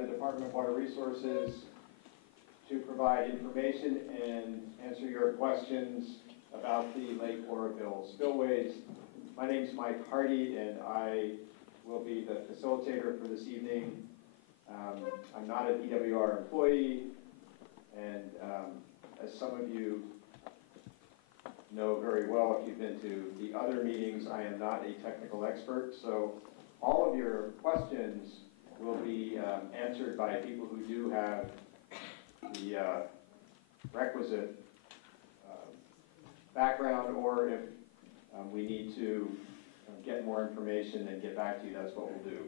the Department of Water Resources to provide information and answer your questions about the Lake Oroville Spillways. My name is Mike Hardy, and I will be the facilitator for this evening. I'm not an EWR employee, and as some of you know very well, if you've been to the other meetings, I am not a technical expert, so all of your questions will be answered by people who do have the requisite background, or if we need to get more information and get back to you, that's what we'll do.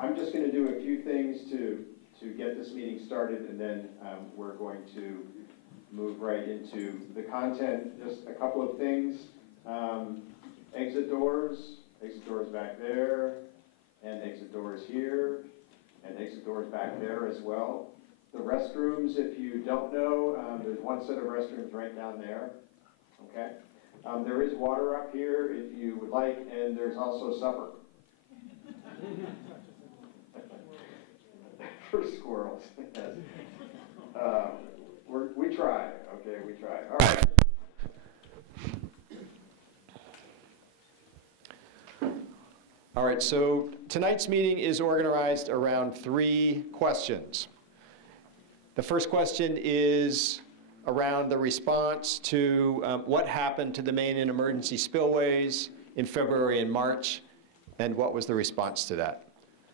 I'm just going to do a few things to get this meeting started, and then we're going to move right into the content. Just a couple of things. Exit doors back there, and exit doors here, and exit doors back there as well. The restrooms, if you don't know, there's one set of restrooms right down there, okay? There is water up here if you would like, and there's also supper. For squirrels, yes. We try, okay, we try. All right. All right, so tonight's meeting is organized around 3 questions. The first question is around the response to what happened to the main and emergency spillways in February and March, and what was the response to that.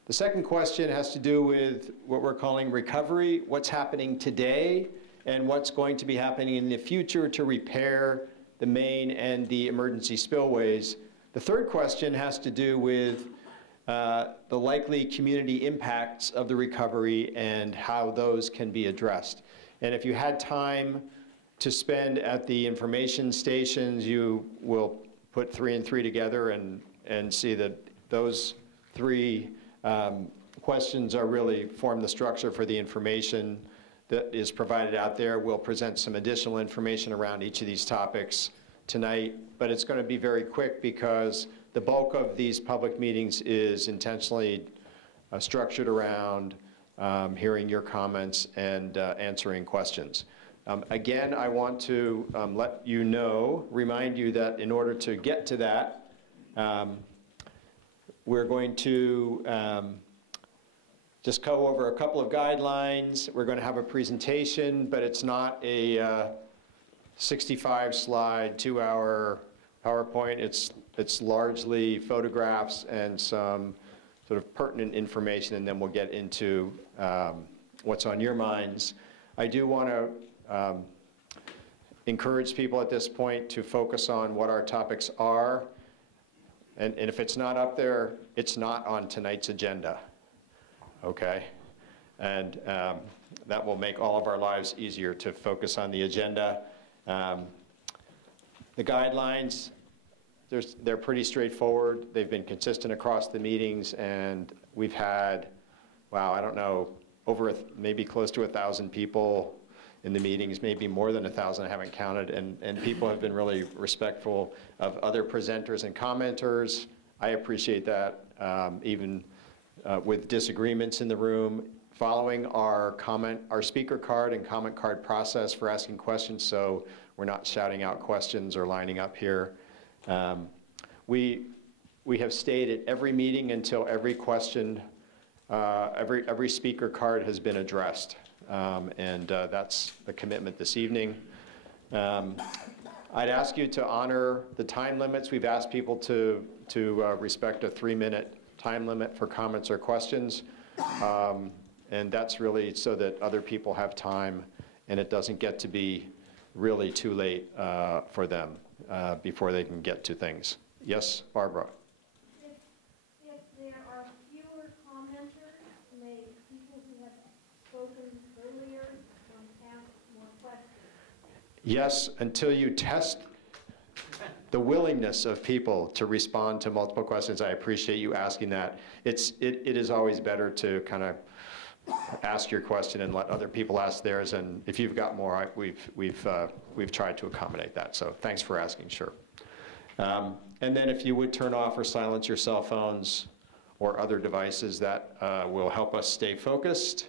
The second question has to do with what we're calling recovery, what's happening today, and what's going to be happening in the future to repair the main and the emergency spillways. The third question has to do with the likely community impacts of the recovery and how those can be addressed. And if you had time to spend at the information stations, you will put 3 and 3 together and see that those 3 questions are really form the structure for the information that is provided out there. We'll present some additional information around each of these topics tonight, but it's going to be very quick because the bulk of these public meetings is intentionally structured around hearing your comments and answering questions. Again, I want to let you know, remind you that in order to get to that, we're going to just go over a couple of guidelines. We're going to have a presentation, but it's not a 65-slide, 2-hour PowerPoint. It's largely photographs and some sort of pertinent information, and then we'll get into what's on your minds. I do want to encourage people at this point to focus on what our topics are. And if it's not up there, it's not on tonight's agenda, okay? And that will make all of our lives easier to focus on the agenda. The guidelines, they're pretty straightforward. They've been consistent across the meetings, and we've had, wow, I don't know, over maybe close to 1,000 people in the meetings, maybe more than 1,000, I haven't counted, and people have been really respectful of other presenters and commenters. I appreciate that, even with disagreements in the room, following our speaker card and comment card process for asking questions, so we're not shouting out questions or lining up here. We have stayed at every meeting until every question, every speaker card has been addressed. And that's the commitment this evening. I'd ask you to honor the time limits. We've asked people to respect a 3-minute time limit for comments or questions. And that's really so that other people have time and it doesn't get to be really too late for them before they can get to things. Yes, Barbara? If there are fewer commenters, may people who have spoken earlier ask more questions? Yes, until you test the willingness of people to respond to multiple questions. I appreciate you asking that. It is always better to kind of ask your question and let other people ask theirs, and if you've got more, we've tried to accommodate that, so thanks for asking, sure. And then if you would turn off or silence your cell phones or other devices that will help us stay focused.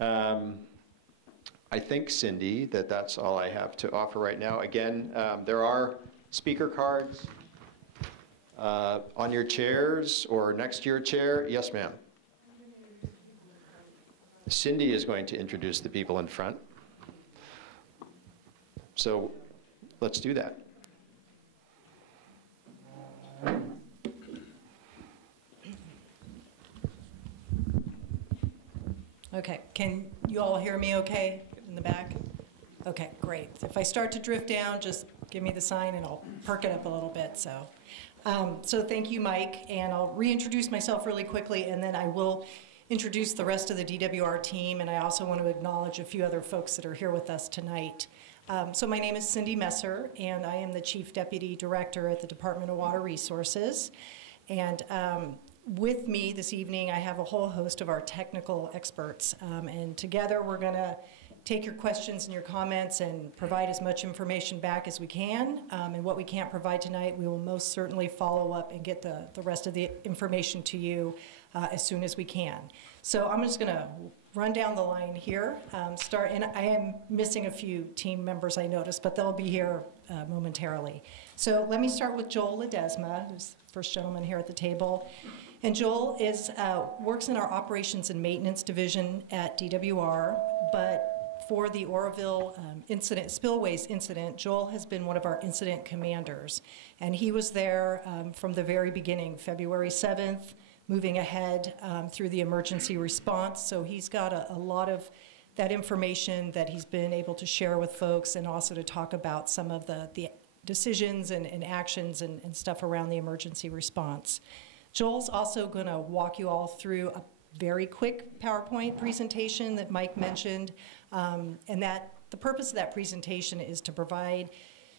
I think, Cindy, that that's all I have to offer right now. Again, there are speaker cards on your chairs or next to your chair. Yes, ma'am. Cindy is going to introduce the people in front. So let's do that. Okay, can you all hear me okay in the back? Okay, great. If I start to drift down, just give me the sign and I'll perk it up a little bit. So thank you, Mike, and I'll reintroduce myself really quickly, and then I will introduce the rest of the DWR team, and I also want to acknowledge a few other folks that are here with us tonight. So my name is Cindy Messer, and I am the Chief Deputy Director at the Department of Water Resources. And with me this evening, I have a whole host of our technical experts, and together we're going to take your questions and your comments and provide as much information back as we can. And what we can't provide tonight, we will most certainly follow up and get the rest of the information to you as soon as we can. So I'm just going to run down the line here. And I am missing a few team members, I noticed, but they'll be here momentarily. So let me start with Joel Ledesma, who's the first gentleman here at the table. And Joel works in our operations and maintenance division at DWR, but for the Oroville Spillways incident, Joel has been one of our incident commanders. And he was there from the very beginning, February 7th, moving ahead through the emergency response. So he's got a lot of that information that he's been able to share with folks, and also to talk about some of the decisions and actions and stuff around the emergency response. Joel's also going to walk you all through a very quick PowerPoint presentation that Mike mentioned, and that the purpose of that presentation is to provide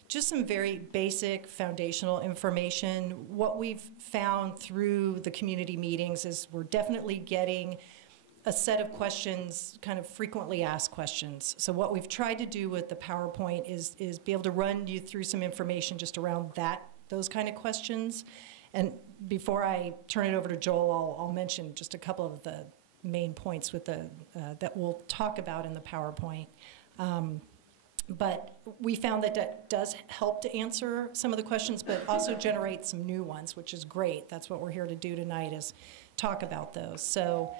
just some very basic foundational information. What we've found through the community meetings is we're definitely getting a set of questions, kind of frequently asked questions. So what we've tried to do with the PowerPoint is be able to run you through some information just around those kind of questions. And before I turn it over to Joel, I'll mention just a couple of the main points with that we'll talk about in the PowerPoint. But we found that does help to answer some of the questions, but also generate some new ones, which is great. That's what we're here to do tonight, is talk about those. So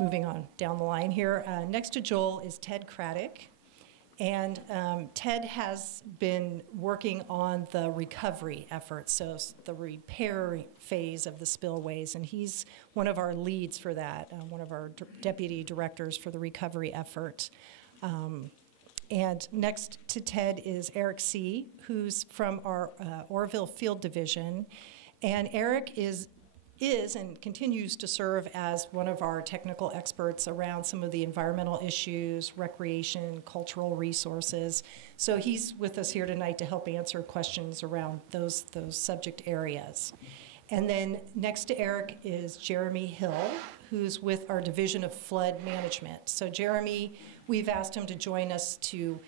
moving on down the line here. Next to Joel is Ted Craddock. And Ted has been working on the recovery efforts, so the repair phase of the spillways, and he's one of our leads for that, one of our deputy directors for the recovery effort. And next to Ted is Eric C., who's from our Oroville Field Division, and Eric is and continues to serve as one of our technical experts around some of the environmental issues, recreation, cultural resources. So he's with us here tonight to help answer questions around those subject areas. And then next to Eric is Jeremy Hill, who's with our Division of Flood Management. So Jeremy, we've asked him to join us to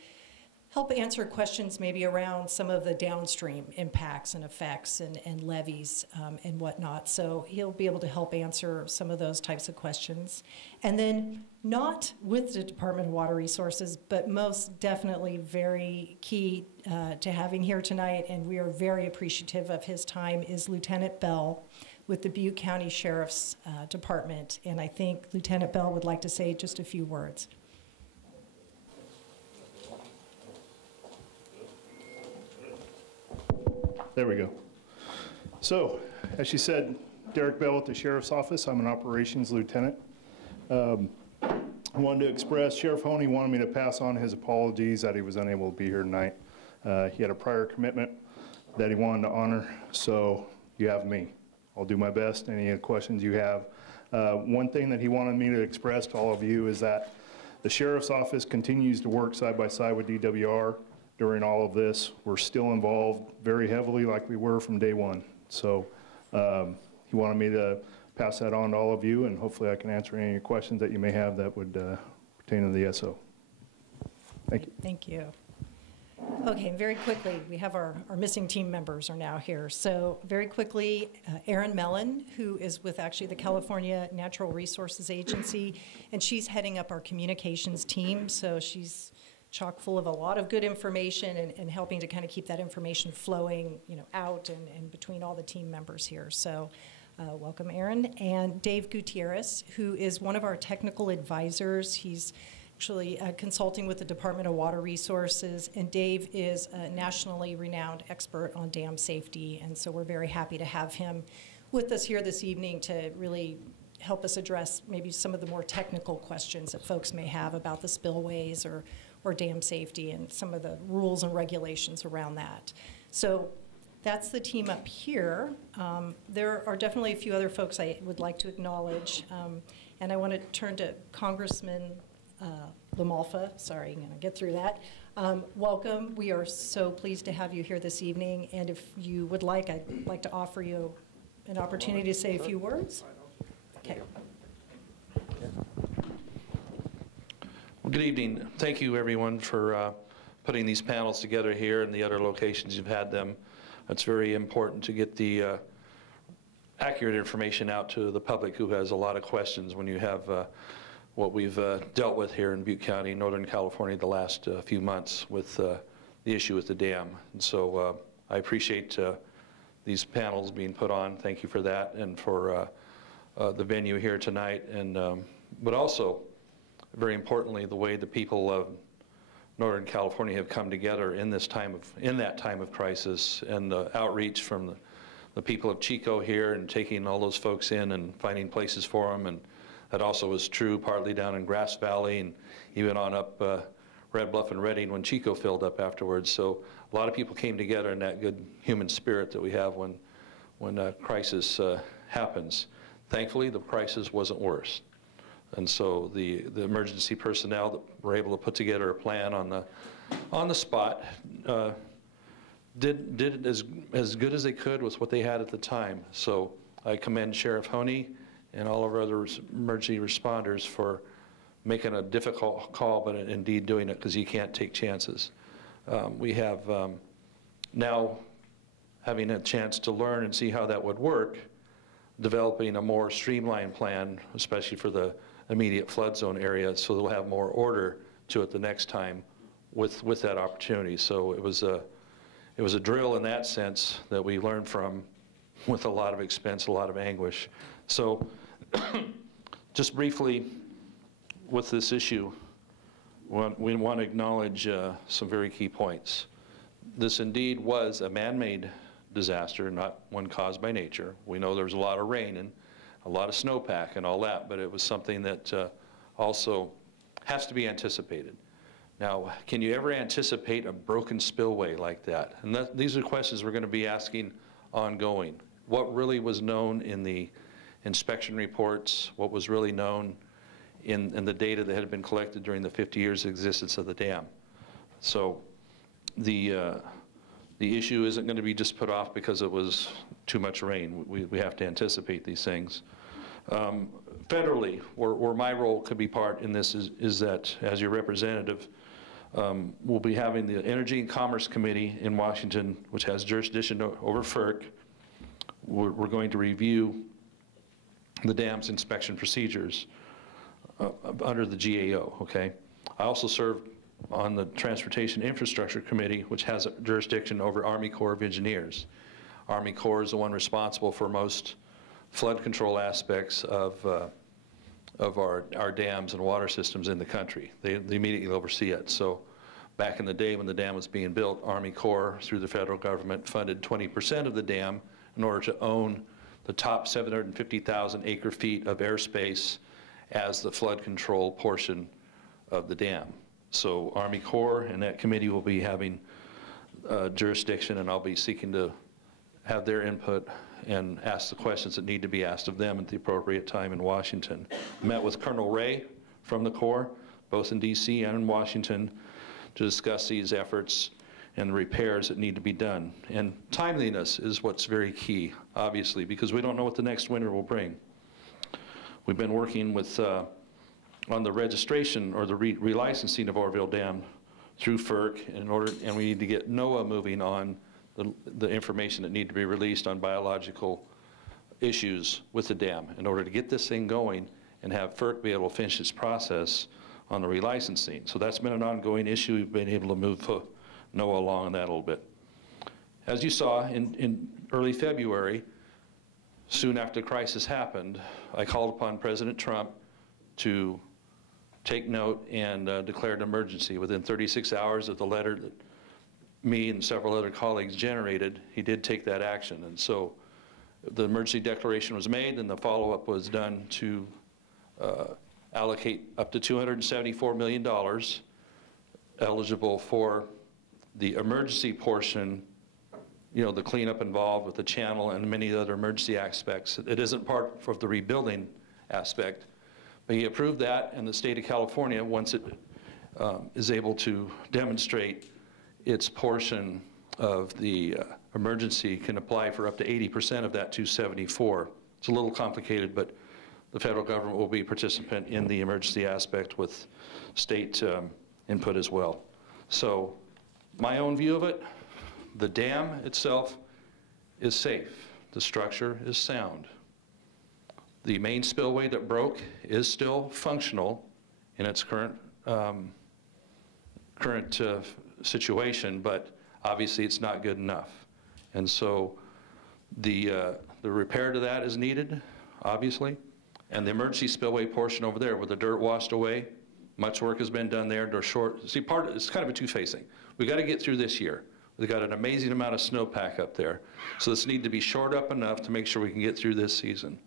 help answer questions maybe around some of the downstream impacts and effects and levees and whatnot. So he'll be able to help answer some of those types of questions. And then not with the Department of Water Resources, but most definitely very key to having here tonight, and we are very appreciative of his time, is Lieutenant Bell with the Butte County Sheriff's Department. And I think Lieutenant Bell would like to say just a few words. There we go. So, as she said, Derek Bell at the Sheriff's Office. I'm an operations lieutenant. I wanted to express, Sheriff Honey wanted me to pass on his apologies that he was unable to be here tonight. He had a prior commitment that he wanted to honor, so you have me. I'll do my best. Any questions you have. One thing that he wanted me to express to all of you is that the Sheriff's Office continues to work side by side with DWR during all of this. We're still involved very heavily like we were from day one. So he wanted me to pass that on to all of you, and hopefully I can answer any questions that you may have that would pertain to the SO. Thank you. Thank you. Okay, very quickly, we have our missing team members are now here. So very quickly, Erin Mellon, who is with actually the California Natural Resources Agency, and she's heading up our communications team. So she's chock full of a lot of good information and helping to kind of keep that information flowing, out and between all the team members here. So welcome, Erin. And Dave Gutierrez, who is one of our technical advisors. He's actually consulting with the Department of Water Resources, and Dave is a nationally renowned expert on dam safety, and so we're very happy to have him with us here this evening to really help us address maybe some of the more technical questions that folks may have about the spillways or dam safety and some of the rules and regulations around that. So that's the team up here. There are definitely a few other folks I would like to acknowledge, and I want to turn to Congressman Lamalfa. Sorry, I'm going to get through that. Welcome. We are so pleased to have you here this evening, and if you would like, I'd like to offer you an opportunity to say a few words. Okay. Well, good evening. Thank you, everyone, for putting these panels together here and the other locations you've had them. It's very important to get the accurate information out to the public who has a lot of questions when you have what we've dealt with here in Butte County, Northern California, the last few months with the issue with the dam. And so I appreciate these panels being put on. Thank you for that, and for the venue here tonight. And but also, very importantly, the way the people of Northern California have come together in that time of crisis, and the outreach from the people of Chico here and taking all those folks in and finding places for them. And that also was true partly down in Grass Valley and even on up Red Bluff and Redding when Chico filled up afterwards. So a lot of people came together in that good human spirit that we have when a crisis happens. Thankfully, the crisis wasn't worse. And so the emergency personnel that were able to put together a plan on the spot did it as good as they could with what they had at the time. So I commend Sheriff Honey and all of our other emergency responders for making a difficult call, but indeed doing it, because you can't take chances. We have now, having a chance to learn and see how that would work, developing a more streamlined plan, especially for the immediate flood zone area, so they'll have more order to it the next time with that opportunity. So it was a drill in that sense that we learned from, with a lot of expense, a lot of anguish. So just briefly with this issue, we want to acknowledge some very key points. This indeed was a man-made disaster, not one caused by nature. We know there was a lot of rain and a lot of snowpack and all that, but it was something that also has to be anticipated. Now, can you ever anticipate a broken spillway like that? And these are questions we're going to be asking ongoing. What really was known in the inspection reports? What was really known in the data that had been collected during the 50 years of existence of the dam? So the issue isn't going to be just put off because it was too much rain. We have to anticipate these things. Federally, where my role could be part in this is that, as your representative, we'll be having the Energy and Commerce Committee in Washington, which has jurisdiction over FERC. We're going to review the dam's inspection procedures under the GAO, okay? I also serve on the Transportation Infrastructure Committee, which has a jurisdiction over Army Corps of Engineers. Army Corps is the one responsible for most flood control aspects of our dams and water systems in the country. They immediately oversee it. So back in the day when the dam was being built, Army Corps, through the federal government, funded 20% of the dam in order to own the top 750,000 acre feet of airspace as the flood control portion of the dam. So Army Corps and that committee will be having jurisdiction, and I'll be seeking to have their input and ask the questions that need to be asked of them at the appropriate time in Washington. Met with Colonel Ray from the Corps, both in DC and in Washington, to discuss these efforts and the repairs that need to be done. And timeliness is what's very key, obviously, because we don't know what the next winter will bring. We've been working with on the registration or the relicensing of Oroville Dam through FERC and we need to get NOAA moving on the information that need to be released on biological issues with the dam in order to get this thing going and have FERC be able to finish its process on the relicensing. So that's been an ongoing issue. We've been able to move NOAA along on that a little bit. As you saw in early February, soon after the crisis happened, I called upon President Trump to take note and declare an emergency. Within 36 hours of the letter that me and several other colleagues generated, he did take that action. And so the emergency declaration was made and the follow-up was done to allocate up to $274 million eligible for the emergency portion, you know, the cleanup involved with the channel and many other emergency aspects. It isn't part of the rebuilding aspect, but he approved that, and the state of California, once it is able to demonstrate its portion of the emergency, can apply for up to 80% of that 274. It's a little complicated, but the federal government will be a participant in the emergency aspect with state input as well. So my own view of it, the dam itself is safe. The structure is sound. The main spillway that broke is still functional in its current situation, but obviously it's not good enough. And so the repair to that is needed, obviously. And the emergency spillway portion over there where the dirt washed away, much work has been done there. They're short. See, it's kind of a two-phase thing. We got to get through this year. We've got an amazing amount of snowpack up there. So this needs to be shored up enough to make sure we can get through this season.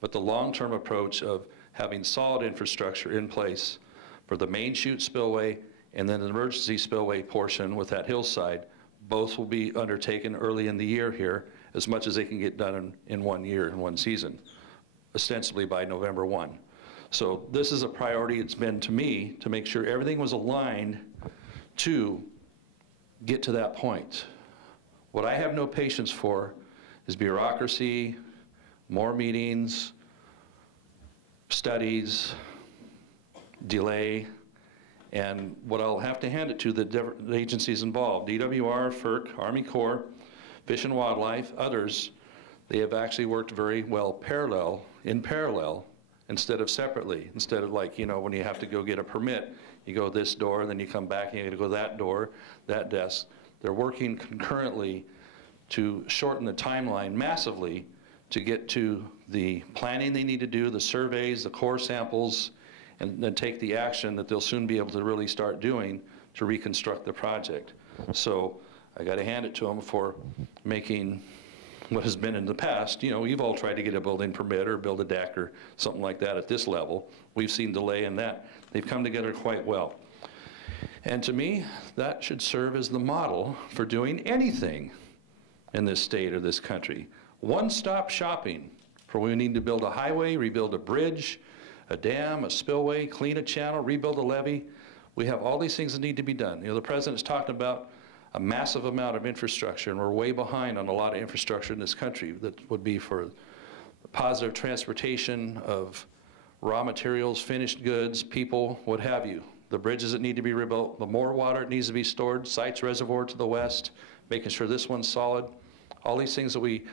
But the long-term approach of having solid infrastructure in place for the main chute spillway and then the emergency spillway portion with that hillside, both will be undertaken early in the year here, as much as they can get done in 1 year, in one season, ostensibly by November 1. So this is a priority it's been to me to make sure everything was aligned to get to that point. What I have no patience for is bureaucracy, more meetings, studies, delay, and what I'll have to hand it to the agencies involved, DWR, FERC, Army Corps, Fish and Wildlife, others, they have actually worked very well in parallel instead of separately. Instead of like, you know, when you have to go get a permit, you go this door, and then you come back and you gotta go that door, that desk. They're working concurrently to shorten the timeline massively to get to the planning they need to do, the surveys, the core samples, and then take the action that they'll soon be able to really start doing to reconstruct the project. So I gotta hand it to them for making what has been in the past. You know, you've all tried to get a building permit or build a deck or something like that at this level. We've seen delay in that. They've come together quite well. And to me, that should serve as the model for doing anything in this state or this country. One-stop shopping for when we need to build a highway, rebuild a bridge, a dam, a spillway, clean a channel, rebuild a levee. We have all these things that need to be done. You know, the president's talked about a massive amount of infrastructure, and we're way behind on a lot of infrastructure in this country that would be for positive transportation of raw materials, finished goods, people, what have you. The bridges that need to be rebuilt, the more water that needs to be stored, Sites Reservoir to the west, making sure this one's solid. All these things that we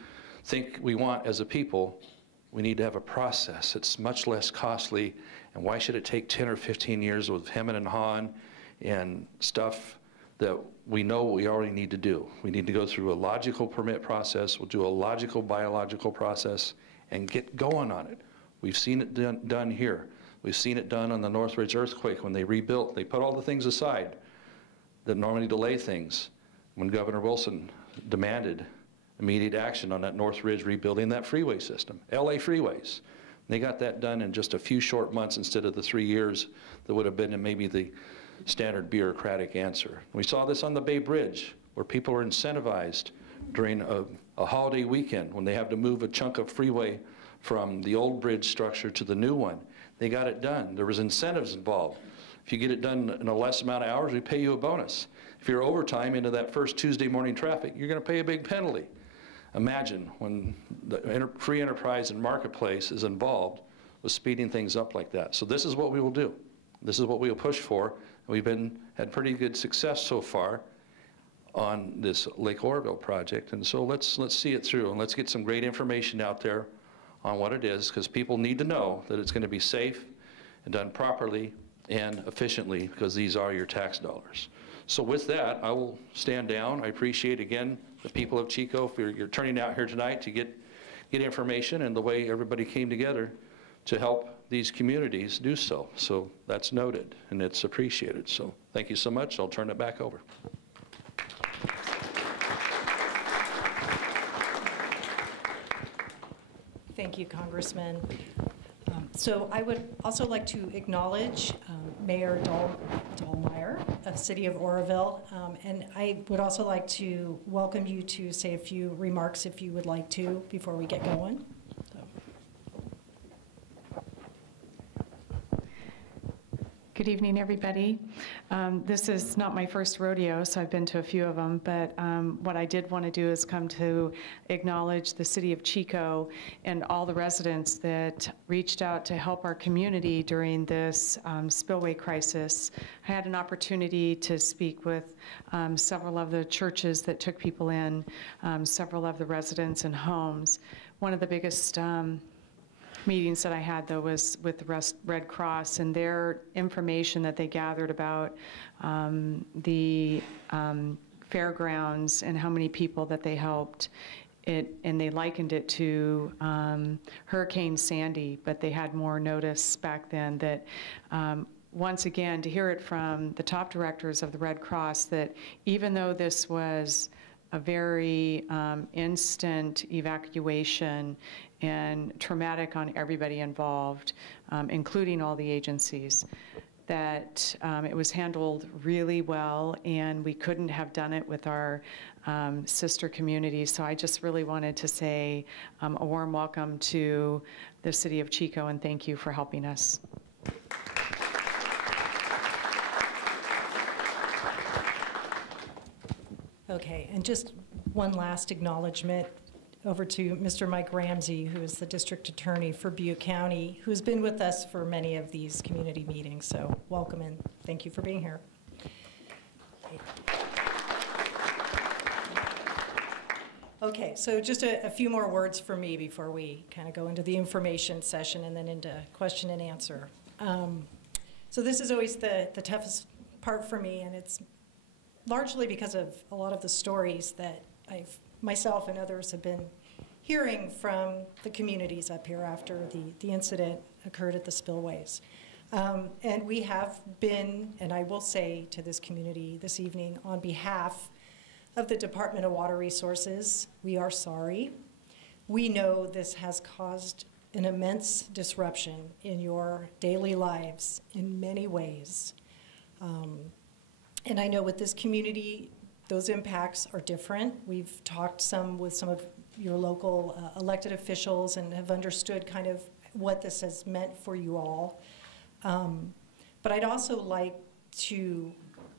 think we want as a people, we need to have a process. It's much less costly, and why should it take 10 or 15 years with hemming and hawing and stuff that we know we already need to do. We need to go through a logical permit process, we'll do a logical biological process, and get going on it. We've seen it done here. We've seen it done on the Northridge earthquake when they rebuilt. They put all the things aside that normally delay things. When Governor Wilson demanded immediate action on that Northridge rebuilding that freeway system, LA freeways. They got that done in just a few short months instead of the 3 years that would have been in maybe the standard bureaucratic answer. We saw this on the Bay Bridge, where people are incentivized during a holiday weekend when they have to move a chunk of freeway from the old bridge structure to the new one. They got it done. There was incentives involved. If you get it done in a less amount of hours, we pay you a bonus. If you're overtime into that first Tuesday morning traffic, you're gonna pay a big penalty. Imagine when the free enterprise and marketplace is involved with speeding things up like that. So this is what we will do. This is what we will push for, We've had pretty good success so far on this Lake Oroville project, and so let's see it through, and let's get some great information out there on what it is, because people need to know that it's going to be safe and done properly and efficiently, because these are your tax dollars. So with that, I will stand down. I appreciate, again, the people of Chico for your turning out here tonight to get information, and the way everybody came together to help these communities do so. So that's noted, and it's appreciated. So thank you so much. I'll turn it back over. Thank you, Congressman. So I would also like to acknowledge Mayor Dahlmeyer of the City of Oroville, and I would also like to welcome you to say a few remarks if you would like to before we get going. Good evening, everybody. This is not my first rodeo, so I've been to a few of them, but what I did want to do is come to acknowledge the City of Chico and all the residents that reached out to help our community during this spillway crisis. I had an opportunity to speak with several of the churches that took people in, several of the residents and homes. One of the biggest meetings that I had, though, was with the Red Cross, and their information that they gathered about the fairgrounds and how many people that they helped. And they likened it to Hurricane Sandy, but they had more notice back then that once again, to hear it from the top directors of the Red Cross, that even though this was a very instant evacuation and traumatic on everybody involved, including all the agencies, that it was handled really well, and we couldn't have done it with our sister communities. So I just really wanted to say a warm welcome to the City of Chico, and thank you for helping us. Okay, and just one last acknowledgement over to Mr. Mike Ramsey, who is the District Attorney for Butte County, who's been with us for many of these community meetings. So welcome and thank you for being here. Okay, so just a few more words for me before we kind of go into the information session and then into question and answer. So this is always the toughest part for me, and it's largely because of a lot of the stories that myself and others have been hearing from the communities up here after the incident occurred at the Spillways. And we have been, and I will say to this community this evening, on behalf of the Department of Water Resources, we are sorry. We know this has caused an immense disruption in your daily lives in many ways. And I know with this community, those impacts are different. We've talked with some of your local elected officials and have understood kind of what this has meant for you all. But I'd also like to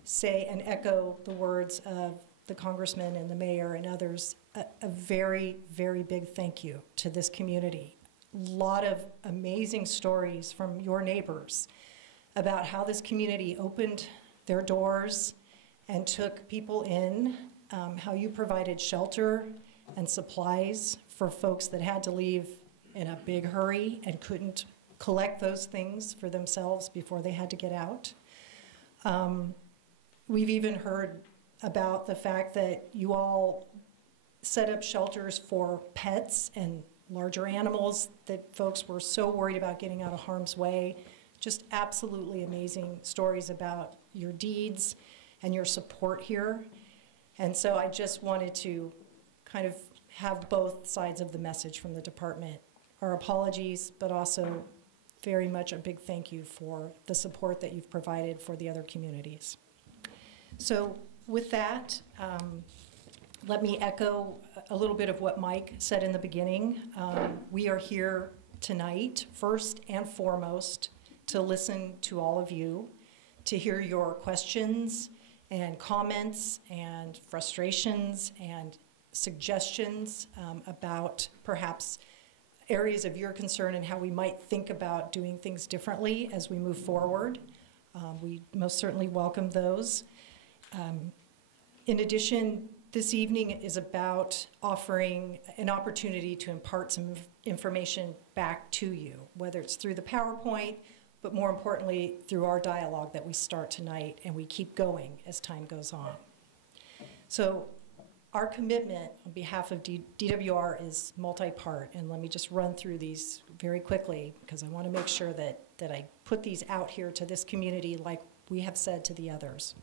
say and echo the words of the congressman and the mayor and others, a very, very big thank you to this community. A lot of amazing stories from your neighbors about how this community opened their doors and took people in, how you provided shelter and supplies for folks that had to leave in a big hurry and couldn't collect those things for themselves before they had to get out. We've even heard about the fact that you all set up shelters for pets and larger animals that folks were so worried about getting out of harm's way. Just absolutely amazing stories about your deeds and your support here. And so I just wanted to kind of have both sides of the message from the department. Our apologies, but also very much a big thank you for the support that you've provided for the other communities. So with that, let me echo a little bit of what Mike said in the beginning. We are here tonight, first and foremost, to listen to all of you, to hear your questions and comments and frustrations and suggestions about perhaps areas of your concern and how we might think about doing things differently as we move forward. We most certainly welcome those. In addition, this evening is about offering an opportunity to impart some information back to you, whether it's through the PowerPoint, but more importantly, through our dialogue that we start tonight and we keep going as time goes on. So our commitment on behalf of DWR is multi-part, and let me just run through these very quickly because I want to make sure that I put these out here to this community like we have said to the others.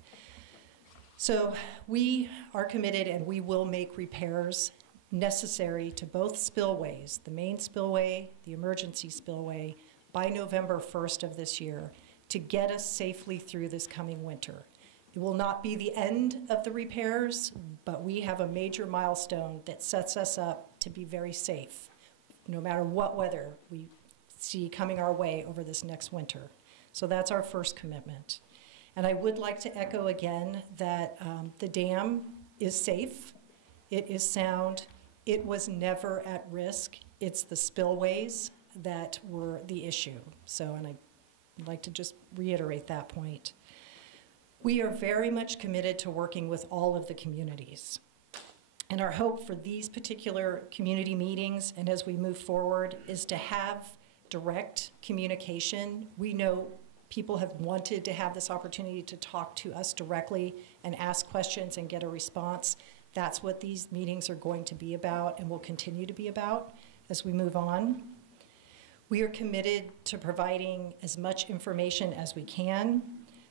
So we are committed and we will make repairs necessary to both spillways, the main spillway, the emergency spillway, by November 1st of this year to get us safely through this coming winter. It will not be the end of the repairs, but we have a major milestone that sets us up to be very safe, no matter what weather we see coming our way over this next winter. So that's our first commitment. And I would like to echo again that the dam is safe, it is sound, it was never at risk. It's the spillways that were the issue. So, and I'd like to just reiterate that point. We are very much committed to working with all of the communities. And our hope for these particular community meetings and as we move forward is to have direct communication. We know people have wanted to have this opportunity to talk to us directly and ask questions and get a response. That's what these meetings are going to be about and will continue to be about as we move on. We are committed to providing as much information as we can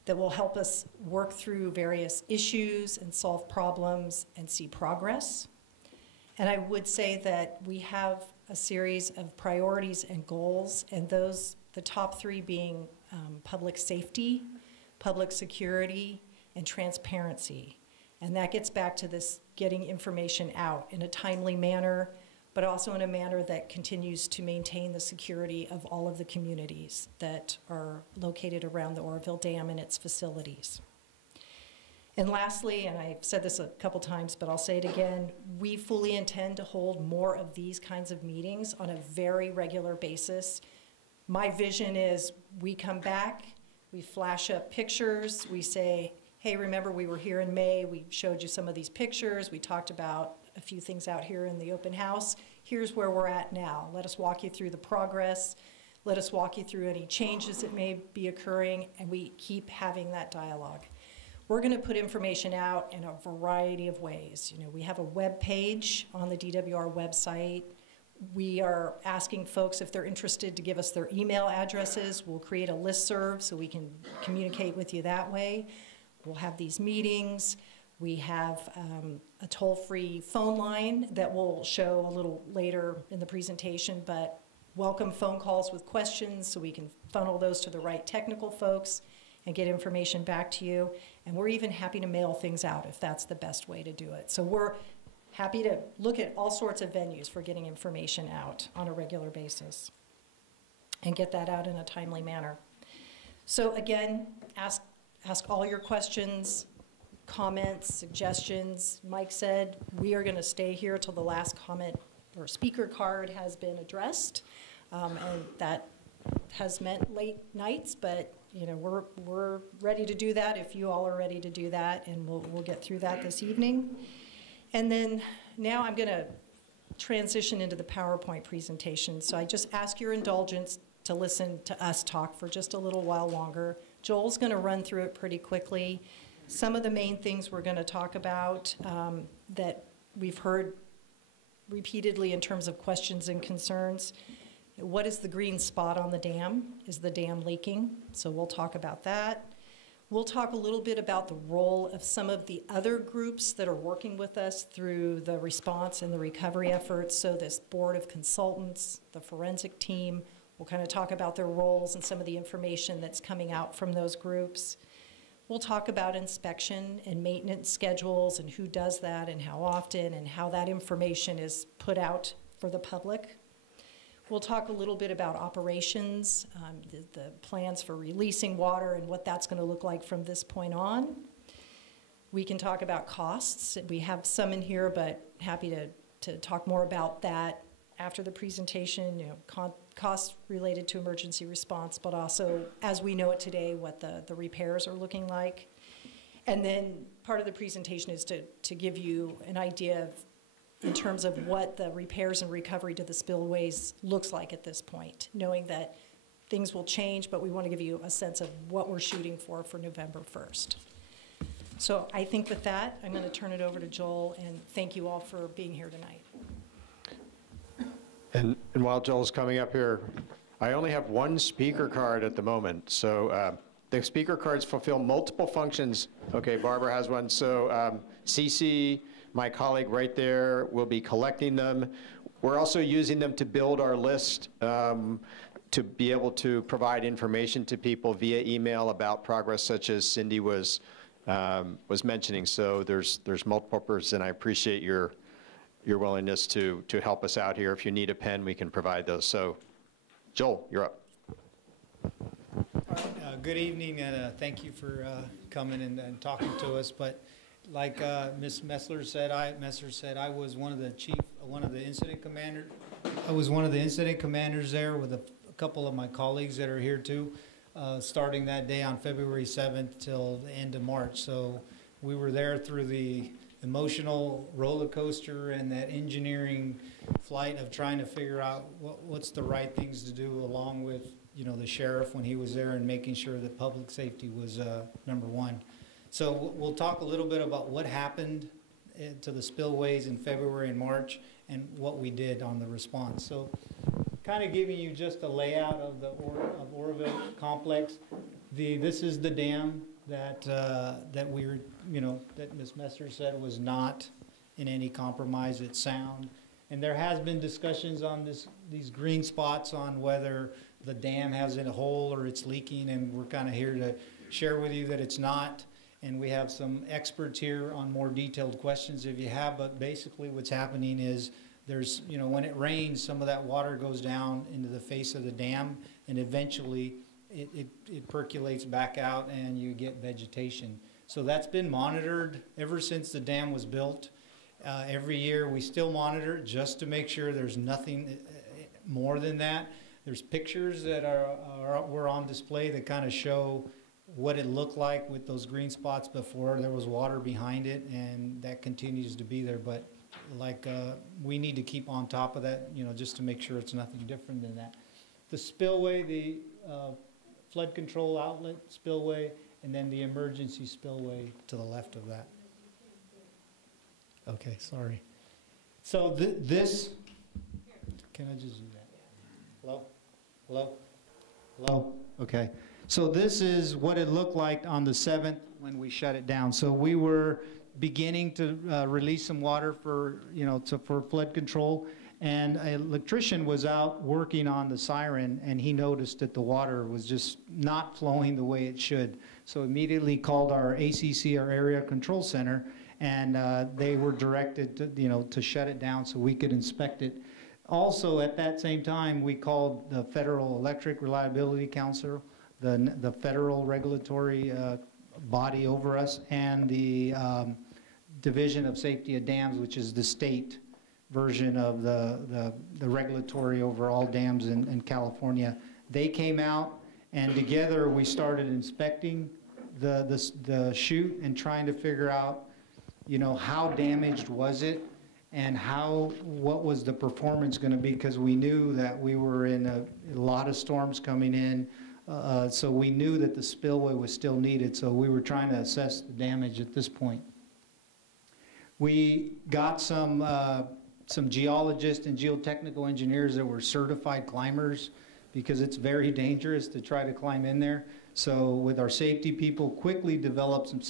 that will help us work through various issues and solve problems and see progress. And I would say that we have a series of priorities and goals, and those, the top three being public safety, public security, and transparency. And that gets back to this getting information out in a timely manner, but also in a manner that continues to maintain the security of all of the communities that are located around the Oroville Dam and its facilities. And lastly, and I've said this a couple times, but I'll say it again, we fully intend to hold more of these kinds of meetings on a very regular basis. My vision is we come back, we flash up pictures, we say, hey, remember we were here in May, we showed you some of these pictures, we talked about a few things out here in the open house. Here's where we're at now. Let us walk you through the progress. Let us walk you through any changes that may be occurring, and we keep having that dialogue. We're going to put information out in a variety of ways. You know, we have a web page on the DWR website. We are asking folks if they're interested to give us their email addresses. We'll create a listserv so we can communicate with you that way. We'll have these meetings. We have a toll-free phone line that we'll show a little later in the presentation, but welcome phone calls with questions so we can funnel those to the right technical folks and get information back to you. And we're even happy to mail things out if that's the best way to do it. So we're happy to look at all sorts of venues for getting information out on a regular basis and get that out in a timely manner. So again, ask all your questions, comments, suggestions. Mike said we are going to stay here till the last comment or speaker card has been addressed, and that has meant late nights, but you know we're ready to do that if you all are ready to do that, and we'll get through that this evening. And then now I'm going to transition into the PowerPoint presentation. So I just ask your indulgence to listen to us talk for just a little while longer. Joel's going to run through it pretty quickly. Some of the main things we're going to talk about that we've heard repeatedly in terms of questions and concerns. What is the green spot on the dam? Is the dam leaking? So we'll talk about that. We'll talk a little bit about the role of some of the other groups that are working with us through the response and the recovery efforts. So this board of consultants, the forensic team, we'll kind of talk about their roles and some of the information that's coming out from those groups. We'll talk about inspection and maintenance schedules and who does that and how often and how that information is put out for the public. We'll talk a little bit about operations, the plans for releasing water and what that's going to look like from this point on. We can talk about costs. We have some in here, but happy to talk more about that after the presentation. You know, costs related to emergency response, but also, as we know it today, what the repairs are looking like. And then part of the presentation is to give you an idea of, in terms of what the repairs and recovery to the spillways looks like at this point, knowing that things will change, but we want to give you a sense of what we're shooting for November 1st. So I think with that, I'm going to turn it over to Joel, and thank you all for being here tonight. And while Joel's coming up here, I only have one speaker card at the moment. So the speaker cards fulfill multiple functions. Okay, Barbara has one. So CC, my colleague right there, will be collecting them. We're also using them to build our list to be able to provide information to people via email about progress, such as Cindy was mentioning. So there's multiple purposes, and I appreciate your willingness to help us out here. If you need a pen, we can provide those. So, Joel, you're up. Good evening, and thank you for coming and talking to us. But like Ms. Messler said, I was one of the incident commanders. I was one of the incident commanders there with a couple of my colleagues that are here too, starting that day on February 7th till the end of March. So we were there through the emotional roller coaster and that engineering flight of trying to figure out what's the right things to do, along with the sheriff when he was there, and making sure that public safety was number one. So we'll talk a little bit about what happened to the spillways in February and March and what we did on the response. So kind of giving you just a layout of the Oroville complex. This is the dam that we were, that Ms. Messer said was not in any compromise. It's sound. And there has been discussions on these green spots on whether the dam has a hole or it's leaking, and we're kind of here to share with you that it's not. And we have some experts here on more detailed questions if you have, but basically what's happening is there's, when it rains, some of that water goes down into the face of the dam, and eventually it percolates back out and you get vegetation. So that's been monitored ever since the dam was built. Every year we still monitor it just to make sure there's nothing more than that. There's pictures that were on display that kind of show what it looked like with those green spots before there was water behind it, and that continues to be there. But we need to keep on top of that, just to make sure it's nothing different than that. The spillway, the flood control outlet spillway, and then the emergency spillway to the left of that. Okay, sorry. So this, can I just do that? Hello? Hello? Hello? Okay. So this is what it looked like on the 7th when we shut it down. So we were beginning to release some water for, for flood control, and an electrician was out working on the siren, and he noticed that the water was just not flowing the way it should. So immediately called our ACC, our Area Control Center, and they were directed to, to shut it down so we could inspect it. Also, at that same time, we called the Federal Electric Reliability Council, the federal regulatory body over us, and the Division of Safety of Dams, which is the state version of the regulatory over all dams in California. They came out, and together we started inspecting the chute and trying to figure out, how damaged was it, and what was the performance going to be, because we knew that we were in a lot of storms coming in. So we knew that the spillway was still needed, so we were trying to assess the damage at this point. We got some geologists and geotechnical engineers that were certified climbers, because it's very dangerous to try to climb in there. So with our safety people, quickly developed some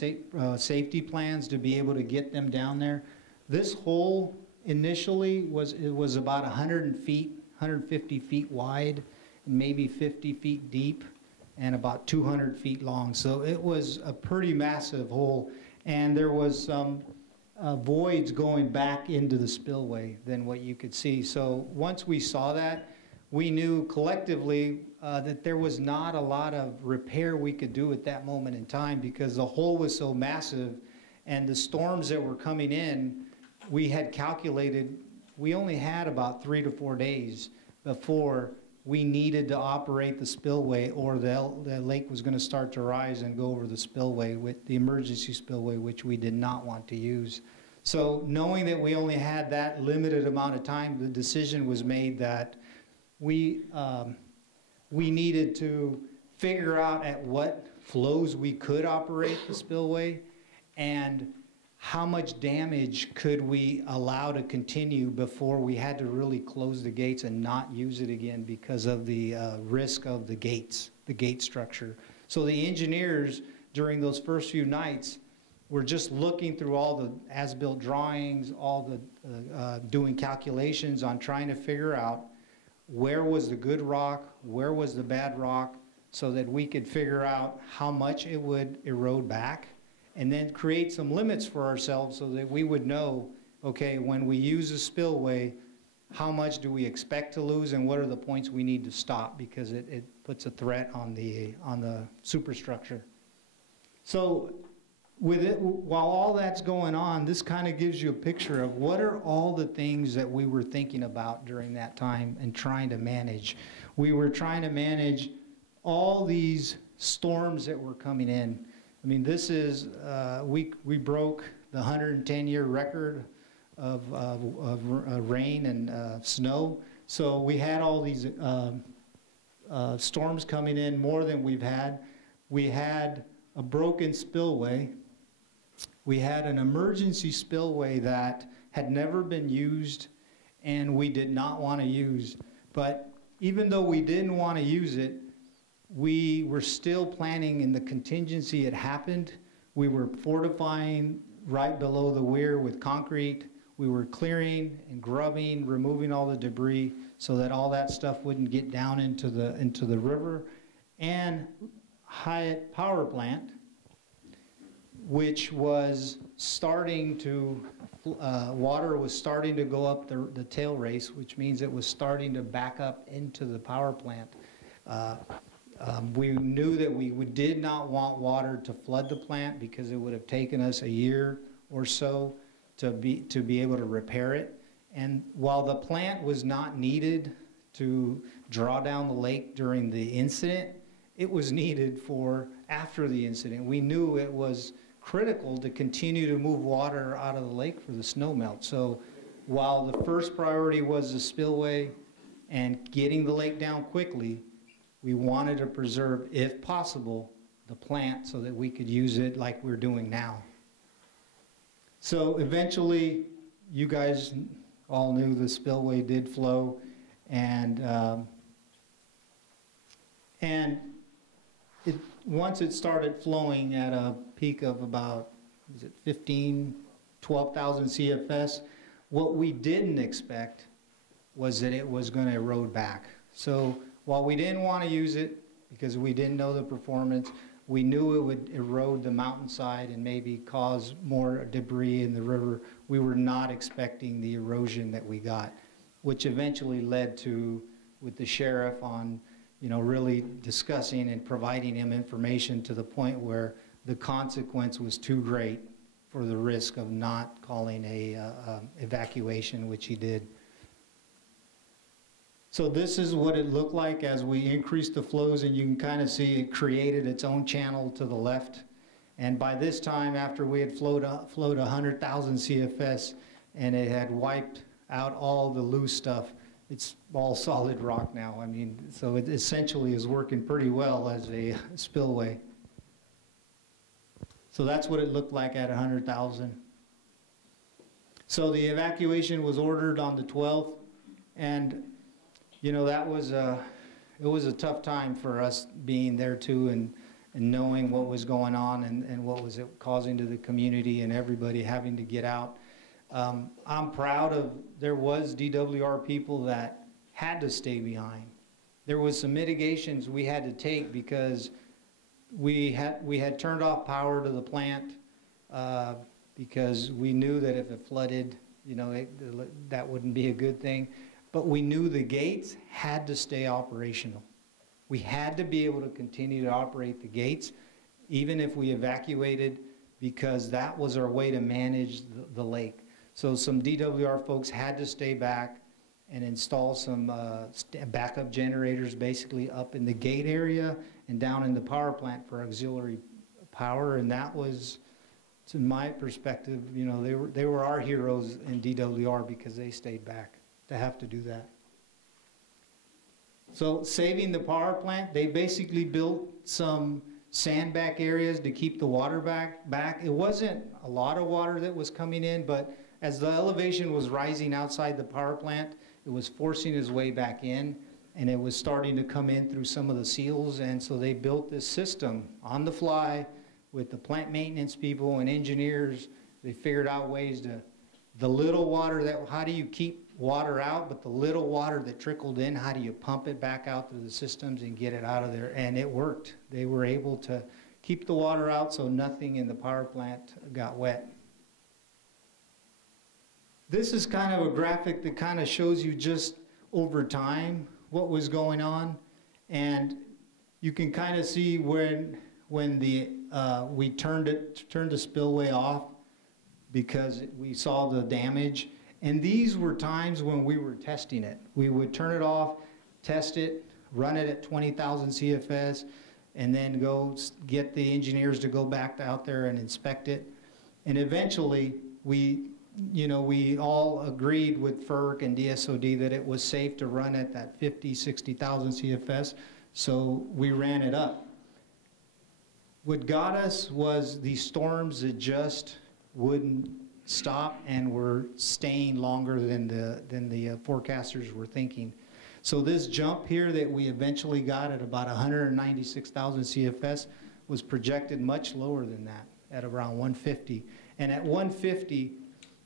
safety plans to be able to get them down there. This hole initially was about 150 feet wide, maybe 50 feet deep, and about 200 feet long. So it was a pretty massive hole, and there was some voids going back into the spillway than what you could see. So once we saw that, we knew collectively that there was not a lot of repair we could do at that moment in time, because the hole was so massive, and the storms that were coming in, we had calculated we only had about 3 to 4 days before we needed to operate the spillway, or the lake was going to start to rise and go over the spillway, with the emergency spillway, which we did not want to use. So knowing that we only had that limited amount of time, the decision was made that we needed to figure out at what flows we could operate the spillway, and how much damage could we allow to continue before we had to really close the gates and not use it again because of the risk of the gates, the gate structure. So the engineers during those first few nights were just looking through all the as-built drawings, all the doing calculations on trying to figure out where was the good rock, where was the bad rock, so that we could figure out how much it would erode back, and then create some limits for ourselves so that we would know, okay, when we use a spillway, how much do we expect to lose, and what are the points we need to stop, because it puts a threat on the superstructure. So with it, while all that's going on, this kind of gives you a picture of what are all the things that we were thinking about during that time and trying to manage. We were trying to manage all these storms that were coming in. I mean, this is, we broke the 110-year record of rain and snow. So we had all these storms coming in, more than we've had. We had a broken spillway. We had an emergency spillway that had never been used and we did not want to use. But even though we didn't want to use it, we were still planning in the contingency it happened. We were fortifying right below the weir with concrete. We were clearing and grubbing, removing all the debris so that all that stuff wouldn't get down into the river. And Hyatt Power Plant, which was starting to, water was starting to go up the tail race, which means it was starting to back up into the power plant. We knew that we did not want water to flood the plant because it would have taken us a year or so to be able to repair it. And while the plant was not needed to draw down the lake during the incident, it was needed for after the incident. We knew it was critical to continue to move water out of the lake for the snow melt. So while the first priority was the spillway and getting the lake down quickly, we wanted to preserve, if possible, the plant so that we could use it like we're doing now. So eventually, you guys all knew the spillway did flow, and once it started flowing at a peak of about, was it 12,000 CFS, what we didn't expect was that it was going to erode back. So while we didn't want to use it because we didn't know the performance, we knew it would erode the mountainside and maybe cause more debris in the river. We were not expecting the erosion that we got, which eventually led to, with the sheriff on, really discussing and providing him information to the point where the consequence was too great for the risk of not calling a evacuation, which he did. So this is what it looked like as we increased the flows, and you can kind of see it created its own channel to the left. And by this time, after we had flowed 100,000 CFS and it had wiped out all the loose stuff, it's all solid rock now. I mean, so it essentially is working pretty well as a spillway. So that's what it looked like at 100,000. So the evacuation was ordered on the 12th, and that was it was a tough time for us being there too, and knowing what was going on and what was it causing to the community and everybody having to get out. I'm proud of, there was DWR people that had to stay behind. There was some mitigations we had to take because we had turned off power to the plant because we knew that if it flooded, that wouldn't be a good thing. But we knew the gates had to stay operational. We had to be able to continue to operate the gates, even if we evacuated, because that was our way to manage the lake. So some DWR folks had to stay back and install some backup generators basically up in the gate area and down in the power plant for auxiliary power. And that was, to my perspective, you know, they were our heroes in DWR because they stayed back to have to do that. So saving the power plant, they basically built some sandback areas to keep the water back. It wasn't a lot of water that was coming in, but as the elevation was rising outside the power plant, it was forcing its way back in, and it was starting to come in through some of the seals. And so they built this system on the fly with the plant maintenance people and engineers. They figured out ways to, the little water that, how do you keep water out, but the little water that trickled in, how do you pump it back out through the systems and get it out of there? And it worked. They were able to keep the water out so nothing in the power plant got wet. This is kind of a graphic that kind of shows you just over time what was going on. And you can kind of see when the we turned the spillway off because we saw the damage. And these were times when we were testing it. We would turn it off, test it, run it at 20,000 CFS, and then go get the engineers to go back out there and inspect it. And eventually, we all agreed with FERC and DSOD that it was safe to run at that 50, 60,000 CFS, so we ran it up. What got us was these storms that just wouldn't stop and were staying longer than the forecasters were thinking. So this jump here that we eventually got at about 196,000 CFS was projected much lower than that, at around 150. And at 150,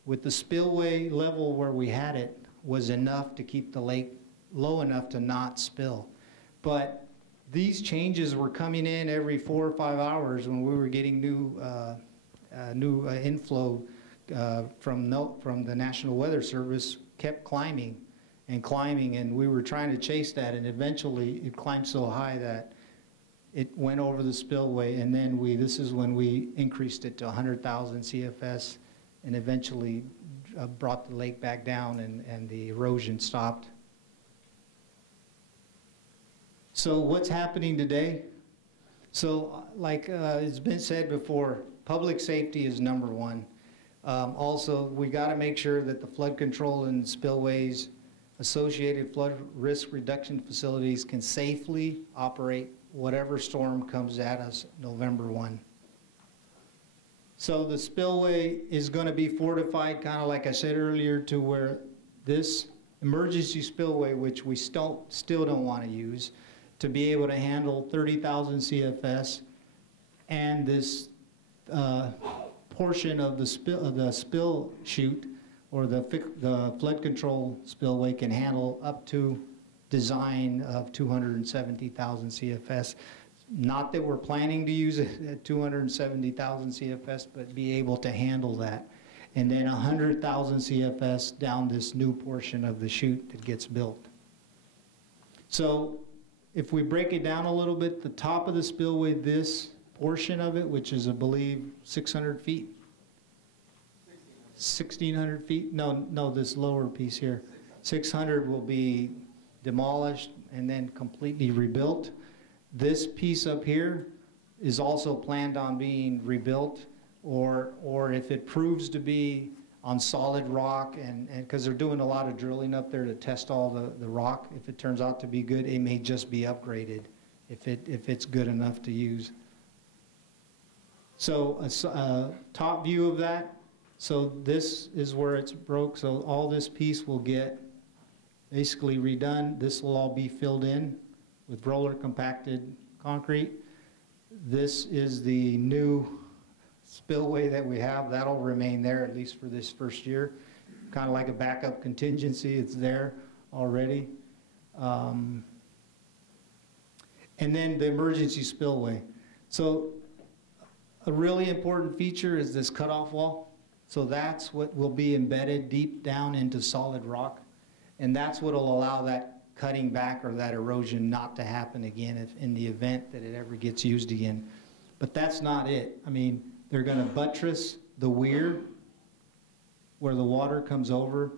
with the spillway level where we had it, was enough to keep the lake low enough to not spill. But these changes were coming in every 4 or 5 hours when we were getting new inflow from the National Weather Service. Kept climbing and climbing, and we were trying to chase that, and eventually it climbed so high that it went over the spillway, and then this is when we increased it to 100,000 CFS and eventually brought the lake back down, and the erosion stopped. So what's happening today? So like it's been said before, public safety is number one. Also, we got to make sure that the flood control and spillways, associated flood risk reduction facilities can safely operate whatever storm comes at us November 1. So the spillway is going to be fortified, kind of like I said earlier, to where this emergency spillway, which we still don't want to use, to be able to handle 30,000 CFS, and this portion of the spill chute, or the flood control spillway, can handle up to design of 270,000 CFS. Not that we're planning to use it at 270,000 CFS, but be able to handle that. And then 100,000 CFS down this new portion of the chute that gets built. So if we break it down a little bit, the top of the spillway, this portion of it, which is, I believe, 600 feet, 1,600 feet, no, this lower piece here, 600 will be demolished and then completely rebuilt. This piece up here is also planned on being rebuilt, or if it proves to be on solid rock, and because they're doing a lot of drilling up there to test all the rock, if it turns out to be good, it may just be upgraded if it's good enough to use. So a top view of that. So this is where it's broke. So all this piece will get basically redone. This will all be filled in with roller compacted concrete. This is the new spillway that we have. That'll remain there at least for this first year. Kind of like a backup contingency. It's there already. And then the emergency spillway. So a really important feature is this cutoff wall. So that's what will be embedded deep down into solid rock. And that's what will allow that cutting back or that erosion not to happen again if in the event that it ever gets used again. But that's not it. I mean, they're going to buttress the weir where the water comes over,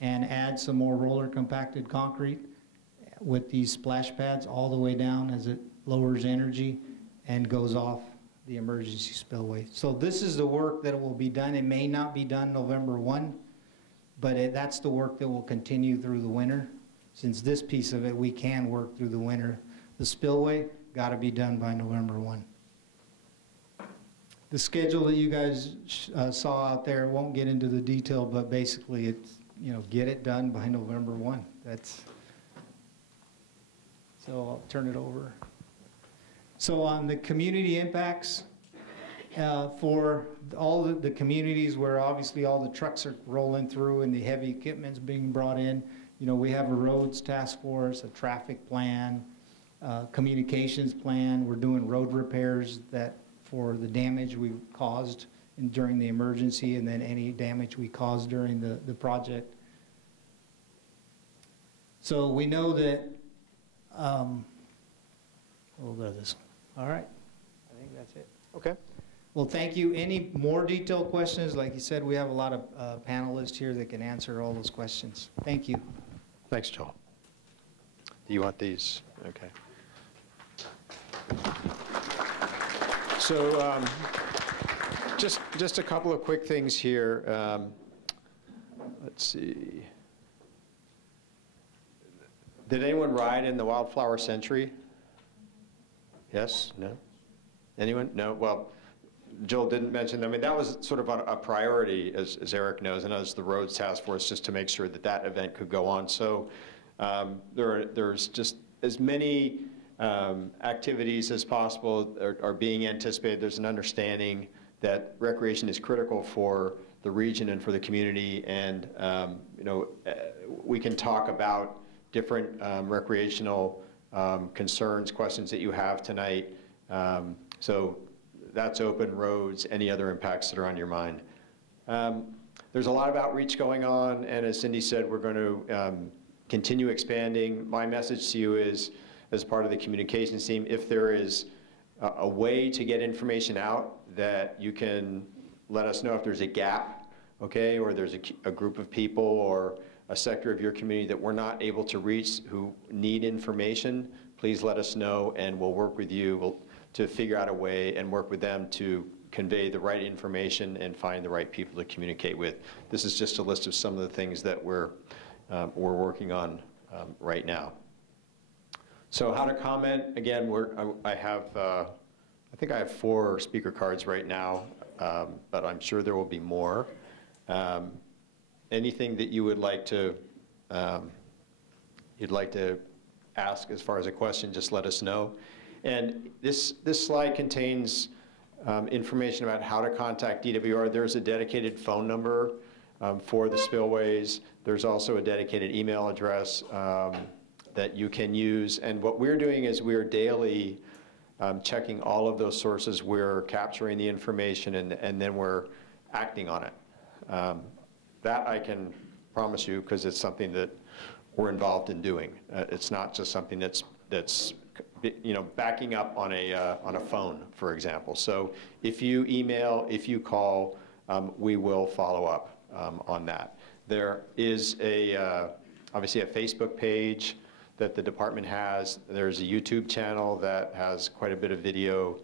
and add some more roller compacted concrete with these splash pads all the way down as it lowers energy and goes off the emergency spillway. So this is the work that will be done. It may not be done November 1, but that's the work that will continue through the winter. Since this piece of it, we can work through the winter. The spillway got to be done by November 1. The schedule that you guys saw out there, won't get into the detail, but basically it's, you know, get it done by November 1. So I'll turn it over. So on the community impacts, for all the communities where obviously all the trucks are rolling through and the heavy equipment's being brought in, you know, we have a roads task force, a traffic plan, communications plan. We're doing road repairs that for the damage we caused during the emergency, and then any damage we caused during the project. So we know that, we'll go to this one. All right, I think that's it. Okay. Well, thank you. Any more detailed questions? Like you said, we have a lot of panelists here that can answer all those questions. Thank you. Thanks, Joel. Do you want these? Okay. So just a couple of quick things here. Let's see. Did anyone ride in the Wildflower Century? Yes? No? Anyone? No? Well, Joel didn't mention, I mean, that was sort of a priority, as Eric knows, and as the Roads Task Force, just to make sure that that event could go on. So there's just as many activities as possible are being anticipated. There's an understanding that recreation is critical for the region and for the community, and you know, we can talk about different recreational concerns, questions that you have tonight. So that's open, roads, any other impacts that are on your mind. There's a lot of outreach going on, and as Cindy said, we're going to continue expanding. My message to you is, as part of the communications team, if there is a way to get information out that you can let us know if there's a gap, okay, or there's a group of people or a sector of your community that we're not able to reach who need information, please let us know, and we'll work with you to figure out a way and work with them to convey the right information and find the right people to communicate with. This is just a list of some of the things that we're working on right now. So how to comment, again, I think I have 4 speaker cards right now, but I'm sure there will be more. Anything that you would like to, ask as far as a question, just let us know. And this slide contains information about how to contact DWR. There's a dedicated phone number for the spillways. There's also a dedicated email address that you can use. And what we're doing is we're daily checking all of those sources. We're capturing the information, and then we're acting on it. That I can promise you, because it's something that we're involved in doing. It's not just something that's you know, backing up on a phone, for example. So if you email, if you call, we will follow up on that. There is obviously a Facebook page that the department has. There's a YouTube channel that has quite a bit of video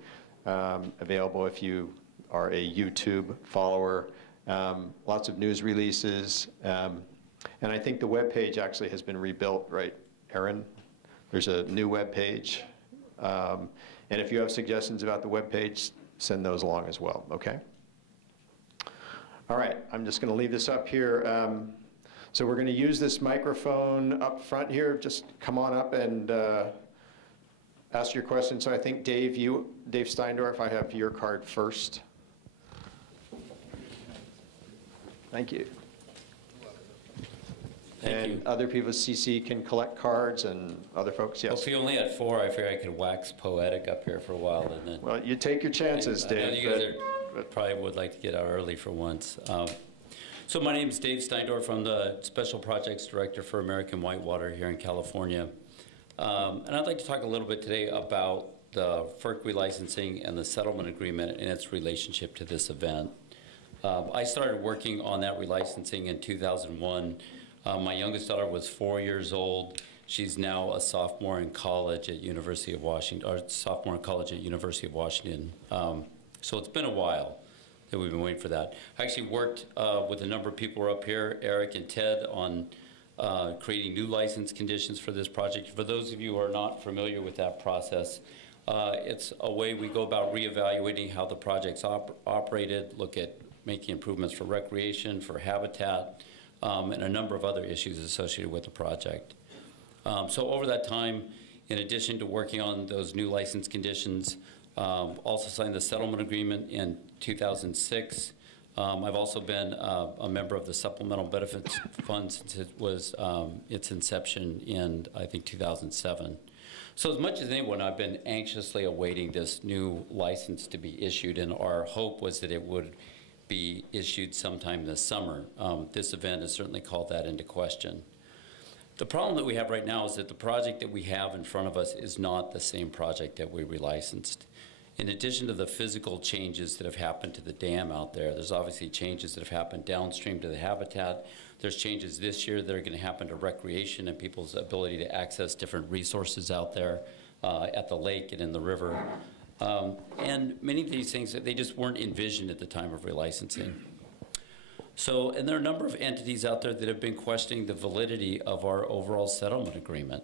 available if you are a YouTube follower. Lots of news releases. And I think the web page actually has been rebuilt, right, Erin? There's a new web page. And if you have suggestions about the web page, send those along as well, okay? All right, I'm just going to leave this up here. So we're going to use this microphone up front here. Just come on up and ask your question. So I think Dave Steindorf, I have your card first. Thank you. Thank you. Other people at CC can collect cards, and other folks, yes. Well, if you only had 4, I figured I could wax poetic up here for a while, and then. Well, you take your chances, Dave. I know you guys probably would like to get out early for once. So my name is Dave Steindorf. I'm the Special Projects Director for American Whitewater here in California. And I'd like to talk a little bit today about the FERC relicensing and the settlement agreement and its relationship to this event. I started working on that relicensing in 2001 My youngest daughter was 4 years old. She's now a sophomore in college at University of Washington, or sophomore in college at University of Washington. So it's been a while that we've been waiting for that. I actually worked with a number of people who are up here, Eric and Ted, on creating new license conditions for this project. For those of you who are not familiar with that process, it's a way we go about reevaluating how the project's operated, look at making improvements for recreation, for habitat, and a number of other issues associated with the project. So over that time, in addition to working on those new license conditions, also signed the settlement agreement in 2006. I've also been a member of the Supplemental Benefits Fund since it was its inception in, I think, 2007. So as much as anyone, I've been anxiously awaiting this new license to be issued, and our hope was that it would be issued sometime this summer. This event has certainly called that into question. The problem that we have right now is that the project that we have in front of us is not the same project that we relicensed. In addition to the physical changes that have happened to the dam out there, there's obviously changes that have happened downstream to the habitat. There's changes this year that are going to happen to recreation and people's ability to access different resources out there at the lake and in the river. And many of these things, they just weren't envisioned at the time of relicensing. So, and there are a number of entities out there that have been questioning the validity of our overall settlement agreement.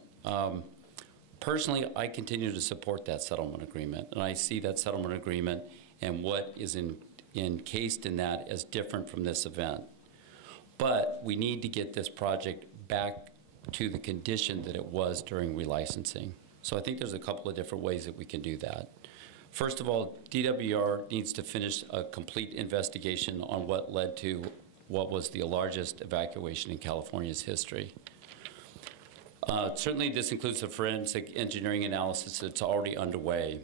Personally, I continue to support that settlement agreement, and I see that settlement agreement and what is encased in that as different from this event. But we need to get this project back to the condition that it was during relicensing. So I think there's a couple of different ways that we can do that. First of all, DWR needs to finish a complete investigation on what led to what was the largest evacuation in California's history. Certainly this includes the forensic engineering analysis that's already underway.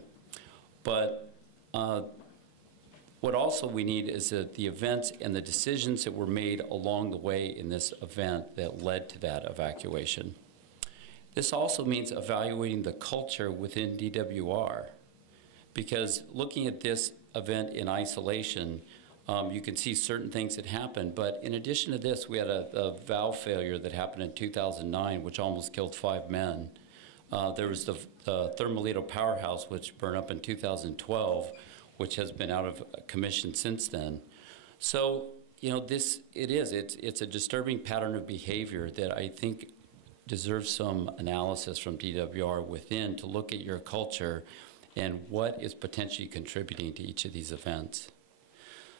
But what also we need is that the events and the decisions that were made along the way in this event that led to that evacuation. This also means evaluating the culture within DWR. Because looking at this event in isolation, you can see certain things that happened, but in addition to this, we had a valve failure that happened in 2009, which almost killed 5 men. There was the Thermalito powerhouse, which burned up in 2012, which has been out of commission since then. So, you know, it's a disturbing pattern of behavior that I think deserves some analysis from DWR within to look at your culture and what is potentially contributing to each of these events.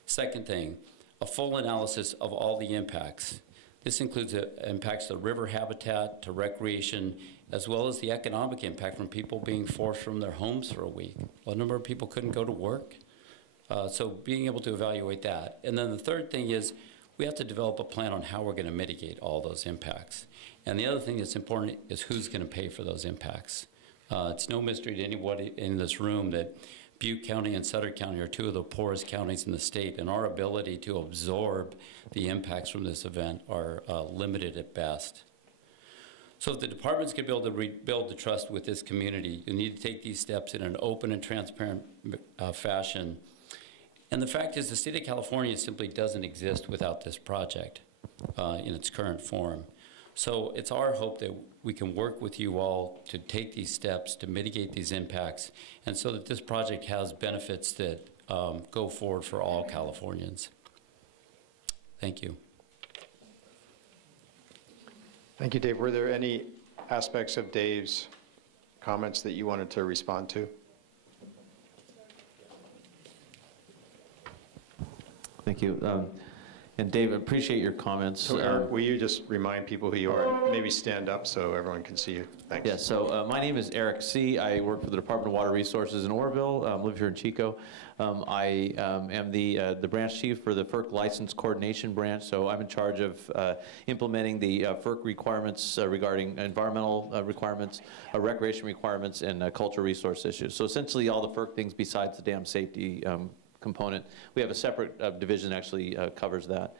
Second thing, a full analysis of all the impacts. This includes impacts to river habitat, to recreation, as well as the economic impact from people being forced from their homes for a week. A number of people couldn't go to work. So being able to evaluate that. And then the third thing is we have to develop a plan on how we're going to mitigate all those impacts. And the other thing that's important is who's going to pay for those impacts. It's no mystery to anybody in this room that Butte County and Sutter County are 2 of the poorest counties in the state, and our ability to absorb the impacts from this event are limited at best. So if the department's going to be able to rebuild the trust with this community, you need to take these steps in an open and transparent fashion. And the fact is the state of California simply doesn't exist without this project in its current form. So it's our hope that we can work with you all to take these steps to mitigate these impacts, and so that this project has benefits that go forward for all Californians. Thank you. Thank you, Dave. Were there any aspects of Dave's comments that you wanted to respond to? Thank you. And Dave, appreciate your comments. So Eric, will you just remind people who you are? Maybe stand up so everyone can see you. Thanks. Yeah, so my name is Eric C. I work for the Department of Water Resources in Oroville, live here in Chico. I am the branch chief for the FERC License Coordination Branch, so I'm in charge of implementing the FERC requirements regarding environmental requirements, recreation requirements, and cultural resource issues. So essentially all the FERC things besides the dam safety component. We have a separate division that actually covers that.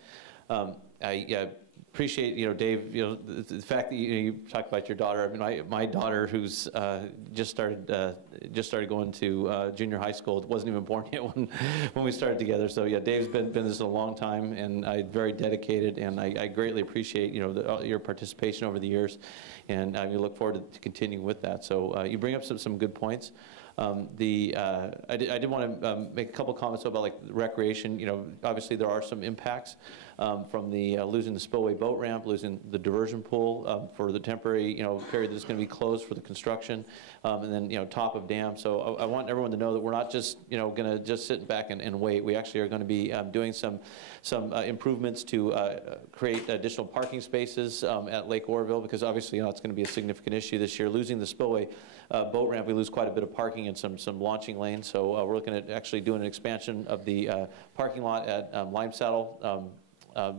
appreciate, Dave, the fact that you talked about your daughter. I mean, my daughter, who's just started going to junior high school, wasn't even born yet when we started together. So yeah, Dave's been this a long time, and very dedicated, and I greatly appreciate your participation over the years, and we look forward to continuing with that. So you bring up some good points. I did want to make a couple comments about like recreation. Obviously there are some impacts from the losing the spillway boat ramp, losing the diversion pool for the temporary period that's going to be closed for the construction, and then top of dam. So I want everyone to know that we're not just going to just sit back and wait. We actually are going to be doing some improvements to create additional parking spaces at Lake Oroville, because obviously it's going to be a significant issue this year. Losing the spillway boat ramp, we lose quite a bit of parking and some launching lanes. So we're looking at actually doing an expansion of the parking lot at Lime Saddle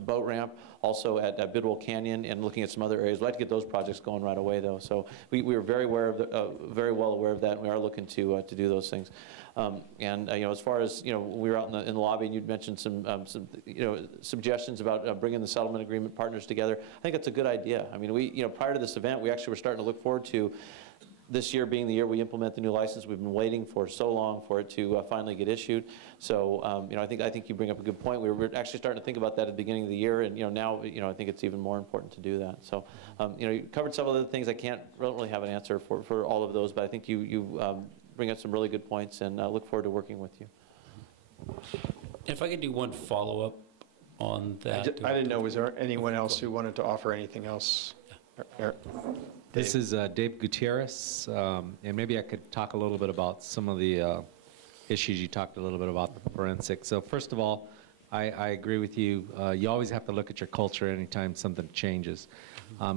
boat ramp, also at Bidwell Canyon, and looking at some other areas. We'd like to get those projects going right away, though. So we were very well aware of that, and we are looking to do those things. As far as we were out in the lobby, and you'd mentioned some suggestions about bringing the settlement agreement partners together. I think it's a good idea. I mean, prior to this event, we actually were starting to look forward to this year being the year we implement the new license. We've been waiting for so long for it to finally get issued. So, I think you bring up a good point. We were actually starting to think about that at the beginning of the year, and now, I think it's even more important to do that. So, you covered some of the things. I don't really have an answer for all of those, but I think you bring up some really good points, and I look forward to working with you. If I could do one follow-up on that. I didn't know, was there anyone else who wanted to offer anything else? This is Dave Gutierrez, and maybe I could talk a little bit about some of the issues you talked a little bit about, the forensics. So first of all, I agree with you. You always have to look at your culture anytime something changes.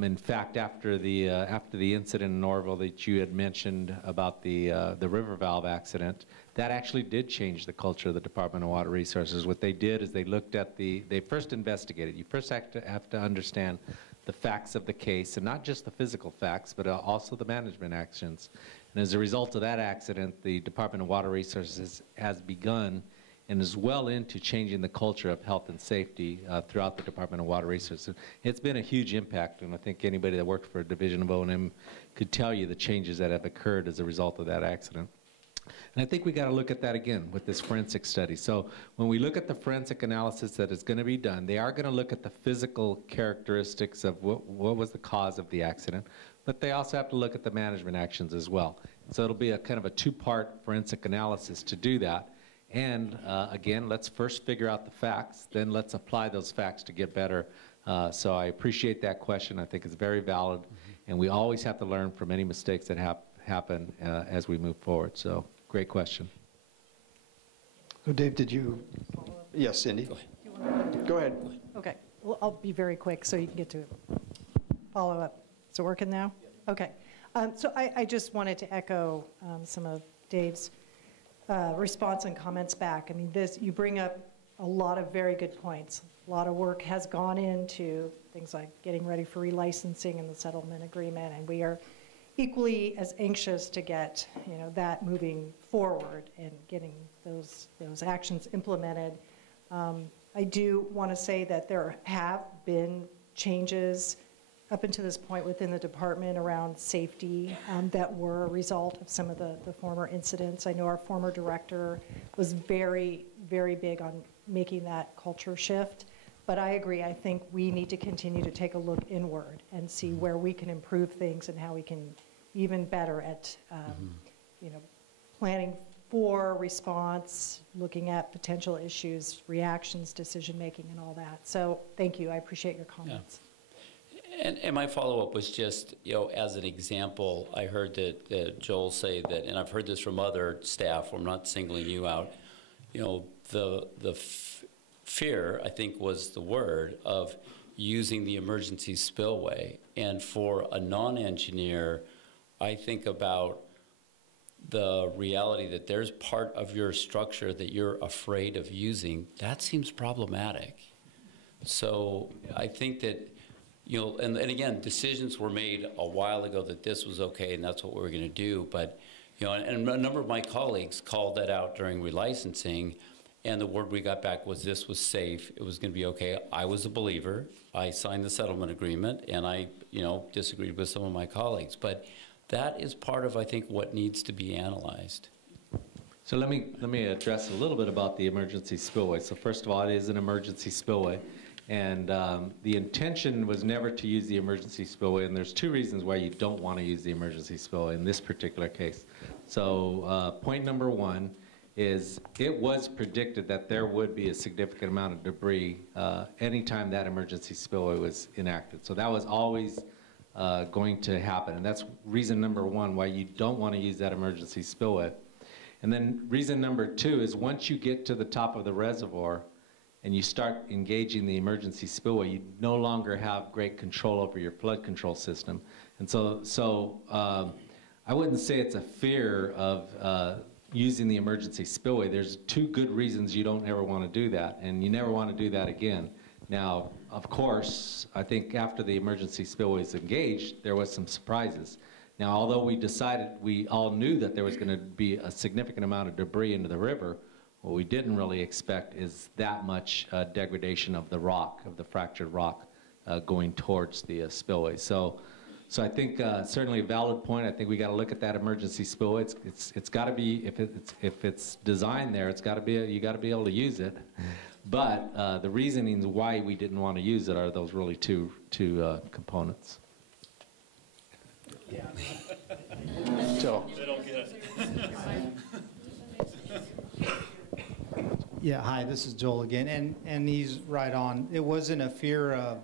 In fact, after the incident in Oroville that you had mentioned about the river valve accident, that actually did change the culture of the Department of Water Resources. What they did is they looked at they first investigated. You first have to understand the facts of the case, and not just the physical facts, but also the management actions. And as a result of that accident, the Department of Water Resources has begun and is well into changing the culture of health and safety throughout the Department of Water Resources. It's been a huge impact, and I think anybody that worked for a division of O&M could tell you the changes that have occurred as a result of that accident. And I think we got to look at that again with this forensic study. So when we look at the forensic analysis that is going to be done, they are going to look at the physical characteristics of what was the cause of the accident, but they also have to look at the management actions as well. So it'll be a kind of a two-part forensic analysis to do that. And again, let's first figure out the facts, then let's apply those facts to get better. So I appreciate that question. I think it's very valid, and we always have to learn from any mistakes that happen as we move forward. So great question. So Dave, did you? Yes, Cindy. Go ahead. Okay, well, I'll be very quick so you can get to follow up. Is it working now? Okay. So I just wanted to echo some of Dave's response and comments back. I mean, you bring up a lot of very good points. A lot of work has gone into things like getting ready for relicensing and the settlement agreement, and we are equally as anxious to get that moving forward and getting those actions implemented. I do want to say that there have been changes up until this point within the department around safety that were a result of some of the former incidents. I know our former director was very, very big on making that culture shift. But I agree, I think we need to continue to take a look inward and see where we can improve things and how we can be even better at planning for response, looking at potential issues, reactions, decision-making, and all that. So thank you, I appreciate your comments. Yeah. And my follow-up was just, as an example, I heard that Joel say that, and I've heard this from other staff, I'm not singling you out, the fear, I think was the word, of using the emergency spillway. And for a non-engineer, I think about the reality that there's part of your structure that you're afraid of using. That seems problematic. So I think that, and again, decisions were made a while ago that this was okay and that's what we were going to do. But, and a number of my colleagues called that out during relicensing, and the word we got back was this was safe, it was going to be okay. I was a believer. I signed the settlement agreement, and I, disagreed with some of my colleagues. But that is part of, I think, what needs to be analyzed. So let me address a little bit about the emergency spillway. So first of all, it is an emergency spillway, and the intention was never to use the emergency spillway, and there's two reasons why you don't want to use the emergency spillway in this particular case. So point number one is it was predicted that there would be a significant amount of debris anytime that emergency spillway was enacted. So that was always going to happen, and that's reason number one why you don't want to use that emergency spillway. And then reason number two is once you get to the top of the reservoir and you start engaging the emergency spillway, you no longer have great control over your flood control system. And so I wouldn't say it's a fear of using the emergency spillway. There's two good reasons you don't ever want to do that, and you never want to do that again. Now, of course, I think after the emergency spillway is engaged, there was some surprises. Now, although we all knew that there was going to be a significant amount of debris into the river, what we didn't really expect is that much degradation of the rock, of the fractured rock, going towards the spillway. So I think certainly a valid point. I think we got to look at that emergency spillway. It's got to be, if it's designed there, it's got to be, you got to be able to use it. But the reasonings why we didn't want to use it are those really two components. Yeah. Joe. Yeah, hi, this is Joel again, and he's right on. It wasn't a fear of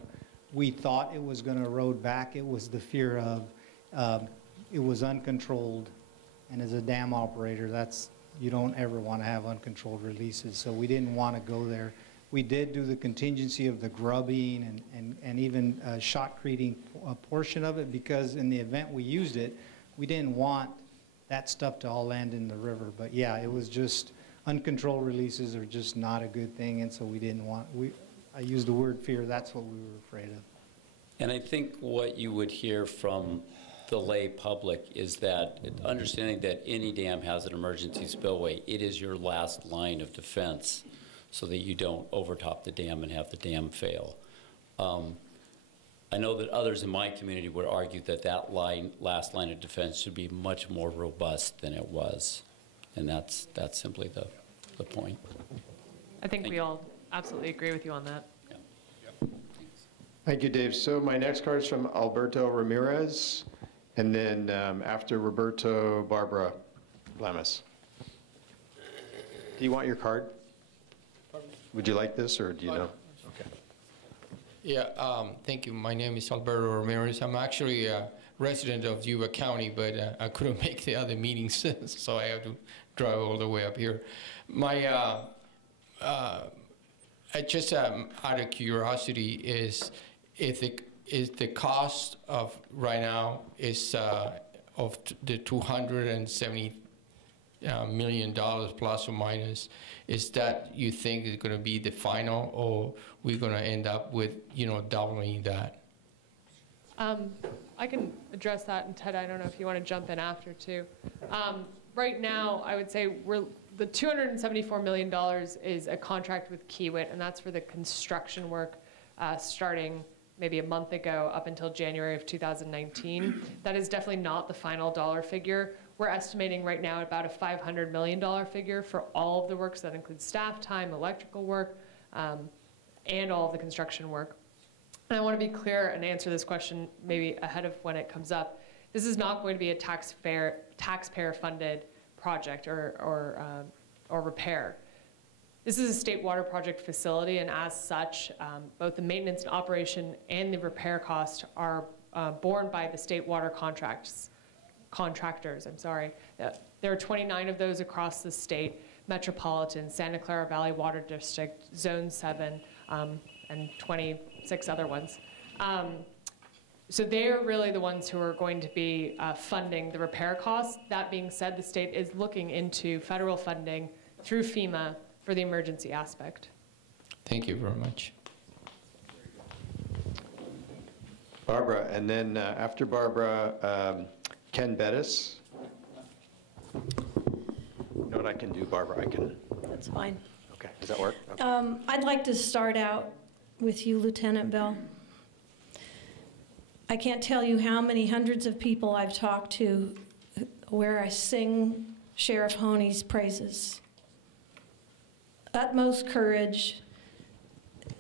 we thought it was going to erode back. It was the fear of it was uncontrolled, and as a dam operator, you don't ever want to have uncontrolled releases, so we didn't want to go there. We did do the contingency of the grubbing and even shotcreting a portion of it, because in the event we used it, we didn't want that stuff to all land in the river. But yeah, it was just uncontrolled releases are just not a good thing, and so we didn't want, I used the word fear, that's what we were afraid of. And I think what you would hear from the lay public is that understanding that any dam has an emergency spillway, it is your last line of defense so that you don't overtop the dam and have the dam fail. I know that others in my community would argue that that last line of defense should be much more robust than it was. And that's simply the point. I think we all absolutely agree with you on that. Yeah. Thank you, Dave. So my next card is from Alberto Ramirez, and then after Roberto, Barbara Lemus. Do you want your card? Would you like this, or do you know? Okay. Yeah, thank you. My name is Alberto Ramirez. I'm actually a resident of Yuba County, but I couldn't make the other meetings, so I have to drive all the way up here. My, just out of curiosity, is the cost of right now is of the $270 million plus or minus, is that you think is going to be the final, or we're going to end up with doubling that? I can address that, and Ted, I don't know if you want to jump in after too. Right now, I would say the $274 million is a contract with Kiewit, and that's for the construction work starting maybe a month ago up until January of 2019. That is definitely not the final dollar figure. We're estimating right now about a $500 million figure for all of the work, so that includes staff time, electrical work, and all of the construction work. And I want to be clear and answer this question maybe ahead of when it comes up. This is not going to be a taxpayer-funded project or repair. This is a state water project facility, and as such, both the maintenance and operation and the repair cost are borne by the state water contractors. There are 29 of those across the state: Metropolitan, Santa Clara Valley Water District, Zone 7, and 26 other ones. So they're really the ones who are going to be funding the repair costs. That being said, the state is looking into federal funding through FEMA for the emergency aspect. Thank you very much. Barbara, and then after Barbara, Ken Bettis. You know what I can do, Barbara? I can. That's fine. Okay. Okay, does that work? Okay. I'd like to start out with you, Lieutenant Bell. I can't tell you how many hundreds of people I've talked to where I sing Sheriff Honey's praises. Utmost courage.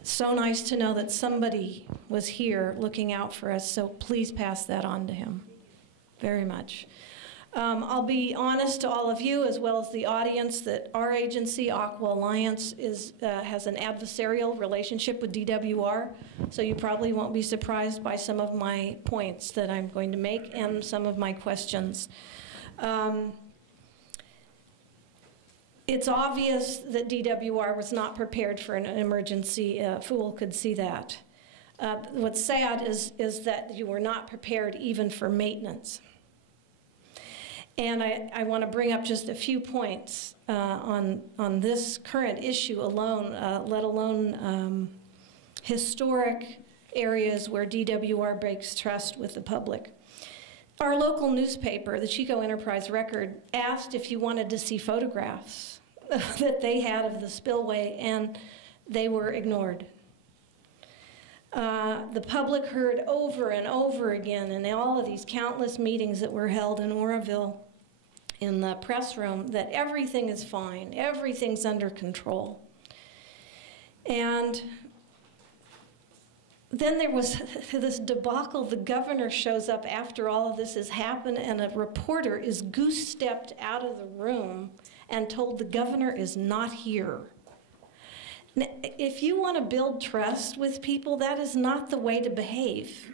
So nice to know that somebody was here looking out for us, so please pass that on to him. Very much. I'll be honest to all of you, as well as the audience, that our agency, Aqua Alliance, has an adversarial relationship with DWR, so you probably won't be surprised by some of my points that I'm going to make and some of my questions. It's obvious that DWR was not prepared for an emergency. A fool could see that. What's sad is that you were not prepared even for maintenance. And I want to bring up just a few points on this current issue alone, let alone historic areas where DWR breaks trust with the public. Our local newspaper, the Chico Enterprise Record, asked if you wanted to see photographs that they had of the spillway, and they were ignored. The public heard over and over again in all of these countless meetings that were held in Oroville in the press room that everything is fine, everything's under control. And then there was this debacle. The governor shows up after all of this has happened, and a reporter is goose-stepped out of the room and told the governor is not here. Now, if you want to build trust with people, that is not the way to behave.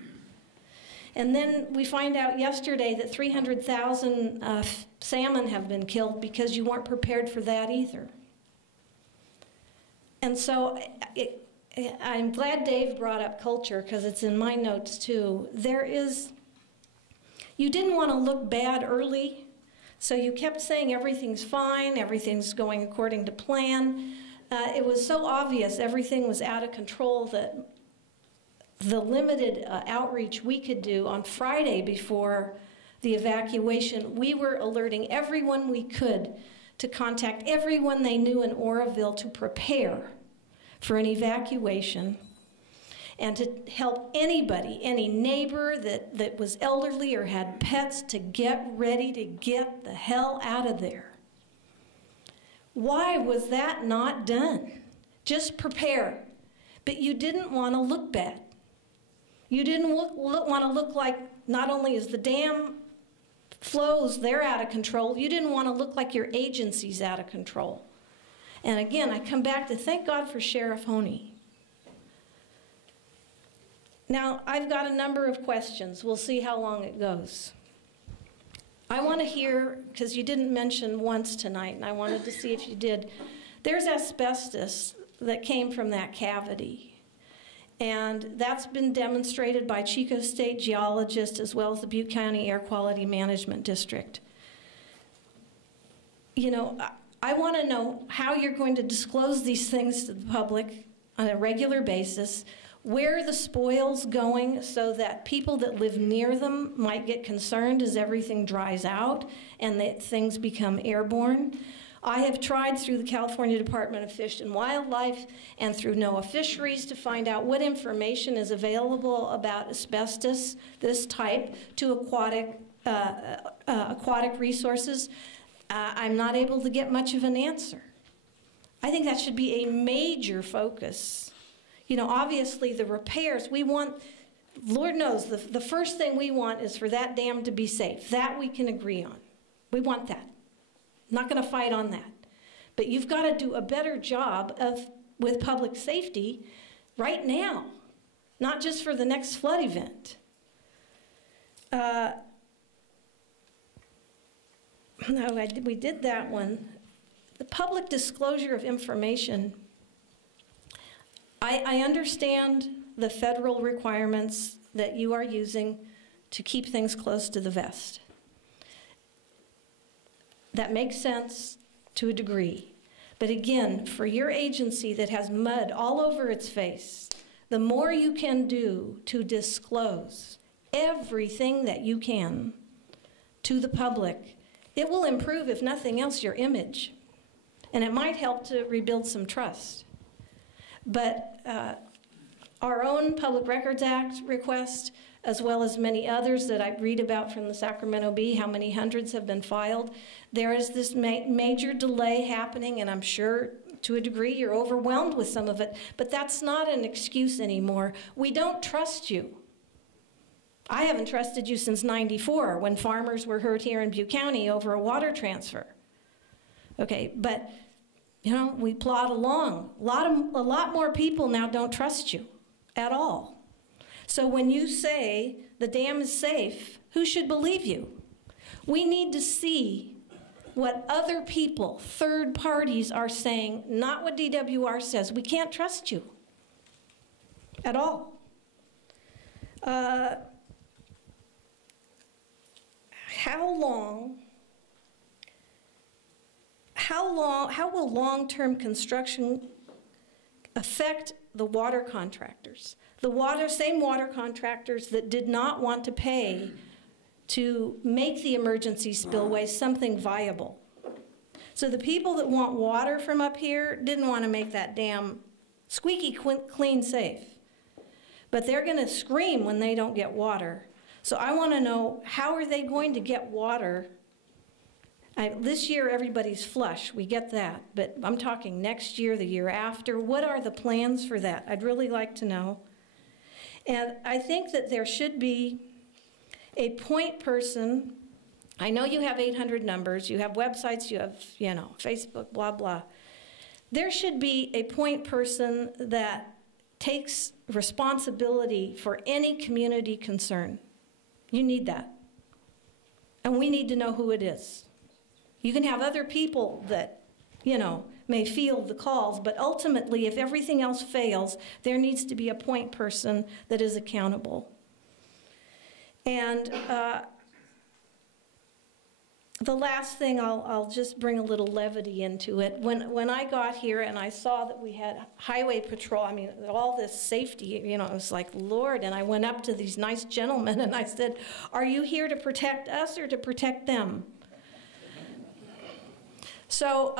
And then we find out yesterday that 300,000 salmon have been killed because you weren't prepared for that either. And so I'm glad Dave brought up culture, because it's in my notes too. You didn't want to look bad early, so you kept saying everything's fine, everything's going according to plan. It was so obvious everything was out of control that the limited outreach we could do on Friday before the evacuation, we were alerting everyone we could to contact everyone they knew in Oroville to prepare for an evacuation, and to help anybody, any neighbor that was elderly or had pets, to get ready to get the hell out of there. Why was that not done? Just prepare. But you didn't want to look bad. You didn't want to look like not only is the dam flows, they're out of control, you didn't want to look like your agency's out of control. And again, I come back to thank God for Sheriff Honey. Now, I've got a number of questions. We'll see how long it goes. I want to hear, because you didn't mention once tonight, and I wanted to see if you did, there's asbestos that came from that cavity. And that's been demonstrated by Chico State geologists as well as the Butte County Air Quality Management District. You know, I want to know how you're going to disclose these things to the public on a regular basis, where the spoil's going so that people that live near them might get concerned as everything dries out and that things become airborne. I have tried through the California Department of Fish and Wildlife and through NOAA Fisheries to find out what information is available about asbestos, this type, to aquatic resources. I'm not able to get much of an answer. I think that should be a major focus. You know, obviously the repairs, we want, Lord knows, the first thing we want is for that dam to be safe. That we can agree on. We want that. I'm not going to fight on that. But you've got to do a better job with public safety right now, not just for the next flood event. No, we did that one. The public disclosure of information. I understand the federal requirements that you are using to keep things close to the vest. That makes sense to a degree. But again, for your agency that has mud all over its face, the more you can do to disclose everything that you can to the public, it will improve, if nothing else, your image. And it might help to rebuild some trust. But our own Public Records Act request, as well as many others that I read about from the Sacramento Bee, how many hundreds have been filed, there is this major delay happening, and I'm sure to a degree you're overwhelmed with some of it, but that's not an excuse anymore. We don't trust you. I haven't trusted you since '94 when farmers were hurt here in Butte County over a water transfer. Okay, but you know, we plod along. A lot more people now don't trust you at all. So when you say the dam is safe, who should believe you? We need to see what other people, third parties, are saying, not what DWR says. We can't trust you at all. How will long-term construction affect the water contractors? The same water contractors that did not want to pay to make the emergency spillways something viable. So the people that want water from up here didn't want to make that dam squeaky clean safe. But they're going to scream when they don't get water. So I want to know, how are they going to get water? This year, everybody's flush. We get that. But I'm talking next year, the year after. What are the plans for that? I'd really like to know. And I think that there should be a point person. I know you have 800 numbers. You have websites. You have, you know, Facebook, blah, blah. There should be a point person that takes responsibility for any community concern. You need that. And we need to know who it is. You can have other people that, you know, may field the calls, but ultimately, if everything else fails, there needs to be a point person that is accountable. And the last thing, I'll just bring a little levity into it. When I got here and I saw that we had highway patrol, I mean, all this safety, you know, it was like, Lord, and I went up to these nice gentlemen and I said, are you here to protect us or to protect them? So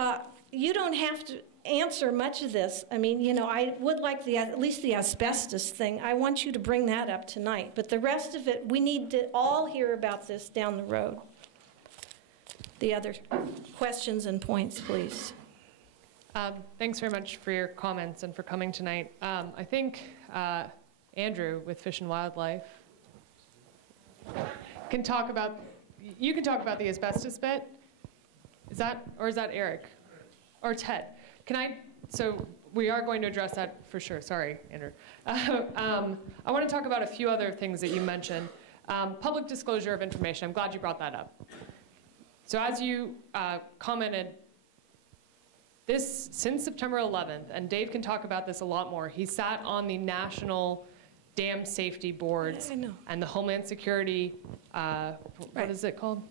you don't have to answer much of this. I mean, you know, I would like at least the asbestos thing. I want you to bring that up tonight. But the rest of it, we need to all hear about this down the road. The other questions and points, please. Thanks very much for your comments and for coming tonight. I think Andrew with Fish and Wildlife can talk about, you can talk about the asbestos bit. Is that Eric? Or Ted? So we are going to address that for sure. Sorry, Andrew. I want to talk about a few other things that you mentioned. Public disclosure of information. I'm glad you brought that up. So as you commented, since September 11th, and Dave can talk about this a lot more, he sat on the National Dam Safety Boards and the Homeland Security, what is it called?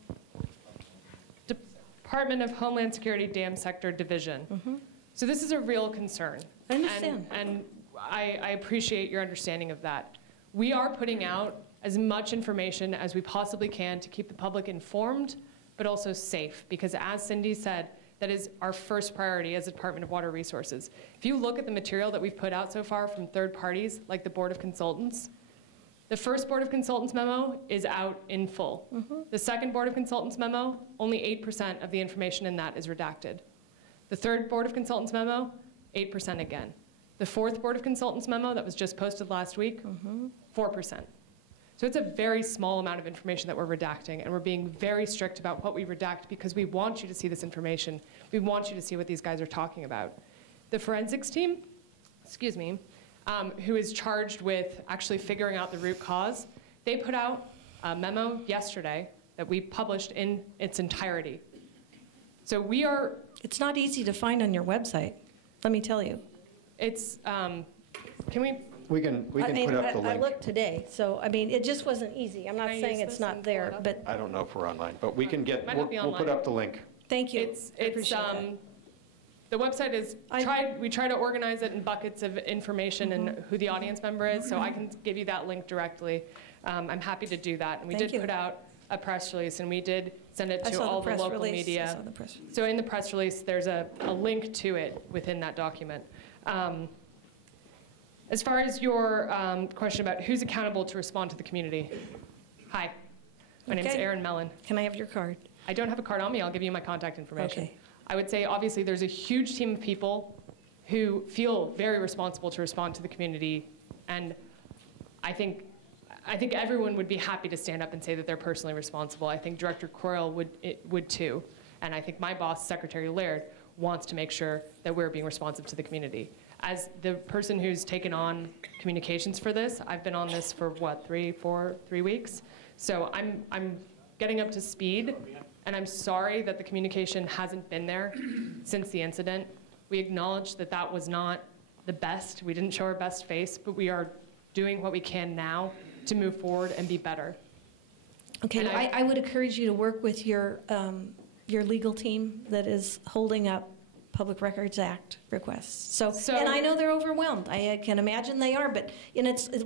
Department of Homeland Security Dam Sector Division. Mm-hmm. So this is a real concern. I understand. And I appreciate your understanding of that. We are putting out as much information as we possibly can to keep the public informed, but also safe, because as Cindy said, that is our first priority as a Department of Water Resources. If you look at the material that we've put out so far from third parties, like the Board of Consultants, the first Board of Consultants memo is out in full. Mm-hmm. The second Board of Consultants memo, only 8% of the information in that is redacted. The third Board of Consultants memo, 8% again. The fourth Board of Consultants memo that was just posted last week, 4%. So it's a very small amount of information that we're redacting, and we're being very strict about what we redact because we want you to see this information. We want you to see what these guys are talking about. The forensics team, who is charged with actually figuring out the root cause, they put out a memo yesterday that we published in its entirety. So we are... It's not easy to find on your website, let me tell you. It's, can we... We can put up the link. I looked today, so I mean, it just wasn't easy. I'm not saying it's not there, but I don't know if we're online, but we can get. We'll put up the link. Thank you. It's the website is we try to organize it in buckets of information and who the audience member is, so I can give you that link directly. I'm happy to do that, and we did put out a press release, and we did send it I to saw the all the press local release. I media. saw the press release. So in the press release, there's a link to it within that document. As far as your question about who's accountable to respond to the community. Hi, my name's Okay. Erin Mellon. Can I have your card? I don't have a card on me. I'll give you my contact information. Okay. I would say, obviously, there's a huge team of people who feel very responsible to respond to the community, and I think everyone would be happy to stand up and say that they're personally responsible. I think Director Croyle would too, and I think my boss, Secretary Laird, wants to make sure that we're being responsive to the community. As the person who's taken on communications for this, I've been on this for what, 3 weeks? So I'm getting up to speed, and I'm sorry that the communication hasn't been there since the incident. We acknowledge that that was not the best. We didn't show our best face, but we are doing what we can now to move forward and be better. Okay, And I would encourage you to work with your legal team that is holding up Public Records Act requests. So and I know they're overwhelmed. I can imagine they are, but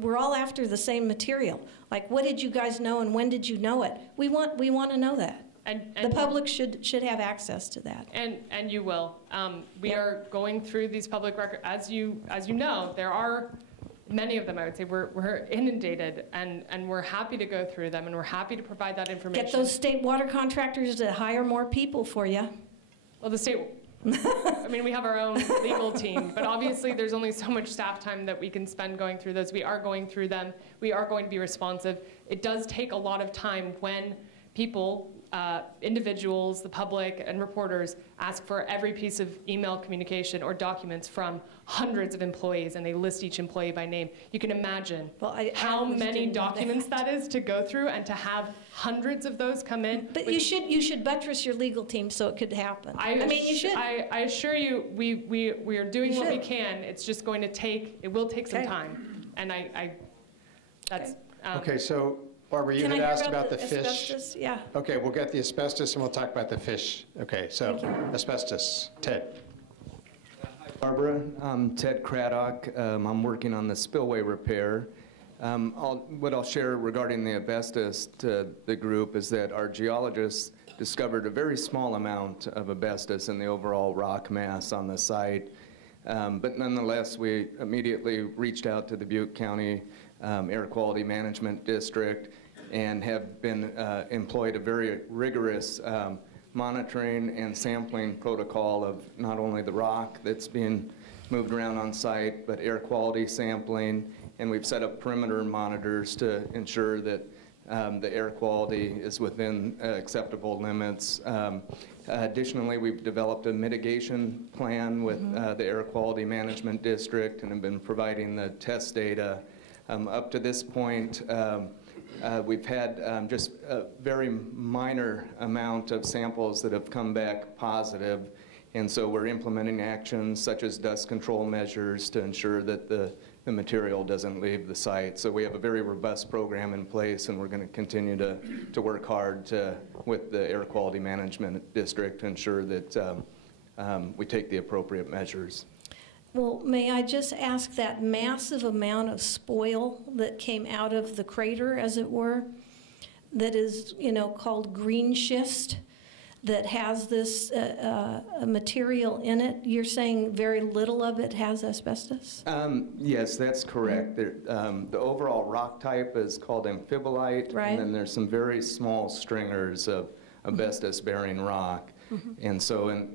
we're all after the same material. Like, what did you guys know and when did you know it? We want to know that. And the public should have access to that. And you will. We are going through these public records. As you know, there are many of them. I would say we're inundated, and we're happy to go through them, and we're happy to provide that information. Get those state water contractors to hire more people for you. Well, the state. I mean, we have our own legal team, but obviously there's only so much staff time that we can spend going through those. We are going through them. We are going to be responsive. It does take a lot of time when people, individuals, the public, and reporters ask for every piece of email communication or documents from hundreds of employees, and they list each employee by name. You can imagine how many documents that is to go through, and to have hundreds of those come in. But you should buttress your legal team so it could happen. I mean, you should. I assure you, we are doing what we can. It's just going to take. It will take some time, and that's. Okay, so Barbara, you Can had I hear asked about the fish. asbestos? Yeah. Okay, we'll get the asbestos and we'll talk about the fish. Okay, so asbestos. Ted. Barbara, I'm Ted Craddock. I'm working on the spillway repair. What I'll share regarding the asbestos to the group is that our geologists discovered a very small amount of asbestos in the overall rock mass on the site. But nonetheless, we immediately reached out to the Butte County Air Quality Management District and have been employed a very rigorous monitoring and sampling protocol of not only the rock that's being moved around on site, but air quality sampling, and we've set up perimeter monitors to ensure that the air quality is within acceptable limits. Additionally, we've developed a mitigation plan with the Air Quality Management District and have been providing the test data. Up to this point, we've had just a very minor amount of samples that have come back positive, and so we're implementing actions such as dust control measures to ensure that the material doesn't leave the site. So we have a very robust program in place, and we're going to continue to work hard with the Air Quality Management District to ensure that we take the appropriate measures. Well, may I just ask, that massive amount of spoil that came out of the crater, as it were, that is, called green schist, that has this material in it, you're saying very little of it has asbestos? Yes, that's correct. The overall rock type is called amphibolite, right. And then there's some very small stringers of asbestos-bearing rock. And so,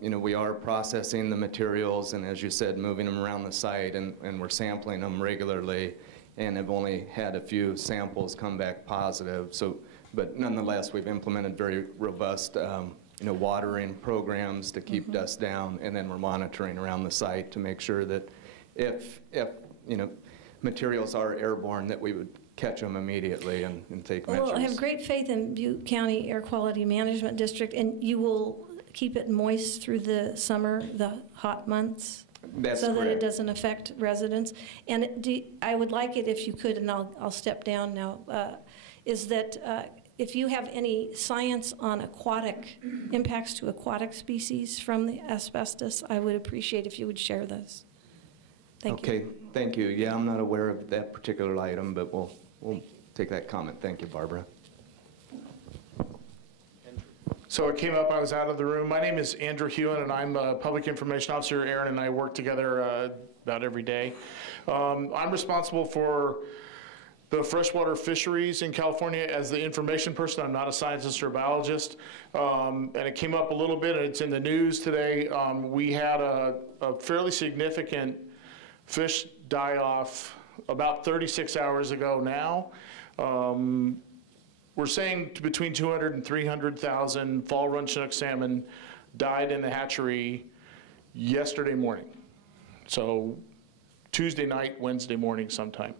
we are processing the materials, and as you said, moving them around the site, and we're sampling them regularly, and have only had a few samples come back positive. So, but nonetheless, we've implemented very robust, watering programs to keep dust down, and then we're monitoring around the site to make sure that if materials are airborne, that we would catch them immediately and take measures. Well, I have great faith in Butte County Air Quality Management District, and you will keep it moist through the summer, the hot months? That's so correct. that it doesn't affect residents. And I would like it if you could, and I'll step down now, is that if you have any science on impacts to aquatic species from the asbestos, I would appreciate if you would share those. Thank you. Okay, thank you. Yeah, I'm not aware of that particular item, but we'll take that comment. Thank you, Barbara. So it came up, I was out of the room. My name is Andrew Hewen, and I'm a public information officer. Aaron and I work together about every day. I'm responsible for the freshwater fisheries in California as the information person. I'm not a scientist or a biologist. And it came up a little bit, and it's in the news today. We had a fairly significant fish die-off about 36 hours ago now. We're saying between 200 and 300,000 fall run Chinook salmon died in the hatchery yesterday morning. So Tuesday night, Wednesday morning sometime.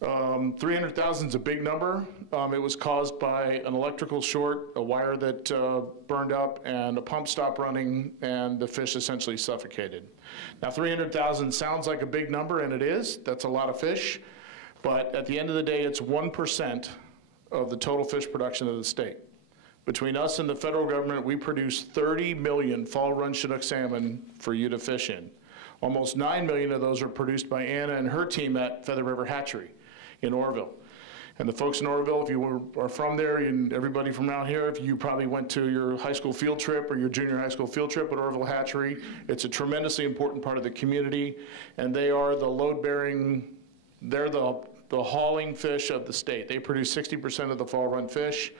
300,000 is a big number. It was caused by an electrical short, a wire that burned up, and a pump stopped running, and the fish essentially suffocated. Now 300,000 sounds like a big number, and it is. That's a lot of fish. But at the end of the day, it's 1% of the total fish production of the state. Between us and the federal government, we produce 30 million fall run Chinook salmon for you to fish in. Almost 9 million of those are produced by Anna and her team at Feather River Hatchery in Oroville. And the folks in Oroville, if you are from there, and everybody from around here, if you probably went to your high school field trip or your junior high school field trip at Oroville Hatchery, it's a tremendously important part of the community, and they are the load-bearing, they're the hauling fish of the state. They produce 60% of the fall run fish.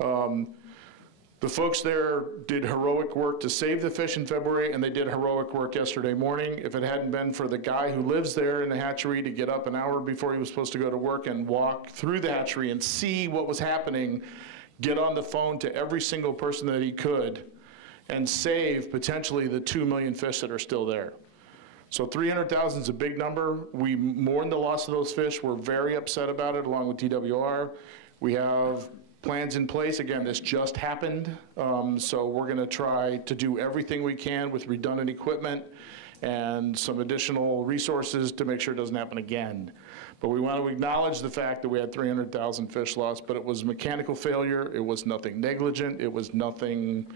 The folks there did heroic work to save the fish in February, and they did heroic work yesterday morning. If it hadn't been for the guy who lives there in the hatchery to get up an hour before he was supposed to go to work and walk through the hatchery and see what was happening, get on the phone to every single person that he could, and save potentially the 2 million fish that are still there. So 300,000 is a big number. We mourn the loss of those fish. We're very upset about it, along with DWR. We have plans in place. Again, this just happened, so we're going to try to do everything we can with redundant equipment and some additional resources to make sure it doesn't happen again. But we want to acknowledge the fact that we had 300,000 fish lost, but it was mechanical failure. It was nothing negligent. It was nothing,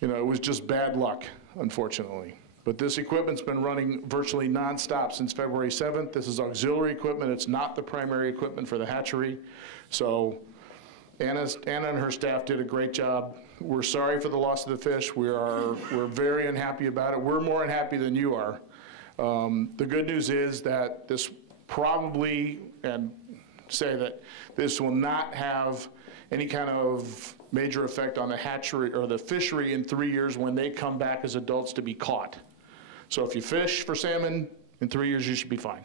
it was just bad luck, unfortunately. But this equipment's been running virtually nonstop since February 7th. This is auxiliary equipment. It's not the primary equipment for the hatchery. So Anna and her staff did a great job. We're sorry for the loss of the fish. We're very unhappy about it. We're more unhappy than you are. The good news is that this probably, and say that this will not have any kind of major effect on the hatchery or the fishery in 3 years when they come back as adults to be caught. So if you fish for salmon, in 3 years you should be fine.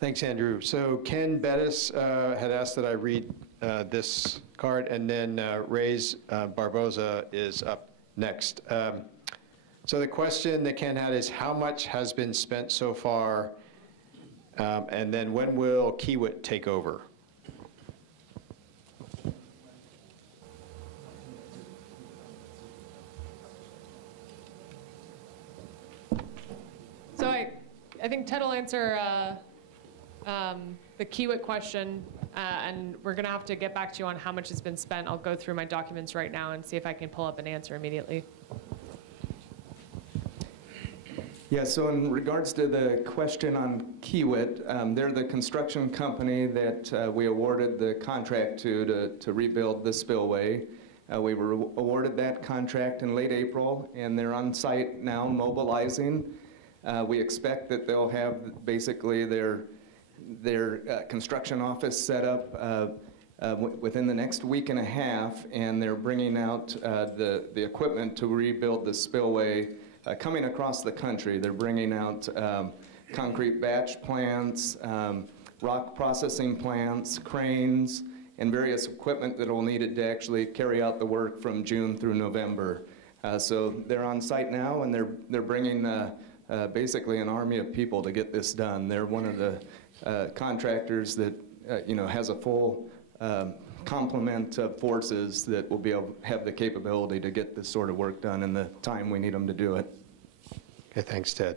Thanks, Andrew. So Ken Bettis had asked that I read this card, and then Reyes Barboza is up next. So the question that Ken had is, how much has been spent so far, and then when will Kiewit take over? So I think Ted will answer the Kiewit question, and we're going to have to get back to you on how much has been spent. I'll go through my documents right now and see if I can pull up an answer immediately. Yeah, so in regards to the question on Kiewit, they're the construction company that we awarded the contract to rebuild the spillway. We were awarded that contract in late April, and they're on site now mobilizing. We expect that they'll have basically their construction office set up within the next week and a half, and they're bringing out the equipment to rebuild the spillway coming across the country. They're bringing out concrete batch plants, rock processing plants, cranes, and various equipment that will need it to actually carry out the work from June through November. So they're on site now, and they're bringing basically an army of people to get this done. They're one of the contractors that has a full complement of forces that will be able to have the capability to get this sort of work done in the time we need them to do it. Okay, thanks, Ted.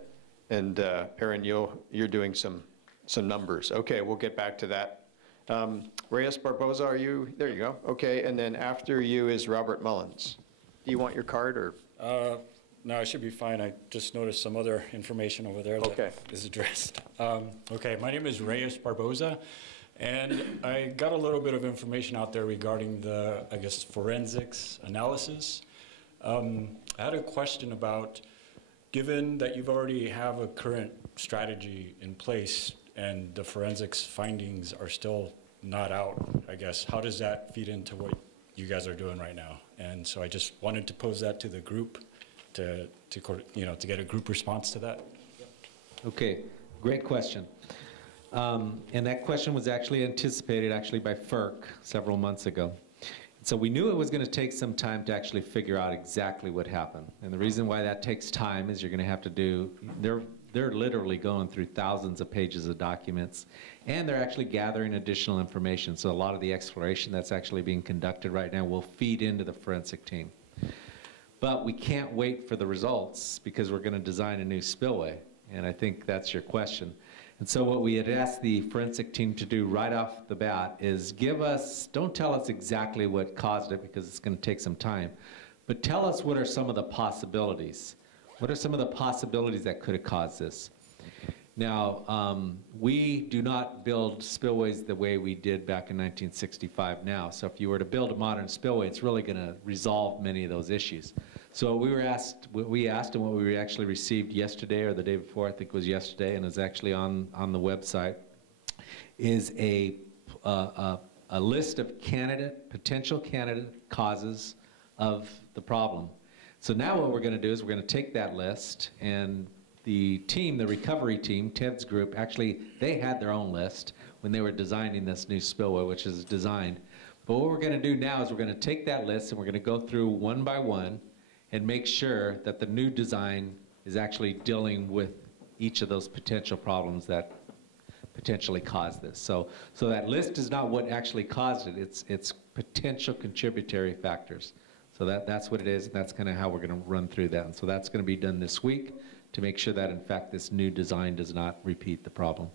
And Aaron, you're doing some numbers. Okay, we'll get back to that. Reyes Barboza, are you? There you go. Okay, and then after you is Robert Mullins. Do you want your card or? No, I should be fine. I just noticed some other information over there that is addressed. Okay, my name is Reyes Barboza, And I got a little bit of information out there regarding the, I guess, forensics analysis. I had a question about, given that you've already have a current strategy in place and the forensics findings are still not out, I guess, how does that feed into what you guys are doing right now? And so I just wanted to pose that to the group to get a group response to that. Okay, great question. And that question was actually anticipated by FERC several months ago. So we knew it was going to take some time to actually figure out exactly what happened. And the reason why that takes time is you're going to have to do, they're literally going through thousands of pages of documents, and they're actually gathering additional information. So a lot of the exploration that's actually being conducted right now will feed into the forensic team. But we can't wait for the results because we're going to design a new spillway. And I think that's your question. And so what we had asked the forensic team to do right off the bat is don't tell us exactly what caused it because it's going to take some time, but tell us what are some of the possibilities. What are some of the possibilities that could have caused this? Now, we do not build spillways the way we did back in 1965 now. So if you were to build a modern spillway, it's really going to resolve many of those issues. So what we asked and what we actually received yesterday or the day before, I think it was yesterday, and is actually on the website, is a list of potential candidate causes of the problem. So now what we're going to do is we're going to take that list, and the team, the recovery team, Ted's group, actually they had their own list when they were designing this new spillway, which is designed. But what we're going to do now is we're going to take that list and we're going to go through one by one and make sure that the new design is actually dealing with each of those potential problems that potentially caused this. So that list is not what actually caused it, it's potential contributory factors. So that's what it is, and that's kind of how we're going to run through that. And so that's going to be done this week to make sure that, in fact, this new design does not repeat the problem.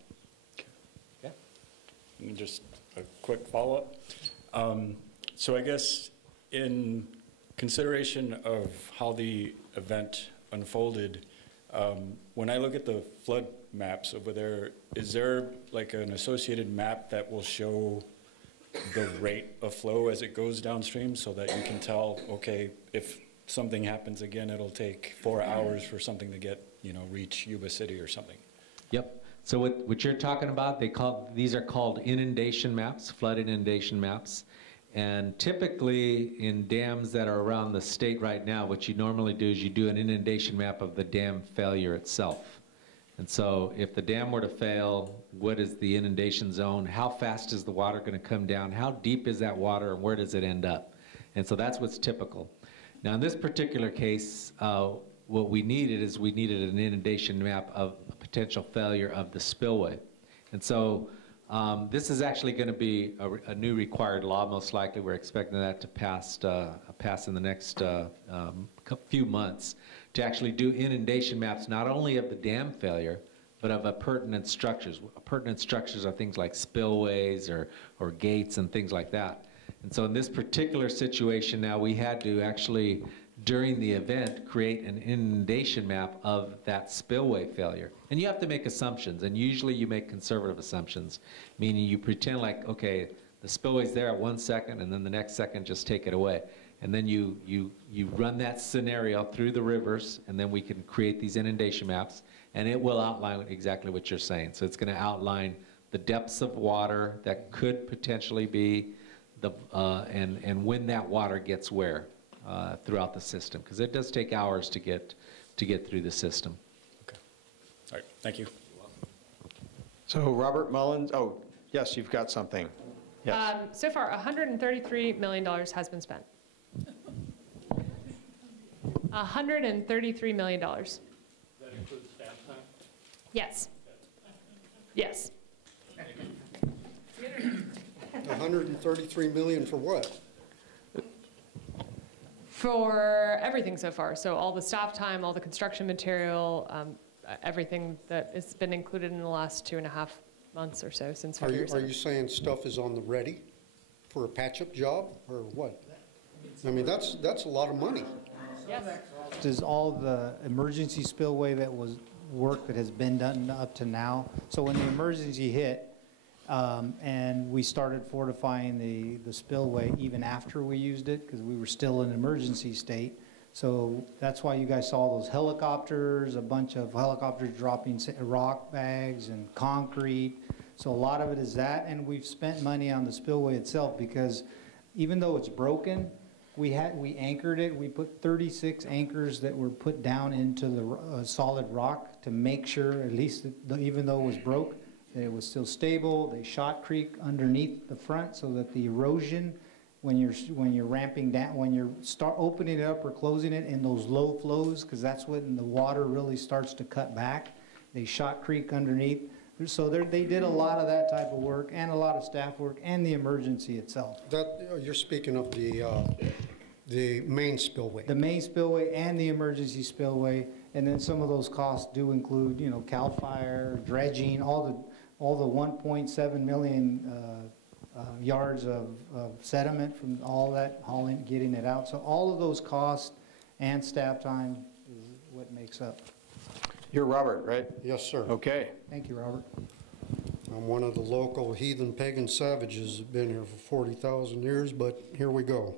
Okay. And just a quick follow-up. So I guess in consideration of how the event unfolded, when I look at the flood maps over there, is there like an associated map that will show the rate of flow as it goes downstream so that you can tell, okay, if something happens again, it'll take 4 hours for something to get, reach Yuba City or something? Yep. So what you're talking about, these are called inundation maps, flood inundation maps. And typically in dams that are around the state right now, what you normally do is you do an inundation map of the dam failure itself. And so if the dam were to fail, what is the inundation zone? How fast is the water going to come down? How deep is that water and where does it end up? And so that's what's typical. Now in this particular case, what we needed is we needed an inundation map of a potential failure of the spillway. And so this is actually going to be a new required law, most likely. We're expecting that to pass in the next few months, to actually do inundation maps not only of the dam failure, but of appurtenant structures. Appurtenant structures are things like spillways or gates and things like that. And so in this particular situation now, we had to actually, during the event, create an inundation map of that spillway failure. And you have to make assumptions, and usually you make conservative assumptions, meaning you pretend like, okay, the spillway's there at 1 second, and then the next second just take it away. And then you run that scenario through the rivers, and then we can create these inundation maps, and it will outline exactly what you're saying. So it's going to outline the depths of water that could potentially be, and when that water gets where throughout the system, because it does take hours to get through the system. Okay. All right. Thank you. So Robert Mullins, oh, yes, you've got something. Yes. So far, $133 million has been spent. $133 million. That includes staff time? Yes. Yes. $133 million for what? For everything so far. So all the staff time, all the construction material, everything that has been included in the last 2.5 months or so since February. Are you saying stuff is on the ready for a patch-up job or what? I mean, that's a lot of money. Yes. Does all the emergency spillway that was work that has been done up to now, so when the emergency hit, And we started fortifying the spillway even after we used it because we were still in an emergency state. So that's why you guys saw those helicopters, a bunch of helicopters dropping rock bags and concrete. So a lot of it is that, and we've spent money on the spillway itself because even though it's broken, we anchored it. We put 36 anchors that were put down into the solid rock to make sure, at least even though it was broke, that it was still stable. They shot creek underneath the front so that the erosion, when you're ramping down, when you start opening it up or closing it in those low flows, because that's when the water really starts to cut back. They shot creek underneath. So they did a lot of that type of work and a lot of staff work and the emergency itself. That you're speaking of the main spillway. The main spillway and the emergency spillway, and then some of those costs do include, you know, CAL FIRE, dredging, all the 1.7 million yards of sediment from all that hauling, getting it out. So all of those costs and staff time is what makes up. You're Robert, right? Yes, sir. Okay. Thank you, Robert. I'm one of the local heathen pagan savages that have been here for 40,000 years, but here we go.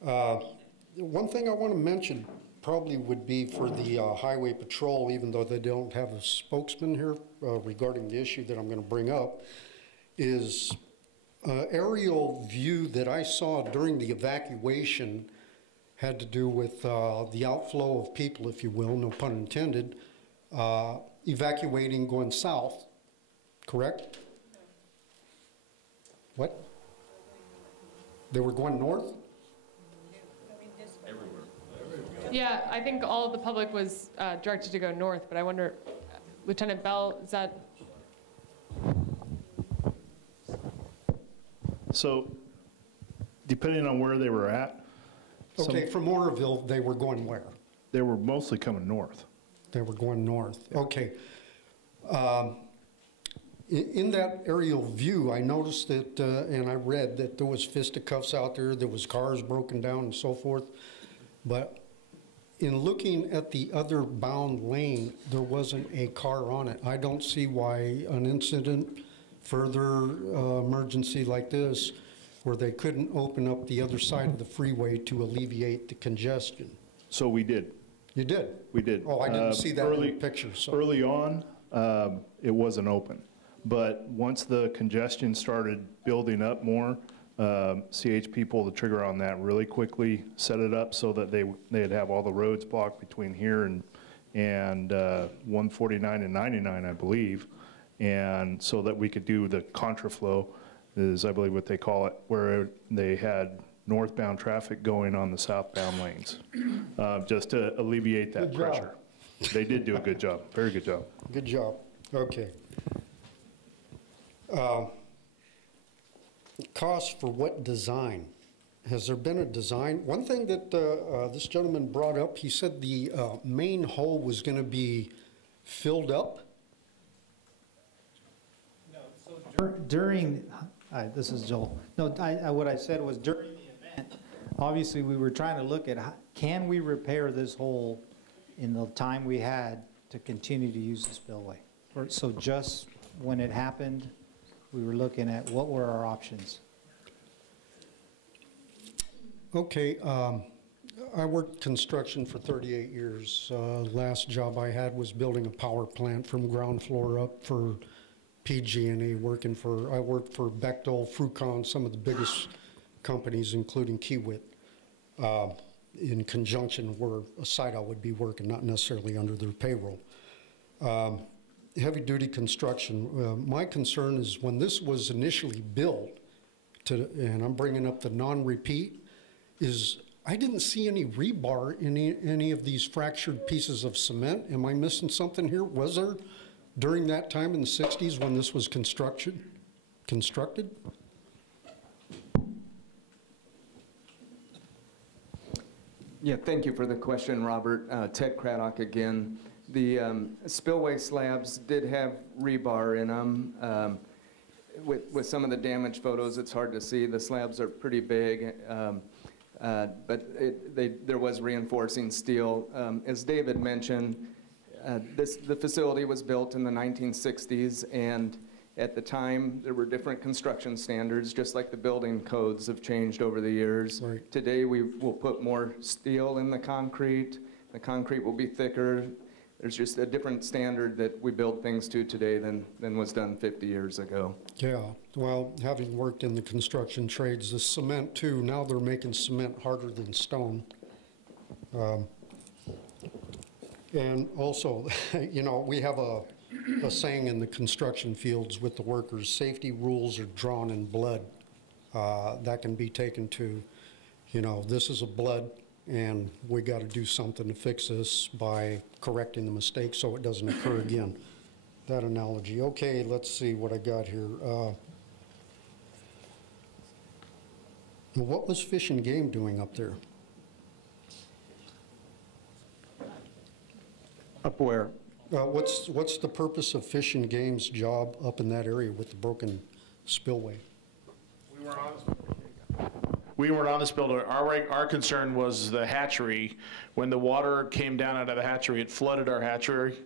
One thing I want to mention probably would be for the Highway Patrol, even though they don't have a spokesman here regarding the issue that I'm going to bring up, is aerial view that I saw during the evacuation had to do with the outflow of people, if you will, no pun intended, evacuating going south, correct? What? They were going north? Yeah, I think all of the public was directed to go north, but I wonder, Lieutenant Bell, is that? So, depending on where they were at. Okay, from Oroville, they were going where? They were mostly coming north. They were going north. Okay. In that aerial view, I noticed that, and I read that there was fisticuffs out there, there was cars broken down and so forth. But in looking at the other bound lane, there wasn't a car on it. I don't see why an incident, further emergency like this, where they couldn't open up the other side of the freeway to alleviate the congestion. So we did. You did? We did. Oh, I didn't see that in the picture. So. Early on, it wasn't open. But once the congestion started building up more, CHP pulled the trigger on that really quickly, set it up so that they'd have all the roads blocked between here and 149 and 99, I believe, and so that we could do the contraflow, is I believe what they call it, where they had northbound traffic going on the southbound lanes, just to alleviate that pressure. They did do a good job, very good job. Good job. Okay. Cost for what design? Has there been a design? One thing that this gentleman brought up, he said the main hole was going to be filled up. No, so during, this is Joel. No, what I said was during the event, obviously we were trying to look at can we repair this hole in the time we had to continue to use the spillway. So just when it happened, we were looking at what were our options. Okay, I worked construction for 38 years. Last job I had was building a power plant from ground floor up for PG&E. I worked for Bechtel, Frucon, some of the biggest companies, including Kiewit, in conjunction where a site I would be working, not necessarily under their payroll. Heavy-duty construction. My concern is when this was initially built, and I'm bringing up the non-repeat, is I didn't see any rebar in any of these fractured pieces of cement. Am I missing something here? Was there during that time in the 60s when this was constructed? Yeah, thank you for the question, Robert. Ted Craddock again. The spillway slabs did have rebar in them. With some of the damaged photos, it's hard to see. The slabs are pretty big, but there was reinforcing steel. As David mentioned, the facility was built in the 1960s, and At the time, there were different construction standards, just like the building codes have changed over the years. Right. Today, we will put more steel in the concrete. The concrete will be thicker. There's just a different standard that we build things to today than was done 50 years ago. Yeah, well, having worked in the construction trades, the cement too, now they're making cement harder than stone. And also, you know, we have a saying in the construction fields with the workers, safety rules are drawn in blood. That can be taken to, you know, this is a blood, and we got to do something to fix this by correcting the mistake so it doesn't occur again. That analogy. Okay, let's see what I got here. What was Fish and Game doing up there? Up where? What's the purpose of Fish and Game's job up in that area with the broken spillway? We weren't on the spillway. Our concern was the hatchery. When the water came down out of the hatchery, it flooded our hatchery.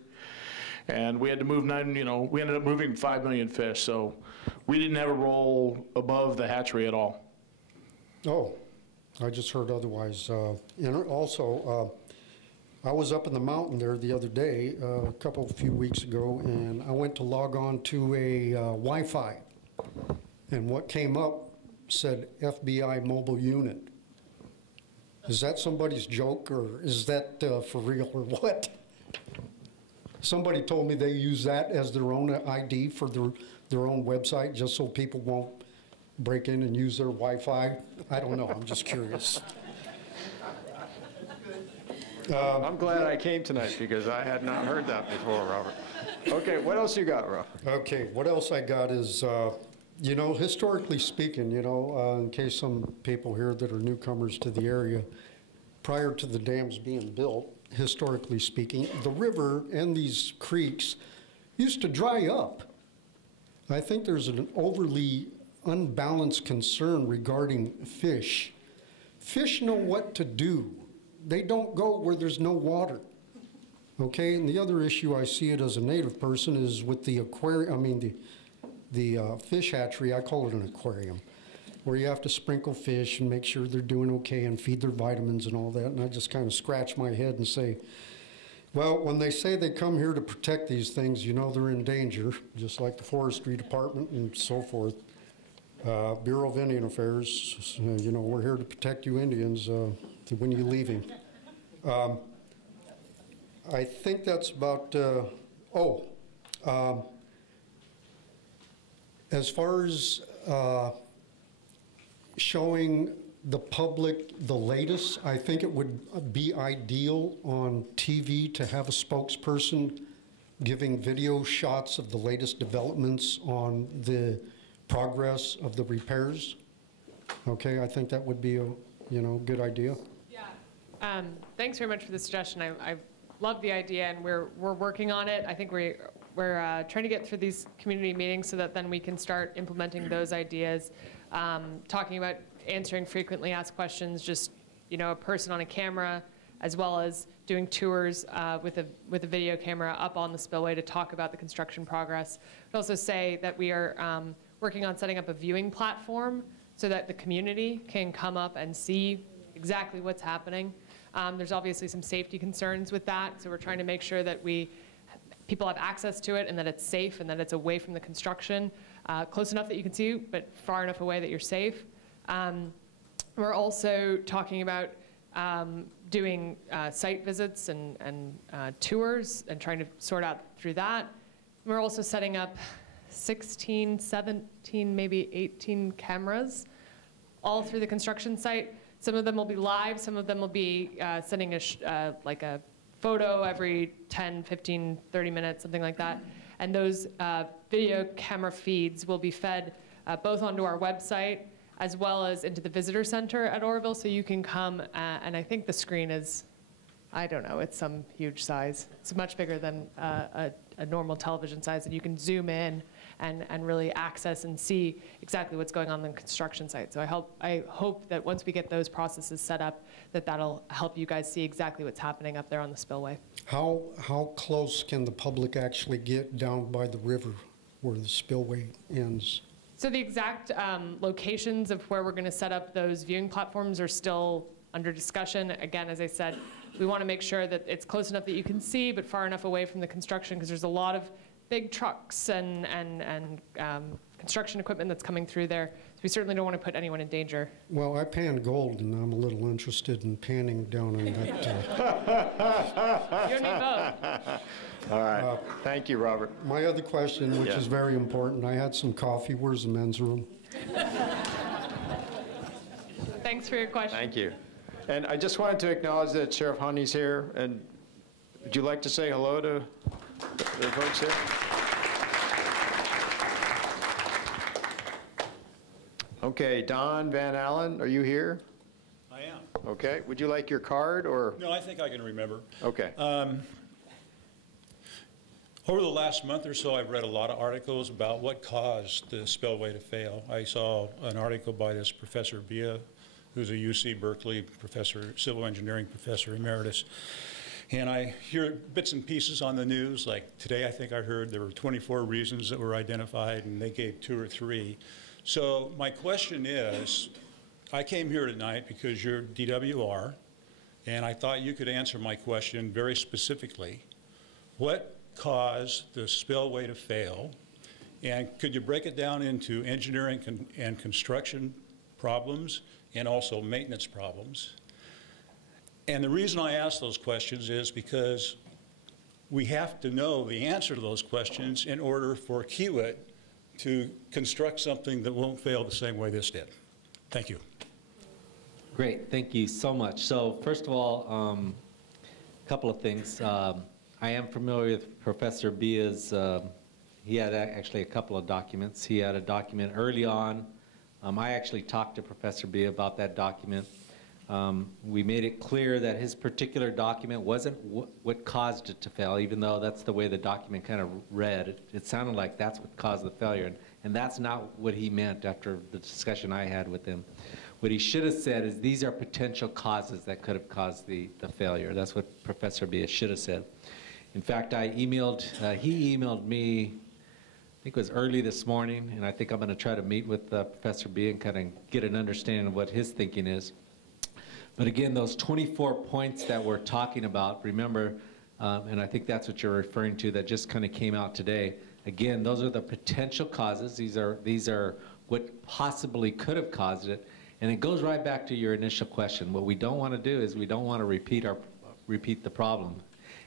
And we had to move we ended up moving 5 million fish. So we didn't have a role above the hatchery at all. Oh, I just heard otherwise. And also, I was up in the mountain there the other day, a few weeks ago, and I went to log on to a Wi-Fi. And what came up said FBI mobile unit. Is that somebody's joke, or is that for real, or what? Somebody told me they use that as their own ID for their own website, just so people won't break in and use their Wi-Fi. I don't know, I'm just curious. I'm glad I came tonight because I had not heard that before, Robert. Okay, what else you got, Rob? Okay, what else I got is, you know, historically speaking, you know, in case some people here that are newcomers to the area, prior to the dams being built, historically speaking, the river and these creeks used to dry up. I think there's an overly unbalanced concern regarding fish. Fish know what to do. They don't go where there's no water. Okay, and the other issue I see it as a native person is with the aquarium, I mean the fish hatchery, I call it an aquarium, where you have to sprinkle fish and make sure they're doing okay and feed their vitamins and all that. And I just kind of scratch my head and say, well, when they say they come here to protect these things, you know they're in danger, just like the forestry department and so forth. Bureau of Indian Affairs, you know, we're here to protect you Indians when you're leaving. I think that's about, as far as showing the public the latest, I think it would be ideal on TV to have a spokesperson giving video shots of the latest developments on the progress of the repairs. Okay, I think that would be a, you know, good idea. Yeah. Thanks very much for the suggestion. I love the idea, and we're working on it. I think we're trying to get through these community meetings so that then we can start implementing those ideas. Talking about answering frequently asked questions, just, you know, a person on a camera, as well as doing tours with a video camera up on the spillway to talk about the construction progress. I'd also say that we are working on setting up a viewing platform so that the community can come up and see exactly what's happening. There's obviously some safety concerns with that, so we're trying to make sure that people have access to it and that it's safe and that it's away from the construction, close enough that you can see, but far enough away that you're safe. We're also talking about doing site visits and tours and trying to sort out through that. We're also setting up 16, 17, maybe 18 cameras all through the construction site. Some of them will be live, some of them will be sending like a photo every 10, 15, 30 minutes, something like that. And those video camera feeds will be fed both onto our website as well as into the visitor center at Oroville, so you can come, and I think the screen is, I don't know, it's some huge size. It's much bigger than a normal television size, and you can zoom in and really access and see exactly what's going on the construction site. So I hope that once we get those processes set up, that'll help you guys see exactly what's happening up there on the spillway. How close can the public actually get down by the river where the spillway ends? So the exact locations of where we're going to set up those viewing platforms are still under discussion. Again, as I said, we want to make sure that it's close enough that you can see, but far enough away from the construction, because there's a lot of big trucks and construction equipment that's coming through there. So we certainly don't want to put anyone in danger. Well, I pan gold, and I'm a little interested in panning down in that. You don't need both. All right. Thank you, Robert. My other question, which is very important, I had some coffee. Where's the men's room? Thanks for your question. Thank you. And I just wanted to acknowledge that Sheriff Honey's here. And would you like to say hello to the folks here? Okay, Don Van Allen, are you here? I am. Okay. Would you like your card or? No, I think I can remember. Okay. Over the last month or so, I've read a lot of articles about what caused the spillway to fail. I saw an article by this Professor Bia, who's a UC Berkeley professor, civil engineering professor emeritus. And I hear bits and pieces on the news, like today I think I heard there were 24 reasons that were identified and they gave 2 or 3. So my question is, I came here tonight because you're DWR, and I thought you could answer my question very specifically. What caused the spillway to fail? And could you break it down into engineering and construction problems and also maintenance problems? And the reason I ask those questions is because we have to know the answer to those questions in order for Kiewit to construct something that won't fail the same way this did. Thank you. Great, thank you so much. So first of all, a couple of things. I am familiar with Professor Bia's, he had actually a couple of documents. He had a document early on. I actually talked to Professor Bia about that document. We made it clear that his particular document wasn't what caused it to fail, even though that's the way the document kind of read. It sounded like that's what caused the failure, and that's not what he meant after the discussion I had with him. What he should have said is these are potential causes that could have caused the failure. That's what Professor Bia should have said. In fact, he emailed me, I think it was early this morning, and I think I'm going to try to meet with Professor Bia and kind of get an understanding of what his thinking is. But again, those 24 points that we're talking about, remember, and I think that's what you're referring to, that just kind of came out today. Again, those are the potential causes. These are what possibly could have caused it. And it goes right back to your initial question. What we don't want to do is we don't want to repeat the problem.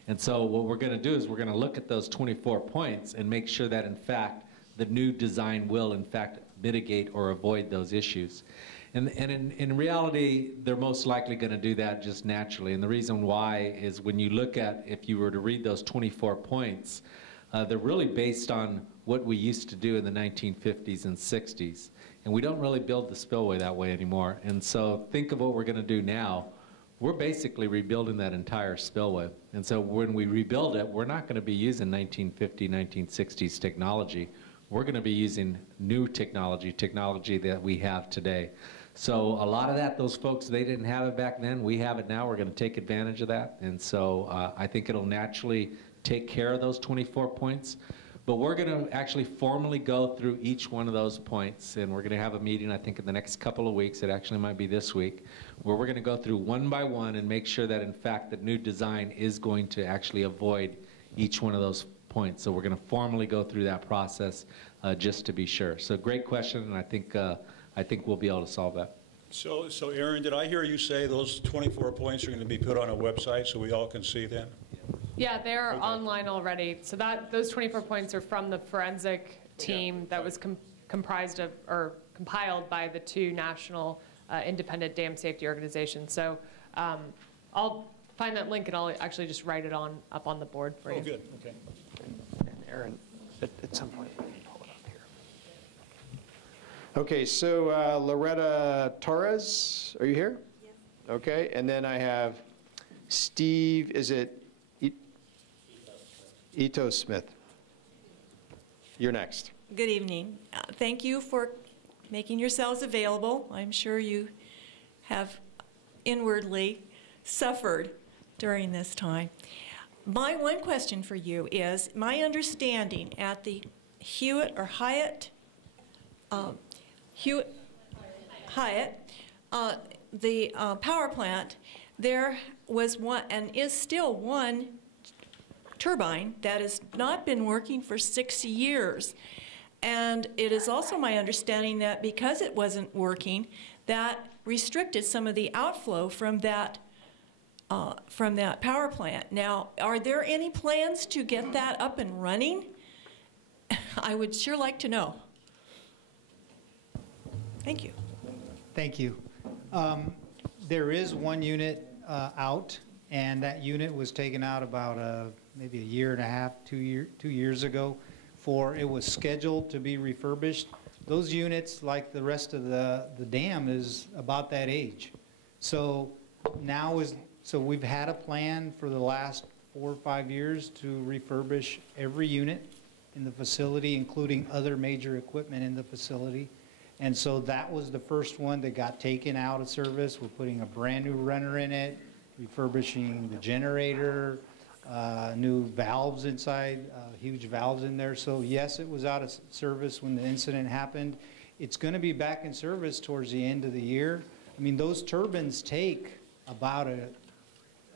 And so what we're going to do is we're going to look at those 24 points and make sure that, in fact, the new design will, in fact, mitigate or avoid those issues. And in reality, they're most likely going to do that just naturally. And the reason why is when you look at, if you were to read those 24 points, they're really based on what we used to do in the 1950s and 60s. And we don't really build the spillway that way anymore. And so think of what we're going to do now. We're basically rebuilding that entire spillway. And so when we rebuild it, we're not going to be using 1950, 1960s technology. We're going to be using new technology that we have today. So a lot of that, those folks, they didn't have it back then. We have it now. We're going to take advantage of that. And so I think it'll naturally take care of those 24 points. But we're going to actually formally go through each one of those points. And we're going to have a meeting, I think, in the next couple of weeks. It actually might be this week, where we're going to go through one by one and make sure that, in fact, the new design is going to actually avoid each one of those points. So we're going to formally go through that process just to be sure. So great question, and I think we'll be able to solve that. So Aaron, did I hear you say those 24 points are going to be put on a website so we all can see them? Yeah, they're online already. So those 24 points are from the forensic team that was comprised of, or compiled by the 2 national independent dam safety organizations. So I'll find that link and I'll actually just write it up on the board for you. Oh, good. Okay. And Aaron, at some point, we can pull it up here. Okay, so Loretta Torres, are you here? Yes. Okay, and then I have Steve, is it Ito Smith? You're next. Good evening. Thank you for making yourselves available. I'm sure you have inwardly suffered during this time. My one question for you is, my understanding at the Hewitt or Hyatt, Hyatt, the power plant, there was one, and is still one turbine that has not been working for 60 years. And it is also my understanding that because it wasn't working, that restricted some of the outflow from that power plant. Now, are there any plans to get that up and running? I would sure like to know. Thank you. Thank you. There is one unit out, and that unit was taken out about maybe a year and a half, 2 years ago. It was scheduled to be refurbished. Those units, like the rest of the dam, is about that age. So we've had a plan for the last 4 or 5 years to refurbish every unit in the facility, including other major equipment in the facility. And so that was the first one that got taken out of service. We're putting a brand new runner in it, refurbishing the generator, new valves inside, huge valves in there. So yes, it was out of service when the incident happened. It's going to be back in service towards the end of the year. I mean, those turbines take about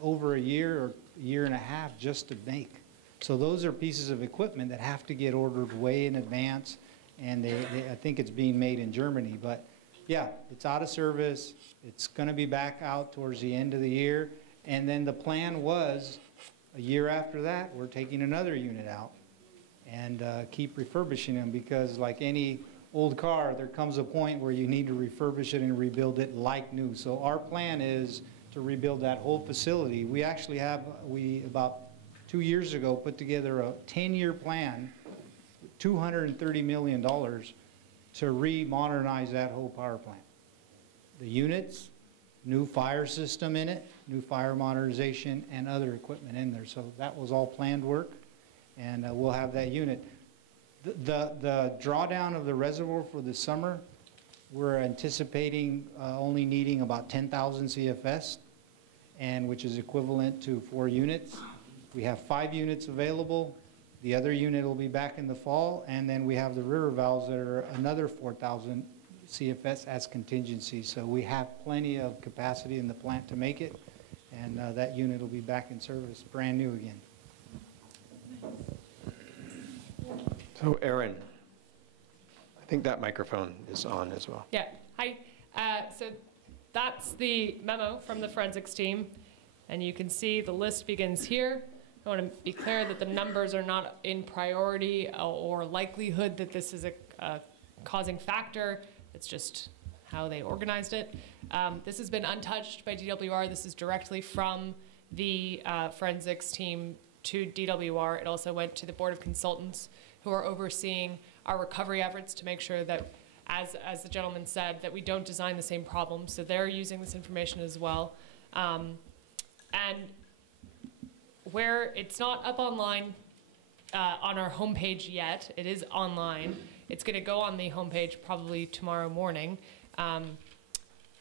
over a year or a year and a half just to make. So those are pieces of equipment that have to get ordered way in advance, and I think it's being made in Germany. But yeah, it's out of service. It's going to be back out towards the end of the year. And then the plan was, a year after that, we're taking another unit out and keep refurbishing them, because like any old car, there comes a point where you need to refurbish it and rebuild it like new. So our plan is to rebuild that whole facility. We actually about 2 years ago, put together a 10-year plan, $230 million to re-modernize that whole power plant. The units, new fire system in it, new fire modernization, and other equipment in there. So that was all planned work, and we'll have that unit. The drawdown of the reservoir for the summer, we're anticipating only needing about 10,000 CFS, and which is equivalent to 4 units. We have 5 units available. The other unit will be back in the fall, and then we have the river valves that are another 4,000 CFS as contingency. So we have plenty of capacity in the plant to make it, and that unit will be back in service, brand new again. So Aaron, I think that microphone is on as well. Yeah, hi. So that's the memo from the forensics team, and you can see the list begins here. I want to be clear that the numbers are not in priority or likelihood that this is a causing factor. It's just how they organized it. This has been untouched by DWR. This is directly from the forensics team to DWR. It also went to the Board of Consultants, who are overseeing our recovery efforts to make sure that, as the gentleman said, that we don't design the same problems. So they're using this information as well. And where it's not up online on our homepage yet, it is online. It's going to go on the homepage probably tomorrow morning.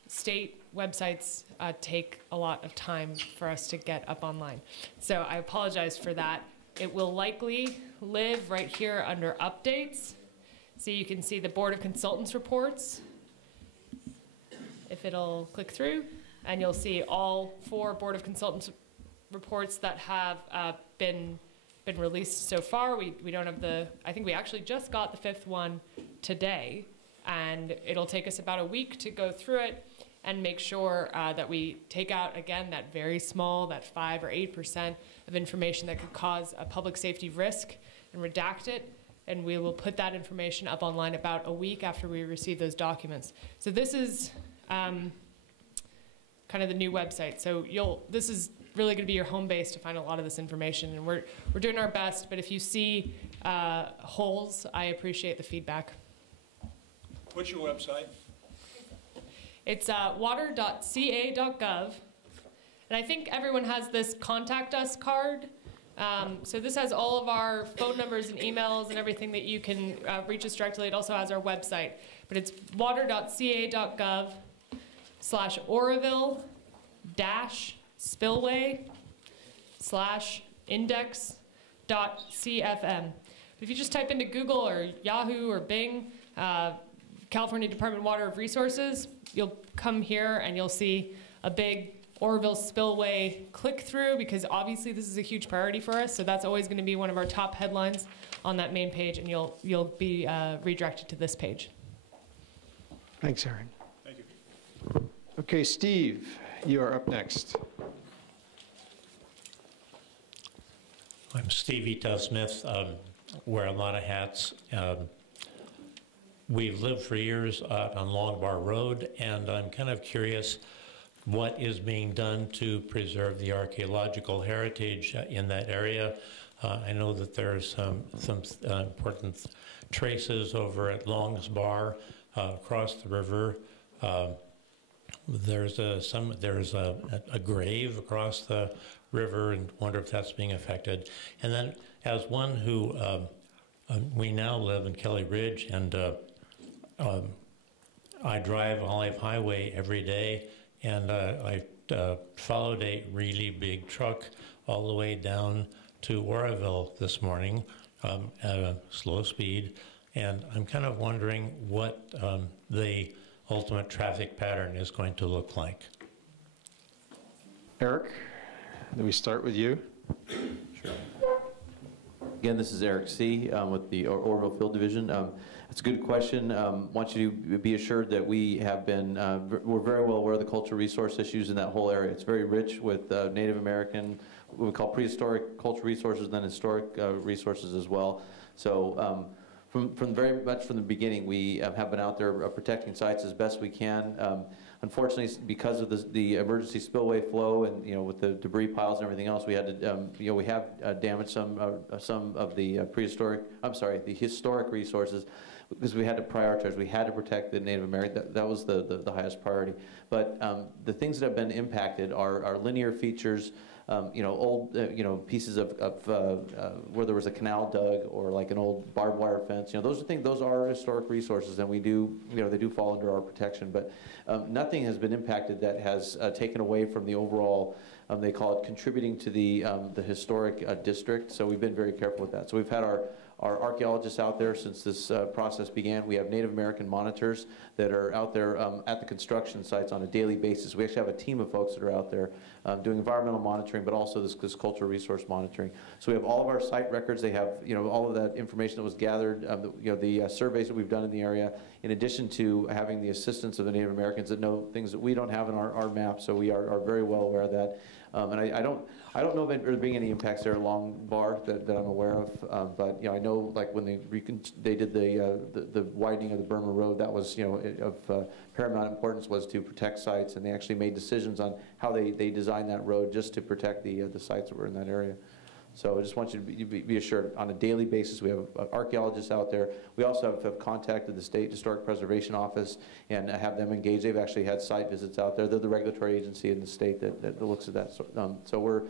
State websites take a lot of time for us to get up online. So I apologize for that. It will likely live right here under updates. So you can see the Board of Consultants reports, if it'll click through, and you'll see all 4 Board of Consultants reports that have been released so far. We don't have I think we actually just got the 5th one today, and it'll take us about a week to go through it and make sure that we take out, again, that very small, that 5 or 8% of information that could cause a public safety risk, and redact it, and we will put that information up online about a week after we receive those documents. So this is kind of the new website. So this is really going to be your home base to find a lot of this information, and we're doing our best, but if you see holes, I appreciate the feedback. What's your website? It's water.ca.gov, and I think everyone has this contact us card. So this has all of our phone numbers and emails and everything that you can reach us directly. It also has our website, but it's water.ca.gov/Oroville-spillway/index.cfm. But if you just type into Google or Yahoo or Bing, California Department of Water Resources, you'll come here and you'll see a big Oroville spillway click through, because obviously this is a huge priority for us. So that's always going to be one of our top headlines on that main page, and you'll be redirected to this page. Thanks, Aaron. Thank you. Okay, Steve, you are up next. I'm Steve Ito Smith, wear a lot of hats. We've lived for years on Long Bar Road, and I'm kind of curious what is being done to preserve the archaeological heritage in that area. I know that there's some important traces over at Long's Bar across the river. There's a grave across the river, and wonder if that's being affected. And then, as one who we now live in Kelly Ridge, and I drive Olive Highway every day, and I followed a really big truck all the way down to Oroville this morning at a slow speed, and I'm kind of wondering what the ultimate traffic pattern is going to look like. Eric, do we start with you? Sure. Again, this is Eric C. With the Oroville Field Division. It's a good question. Want you to be assured that we have been, we're very well aware of the cultural resource issues in that whole area. It's very rich with Native American, what we call prehistoric cultural resources, and then historic resources as well. So from very much from the beginning, we have been out there protecting sites as best we can. Unfortunately, because of the emergency spillway flow and with the debris piles and everything else, we had to we have damaged some of the the historic resources, because we had to prioritize. We had to protect the Native American. That was the highest priority. But the things that have been impacted are linear features. Old pieces of where there was a canal dug, or like an old barbed wire fence. Those are things. Those are historic resources, and we do they do fall under our protection. But nothing has been impacted that has taken away from the overall. They call it contributing to the historic district. So we've been very careful with that. So we've had our archaeologists out there since this process began. We have Native American monitors that are out there at the construction sites on a daily basis. We actually have a team of folks that are out there doing environmental monitoring, but also this cultural resource monitoring. So we have all of our site records. They have all of that information that was gathered, the surveys that we've done in the area, in addition to having the assistance of the Native Americans that know things that we don't have in our map. So we are very well aware of that. And I don't know of there being any impacts there along Bar that I'm aware of, but I know like when they did the widening of the Burma Road, that was of paramount importance, was to protect sites, and they actually made decisions on how they designed that road just to protect the sites that were in that area. So I just want you to be assured, on a daily basis, we have archaeologists out there. We also have contacted the State Historic Preservation Office and have them engaged. They've actually had site visits out there. They're the regulatory agency in the state that looks at that. So we're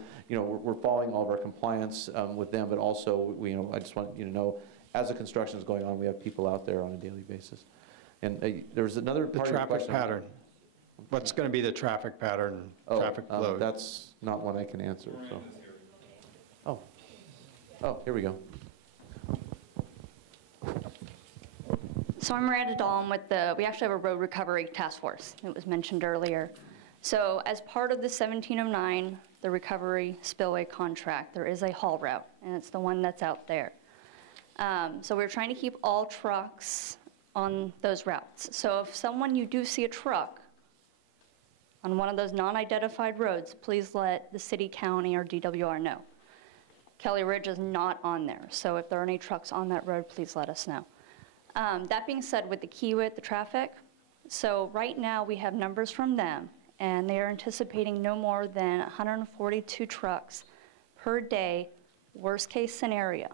following all of our compliance with them, but also I just want you to know, as the construction is going on, we have people out there on a daily basis. And there was another part of your question. The traffic pattern. What's going to be the traffic pattern, traffic load? That's not one I can answer. So. Oh, here we go. So I'm Miranda Dahl. We actually have a road recovery task force. It was mentioned earlier. So as part of the 1709, the recovery spillway contract, there is a haul route, and it's the one that's out there. So we're trying to keep all trucks on those routes. So if you do see a truck on one of those non-identified roads, please let the city, county, or DWR know. Kelly Ridge is not on there, so if there are any trucks on that road, please let us know. That being said, with the Kiewit, the traffic, so right now we have numbers from them, and they are anticipating no more than 142 trucks per day, worst case scenario.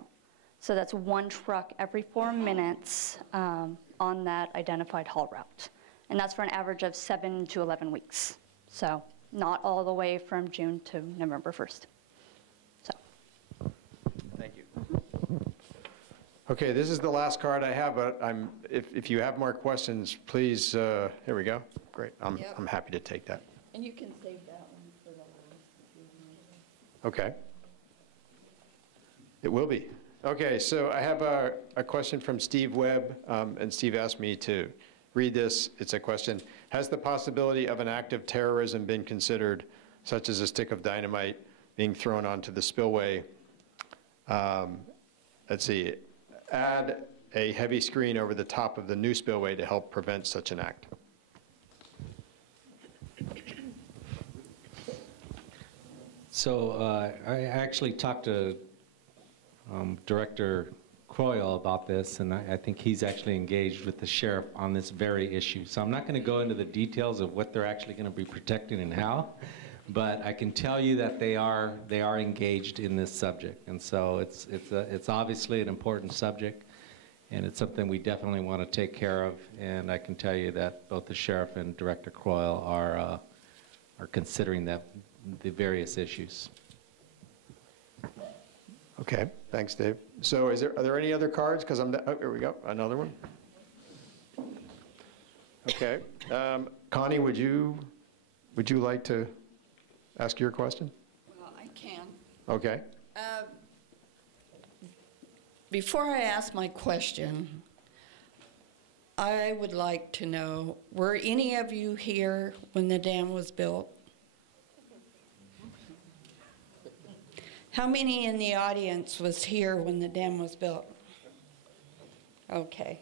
So that's one truck every 4 minutes on that identified haul route. And that's for an average of 7 to 11 weeks. So not all the way from June to November 1st. Thank you. Okay, this is the last card I have, but if you have more questions, please, here we go. Great, I'm happy to take that. And you can save that one for the last. Okay. It will be. Okay, so I have a question from Steve Webb, and Steve asked me to read this. It's a question. Has the possibility of an act of terrorism been considered, such as a stick of dynamite being thrown onto the spillway? Let's see, add a heavy screen over the top of the new spillway to help prevent such an act. So I actually talked to Director Croyle about this, and I think he's actually engaged with the sheriff on this very issue. So I'm not going to go into the details of what they're actually going to be protecting and how, but I can tell you that they are engaged in this subject, and so it's obviously an important subject, and it's something we definitely want to take care of. And I can tell you that both the sheriff and Director Croyle are considering the various issues. Okay, thanks, Dave. So are there any other cards? Because here we go, another one. Okay, Connie, would you like to ask your question? Well, I can. Okay. Before I ask my question, I would like to know, were any of you here when the dam was built? How many in the audience was here when the dam was built? Okay.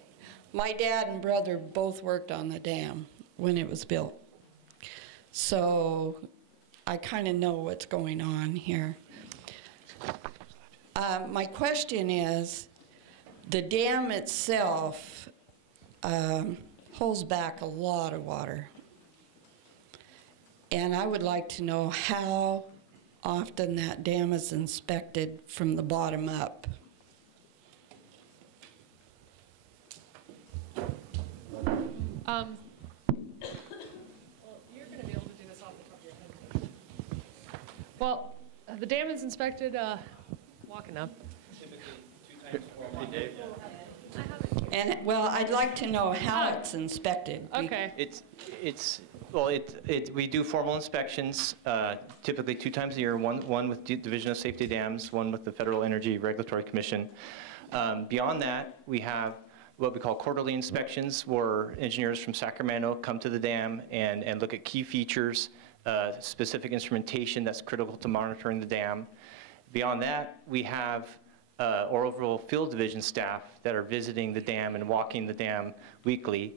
My dad and brother both worked on the dam when it was built. So I kind of know what's going on here. My question is, the dam itself holds back a lot of water. And I would like to know how often that dam is inspected from the bottom up. Well, you're going to be able to do this off the top of your head. Well, the dam is inspected, walking up. And, well, I'd like to know how it's inspected. Okay. We do formal inspections, typically 2 times a year, one with Division of Safety Dams, one with the Federal Energy Regulatory Commission. Beyond that, we have what we call quarterly inspections, where engineers from Sacramento come to the dam and look at key features, specific instrumentation that's critical to monitoring the dam. Beyond that, we have Oroville Field Division staff that are visiting the dam and walking the dam weekly.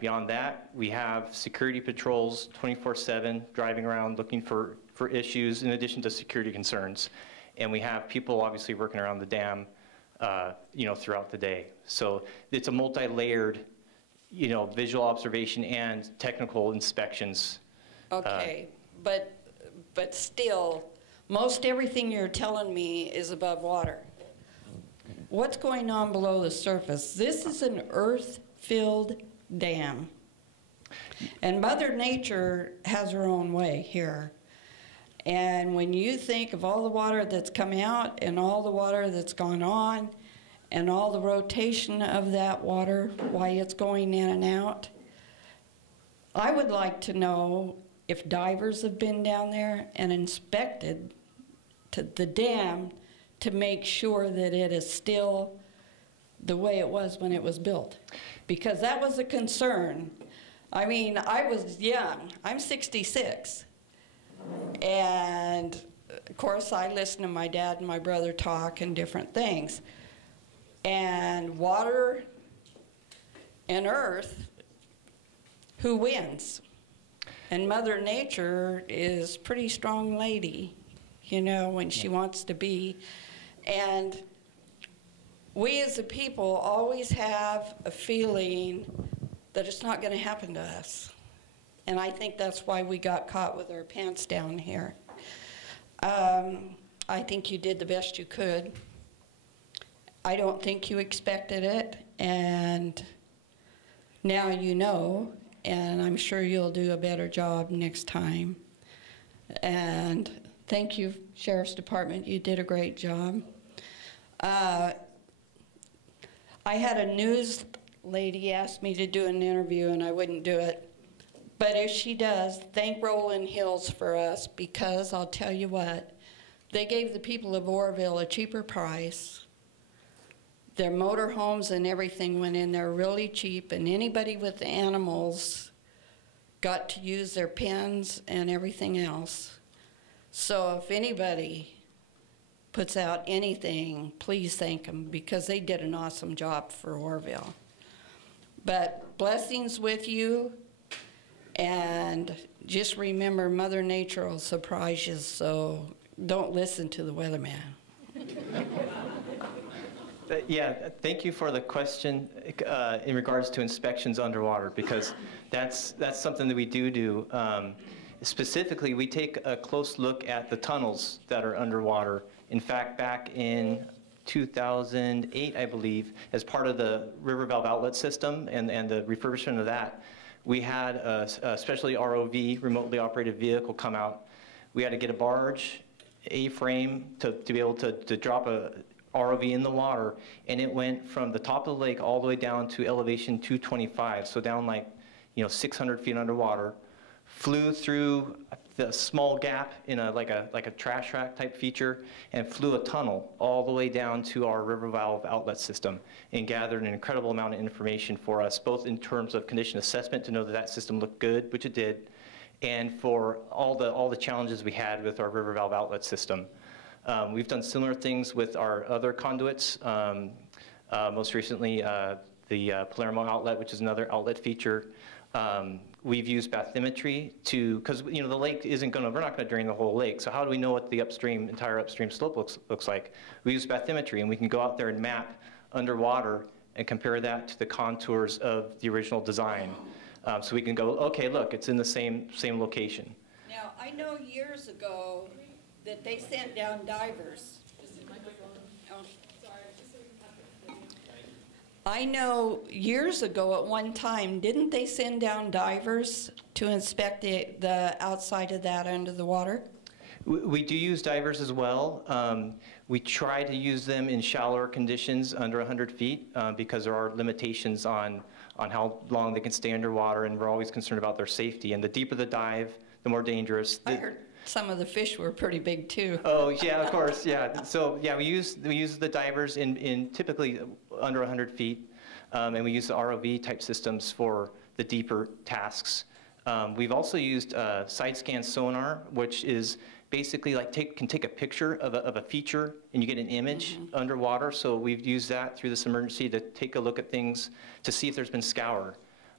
Beyond that, we have security patrols 24/7 driving around looking for issues in addition to security concerns. And we have people obviously working around the dam throughout the day. So it's a multi-layered visual observation and technical inspections. Okay, but still, most everything you're telling me is above water. What's going on below the surface? This is an earth-filled dam. And Mother Nature has her own way here. And when you think of all the water that's come out and all the water that's gone on and all the rotation of that water, why it's going in and out, I would like to know if divers have been down there and inspected the dam to make sure that it is still the way it was when it was built. Because that was a concern. I mean, I was young. I'm 66. And, of course, I listened to my dad and my brother talk and different things. And water and earth, who wins? And Mother Nature is a pretty strong lady, when she wants to be. And we as a people always have a feeling that it's not going to happen to us. And I think that's why we got caught with our pants down here. I think you did the best you could. I don't think you expected it, and now you know, and I'm sure you'll do a better job next time. And thank you, Sheriff's Department. You did a great job. I had a news lady ask me to do an interview, and I wouldn't do it. But if she does, thank Rolling Hills for us, because I'll tell you what, they gave the people of Oroville a cheaper price their motor homes and everything went in there really cheap, and anybody with animals got to use their pens and everything else. So if anybody puts out anything, please thank them, because they did an awesome job for Oroville. But blessings with you, and just remember Mother Nature will surprise you, so don't listen to the weatherman. Yeah, thank you for the question in regards to inspections underwater, because that's something that we do. Specifically, we take a close look at the tunnels that are underwater. In fact, back in 2008, I believe, as part of the river valve outlet system and the refurbishment of that, we had a specially ROV, remotely operated vehicle, come out. We had to get a barge, A-frame, to be able to drop a ROV in the water, and it went from the top of the lake all the way down to elevation 225, so down like 600 feet underwater, flew through the small gap in like a trash rack type feature, and flew a tunnel all the way down to our river valve outlet system, and gathered an incredible amount of information for us, both in terms of condition assessment to know that that system looked good, which it did, and for all the challenges we had with our river valve outlet system. We've done similar things with our other conduits. Most recently, the Palermo outlet, which is another outlet feature. We've used bathymetry because the lake we're not gonna drain the whole lake, so how do we know what the entire upstream slope looks like? We use bathymetry, and we can go out there and map underwater and compare that to the contours of the original design. So we can go, okay, look, it's in the same location. Now, I know years ago that they sent down divers. I know years ago at one time, didn't they send down divers to inspect the outside of that under the water? We do use divers as well. We try to use them in shallower conditions under 100 feet because there are limitations on how long they can stay underwater, and we're always concerned about their safety. And the deeper the dive, the more dangerous. I heard some of the fish were pretty big too. Oh yeah, of course, yeah. So yeah, we use the divers in typically under 100 feet, and we use the ROV type systems for the deeper tasks. We've also used side scan sonar, which is basically like can take a picture of a feature and you get an image underwater. So we've used that through this emergency to take a look at things to see if there's been scour.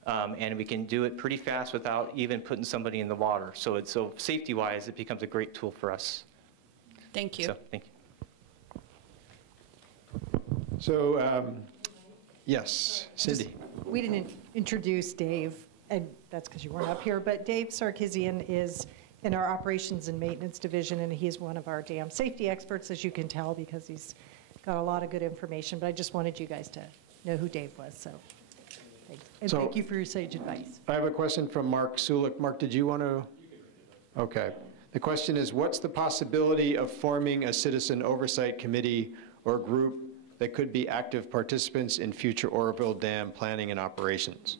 And we can do it pretty fast without even putting somebody in the water. So safety-wise, it becomes a great tool for us. Thank you. So, thank you. So, yes, Cindy. We didn't introduce Dave, and that's because you weren't up here, but Dave Sarkisian is in our Operations and Maintenance Division, and he's one of our dam safety experts, as you can tell, because he's got a lot of good information. But I just wanted you guys to know who Dave was, so. And thank you for your sage advice. I have a question from Mark Sulik. Mark, did you want to? Okay. The question is, what's the possibility of forming a citizen oversight committee or group that could be active participants in future Oroville Dam planning and operations?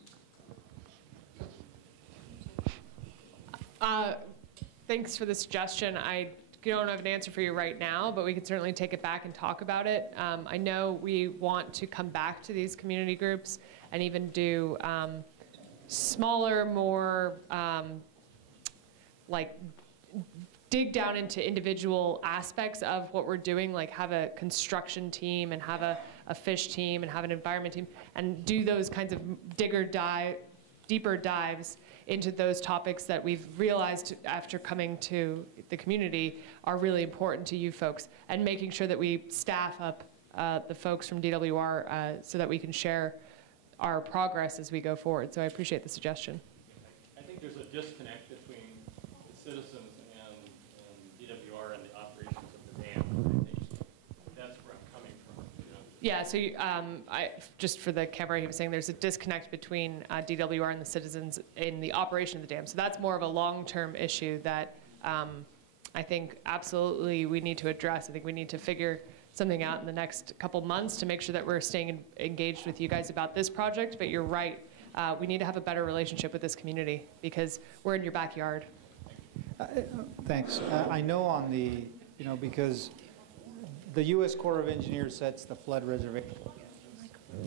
Thanks for the suggestion. I don't have an answer for you right now, but we can certainly take it back and talk about it. I know we want to come back to these community groups and even do smaller, more like dig down into individual aspects of what we're doing, like have a construction team and have a fish team and have an environment team, and do those kinds of deeper dives into those topics that we've realized after coming to the community are really important to you folks, and making sure that we staff up the folks from DWR so that we can share our progress as we go forward. So I appreciate the suggestion. I think there's a disconnect between the citizens and DWR and the operations of the dam. I think that's where I'm coming from. Yeah, so just for the camera, he was saying there's a disconnect between DWR and the citizens in the operation of the dam. So that's more of a long-term issue that I think absolutely we need to address. I think we need to figure something out in the next couple months to make sure that we're staying engaged with you guys about this project. But you're right, we need to have a better relationship with this community because we're in your backyard. Thanks. I know on the, because the U.S. Corps of Engineers sets the flood reservation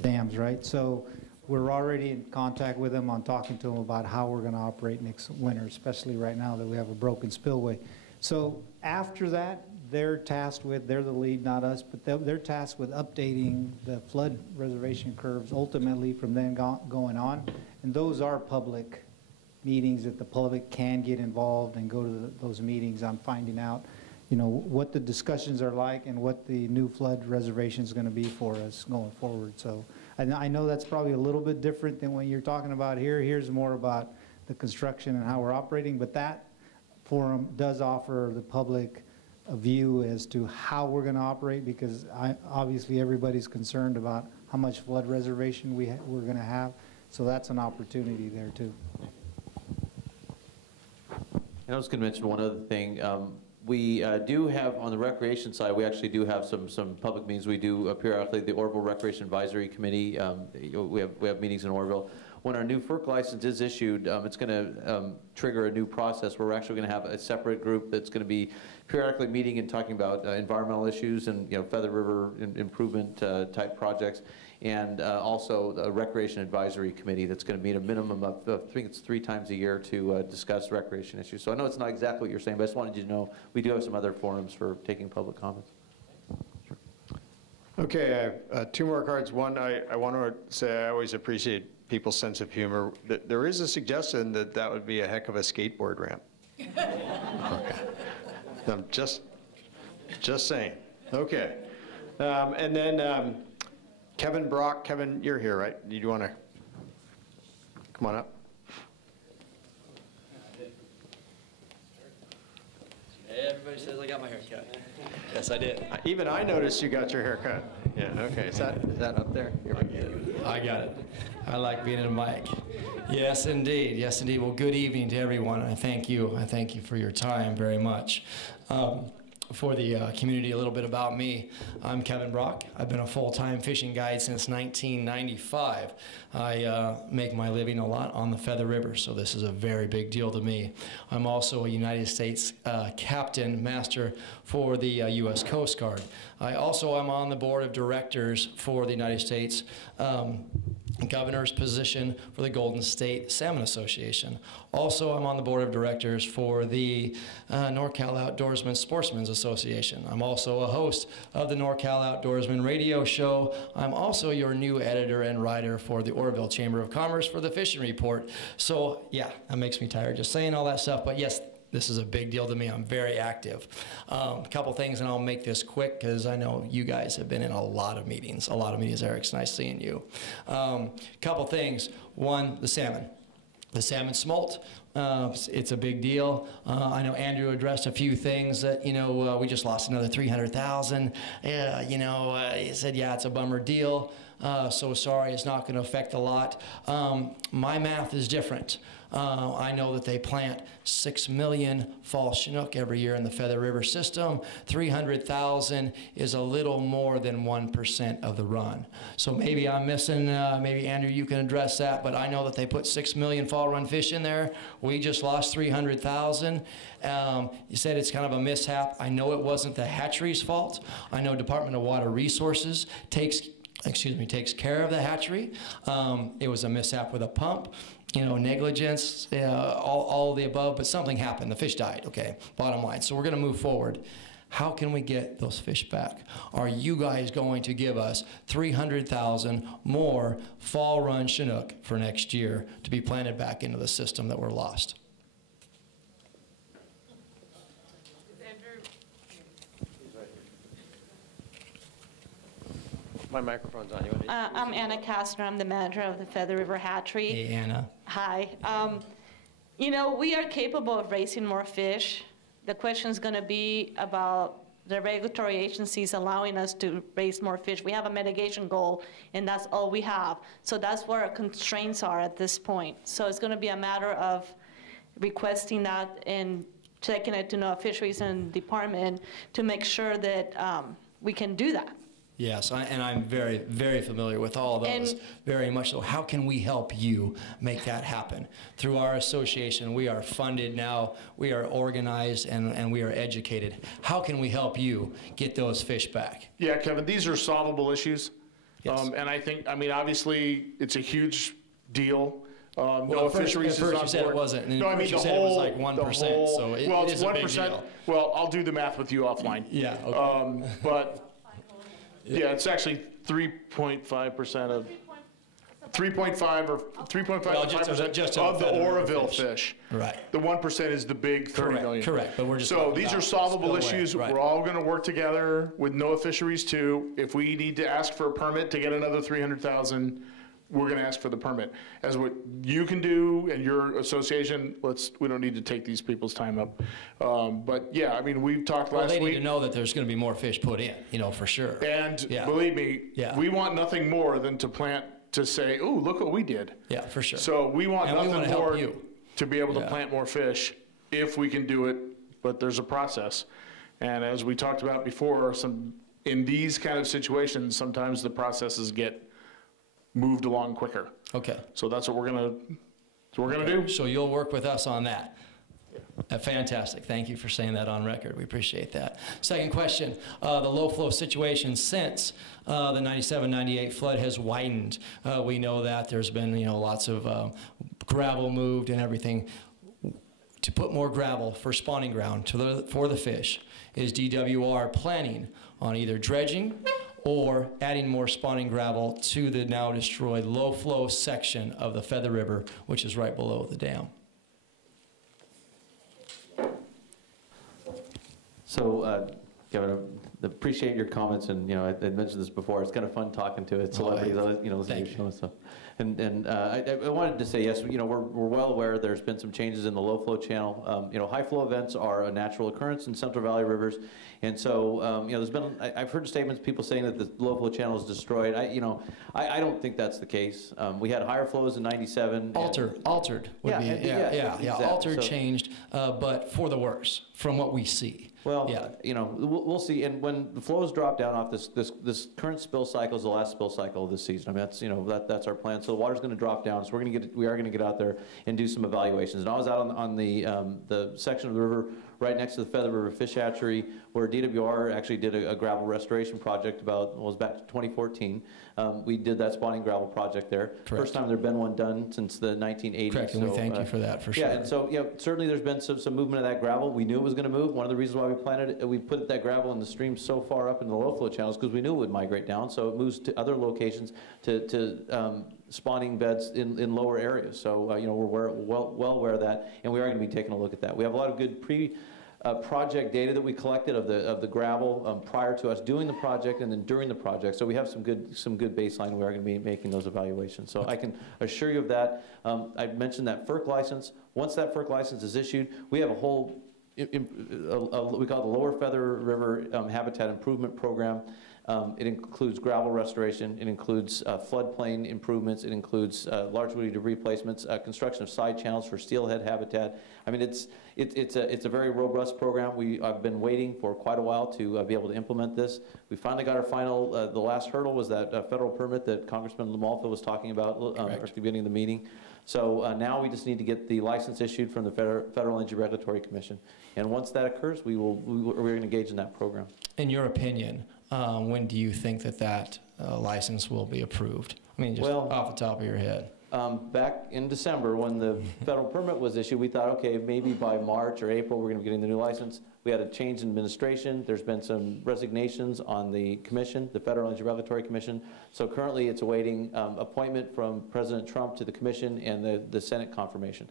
dams, right? So we're already in contact with them on talking to them about how we're going to operate next winter, especially right now that we have a broken spillway. So after that, they're tasked with, they're the lead, not us, but they're tasked with updating the flood reservation curves ultimately from then going on. And those are public meetings that the public can get involved and go to those meetings on finding out, you know, what the discussions are like and what the new flood reservation is going to be for us going forward. So I know that's probably a little bit different than what you're talking about here. Here's more about the construction and how we're operating, but that forum does offer the public a view as to how we're going to operate, because obviously everybody's concerned about how much flood reservation we're going to have. So that's an opportunity there too. And I was going to mention one other thing. We do have, on the recreation side, we actually do have some public meetings. We do periodically, the Oroville Recreation Advisory Committee. We have meetings in Oroville. When our new FERC license is issued, it's going to trigger a new process where we're actually going to have a separate group that's going to be periodically meeting and talking about environmental issues and, you know, Feather River improvement type projects, and also a recreation advisory committee that's going to meet a minimum of, I think it's 3 times a year to discuss recreation issues. So I know it's not exactly what you're saying, but I just wanted you to know we do have some other forums for taking public comments. Okay, I have 2 more cards. One, I want to say I always appreciate people's sense of humor. There is a suggestion that that would be a heck of a skateboard ramp. Okay. I'm just saying. Okay. And then Kevin Brock. Kevin, you're here, right? Do you want to come on up? Everybody says I got my hair cut. Yes, I did. Even I noticed you got your hair cut. Yeah, okay. Is that up there? Here we go. I got it. I like being in a mic. Yes, indeed. Yes, indeed. Well, good evening to everyone. I thank you. I thank you for your time very much. For the community, a little bit about me. I'm Kevin Brock. I've been a full-time fishing guide since 1995. I make my living a lot on the Feather River, so this is a very big deal to me. I'm also a United States Captain Master for the U.S. Coast Guard. I also am on the board of directors for the United States Governor's position for the Golden State Salmon Association. Also, I'm on the board of directors for the NorCal Outdoorsman Sportsmen's Association. I'm also a host of the NorCal Outdoorsman radio show. I'm also your new editor and writer for the Oroville Chamber of Commerce for the Fishing Report. So, yeah, that makes me tired just saying all that stuff, but yes, this is a big deal to me. I'm very active. A couple things, and I'll make this quick because I know you guys have been in a lot of meetings. Eric, it's nice seeing you. Couple things. One, the salmon. The salmon smolt. It's a big deal. I know Andrew addressed a few things that, you know, we just lost another 300,000. He said, yeah, it's a bummer deal. So sorry, it's not going to affect a lot. My math is different. I know that they plant 6 million fall Chinook every year in the Feather River system. 300,000 is a little more than 1% of the run. So maybe I'm missing, maybe Andrew, you can address that, but I know that they put 6 million fall run fish in there. We just lost 300,000. You said it's kind of a mishap. I know it wasn't the hatchery's fault. I know Department of Water Resources takes care of the hatchery. It was a mishap with a pump. Negligence, all of the above, but something happened. The fish died, okay, bottom line. So we're going to move forward. How can we get those fish back? Are you guys going to give us 300,000 more fall run Chinook for next year to be planted back into the system that were lost? My microphone's on. I'm Anna Kastner. I'm the manager of the Feather River Hatchery. Hey, Anna. Hi. We are capable of raising more fish. The question is going to be about the regulatory agencies allowing us to raise more fish. We have a mitigation goal, and that's all we have. So that's where our constraints are at this point. So it's going to be a matter of requesting that and checking it to know fisheries and department to make sure that we can do that. Yes, and I'm very, very familiar with all of those, very much so. How can we help you make that happen? Through our association, we are funded now, we are organized, and we are educated. How can we help you get those fish back? Yeah, Kevin, these are solvable issues. Yes. And I think, I mean, obviously, it's a huge deal. Well, No at first fisheries is you on said it board. wasn't, and then No, I mean, first you the said it was whole- like 1%, the whole- so it well, is it's a big 1%. deal. Well, I'll do the math with you offline. Yeah, okay. But, yeah, it's actually 3.5% of, 3.5 or 3.5 Well, to just 5% of of the the Feather River Oroville fish. fish. Right. The 1% is the big 30 Correct, million. correct, but we're just So talking these are about solvable spillway, issues. right. We're all gonna work together with NOAA Fisheries too. If we need to ask for a permit to get another 300,000, we're gonna ask for the permit. As what you can do and your association, we don't need to take these people's time up. But yeah, I mean, we've talked Well, last they week. need to know that there's going to be more fish put in, for sure. And Yeah. believe me, Yeah. we want nothing more than to say, ooh, look what we did. Yeah, for sure. So we want And we nothing wanna help more you. to be able to Yeah. plant more fish if we can do it, but there's a process. And as we talked about before, in these kind of situations, sometimes the processes get moved along quicker. Okay. So that's what we're gonna do. So you'll work with us on that. Fantastic. Thank you for saying that on record. We appreciate that. Second question, the low flow situation since the 97-98 flood has widened. We know that there's been lots of gravel moved and everything. To put more gravel for spawning ground for the fish, is DWR planning on either dredging or adding more spawning gravel to the now destroyed low flow section of the Feather River, which is right below the dam? So, Kevin, I appreciate your comments, and I mentioned this before. It's kind of fun talking to celebrities, listening to your show and stuff. And I wanted to say, yes, we're well aware there's been some changes in the low flow channel. High flow events are a natural occurrence in Central Valley rivers, and so there's been I've heard statements, people saying that the low flow channel is destroyed. I don't think that's the case. We had higher flows in '97. Altered would be exactly. Altered, changed, but for the worse from what we see. Well, we'll see. And when the flows drop down off this current spill cycle is the last spill cycle of this season. I mean, that's our plan. So the water's going to drop down. So we are going to get out there and do some evaluations. And I was out on the section of the river right next to the Feather River Fish Hatchery, where DWR actually did a gravel restoration project was back to 2014. We did that spawning gravel project there. Correct. First time there'd been one done since the 1980s. Correct, and we thank you for that, for sure. Yeah, and so certainly there's been some movement of that gravel. We knew it was going to move. One of the reasons why we put that gravel in the stream so far up in the low flow channels because we knew it would migrate down. So it moves to other locations to spawning beds in lower areas. So we're well aware of that, and we are going to be taking a look at that. We have a lot of good project data that we collected of the gravel prior to us doing the project and then during the project. So we have some good baseline. We are going to be making those evaluations. So I can assure you of that. I mentioned that FERC license. Once that FERC license is issued, we have a whole we call it the Lower Feather River Habitat Improvement Program. It includes gravel restoration, it includes floodplain improvements, it includes large woody debris replacements, construction of side channels for steelhead habitat. I mean, it's a very robust program. I've been waiting for quite a while to be able to implement this. We finally got our final, the last hurdle was that federal permit that Congressman Lamalfa was talking about at the beginning of the meeting. So now we just need to get the license issued from the Federal Energy Regulatory Commission. And once that occurs, we're going to engage in that program. In your opinion, when do you think that license will be approved? I mean, just off the top of your head. Back in December, when the federal permit was issued, we thought, okay, maybe by March or April, we're going to be getting the new license. We had a change in administration. There's been some resignations on the commission, the Federal Energy Regulatory Commission. So currently, it's awaiting appointment from President Trump to the commission and the Senate confirmation.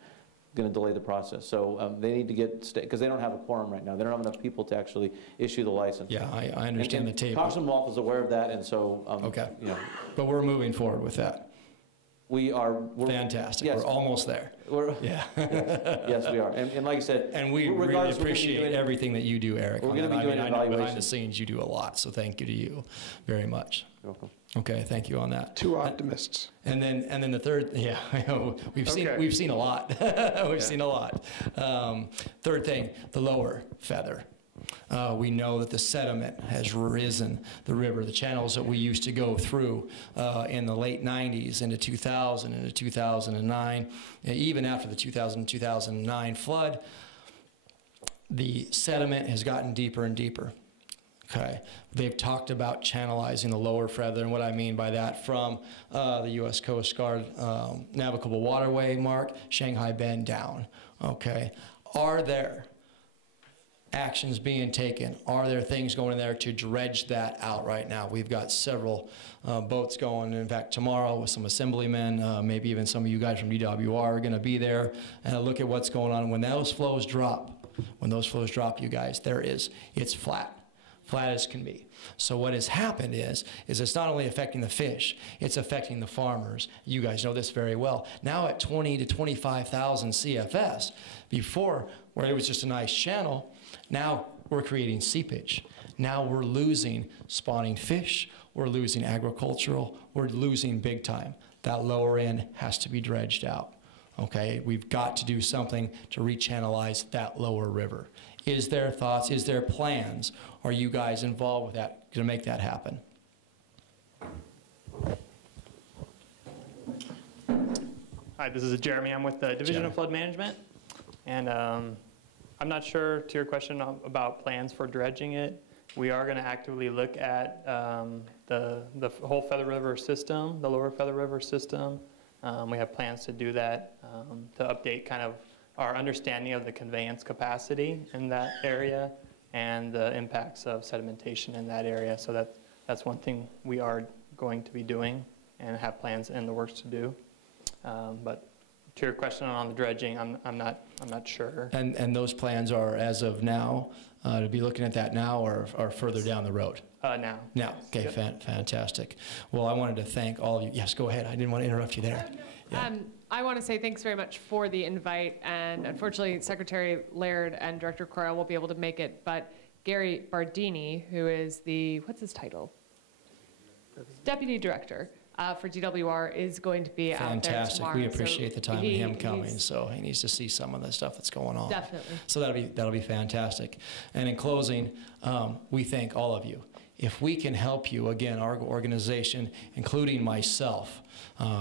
Going to delay the process. So they need to get, because they don't have a quorum right now. They don't have enough people to actually issue the license. Yeah, I understand the tape. Congressman Wolf is aware of that, and so, okay. But we're moving forward with that. We're fantastic. Yes. We're almost there. Yes, we are. And like I said, and we really appreciate everything that you do, Eric. We're going to be doing I evaluation. know behind the scenes you do a lot, so thank you to you very much. You're welcome. Okay, thank you on that. Two optimists. And then the third, we've seen a lot. We've seen a lot. Third thing, the lower feather. We know that the sediment has risen the river, the channels that we used to go through in the late 90s into 2000, into 2009, even after the 2009 flood, the sediment has gotten deeper and deeper. Okay, they've talked about channelizing the lower feather, and what I mean by that, from the U.S. Coast Guard navigable waterway mark, Shanghai Bend down. Okay, are there actions being taken? Are there things going in there to dredge that out right now? We've got several boats going. In fact, tomorrow with some assemblymen, maybe even some of you guys from DWR are going to be there and look at what's going on. When those flows drop, you guys, it's flat as can be. So what has happened is it's not only affecting the fish, it's affecting the farmers. You guys know this very well. Now at 20 to 25,000 CFS, before where it was just a nice channel, now we're creating seepage. Now we're losing spawning fish, we're losing agricultural, we're losing big time. That lower end has to be dredged out. Okay, we've got to do something to rechannelize that lower river. Is there thoughts, is there plans? Are you guys involved with that to make that happen? Hi, this is Jeremy. I'm with the Division of Flood Management. And I'm not sure to your question about plans for dredging it. We are going to actively look at the whole Feather River system, the lower Feather River system. We have plans to do that, to update kind of our understanding of the conveyance capacity in that area and the impacts of sedimentation in that area. So that's one thing we are going to be doing and have plans in the works to do. But to your question on the dredging, I'm not sure. And those plans are, as of now, to be looking at that now or further down the road? Now. Now, okay, Yep. Fantastic. Well, I wanted to thank all of you. Yes, go ahead. I didn't want to interrupt you there. Yeah. I want to say thanks very much for the invite, and unfortunately Secretary Laird and Director Corral won't be able to make it, but Gary Bardini, who is what's his title? Deputy Director for DWR, is going to be out there tomorrow. We appreciate the time and him coming, so he needs to see some of the stuff that's going on. Definitely. So that'll be fantastic. And in closing, we thank all of you. If we can help you, again, our organization, including myself,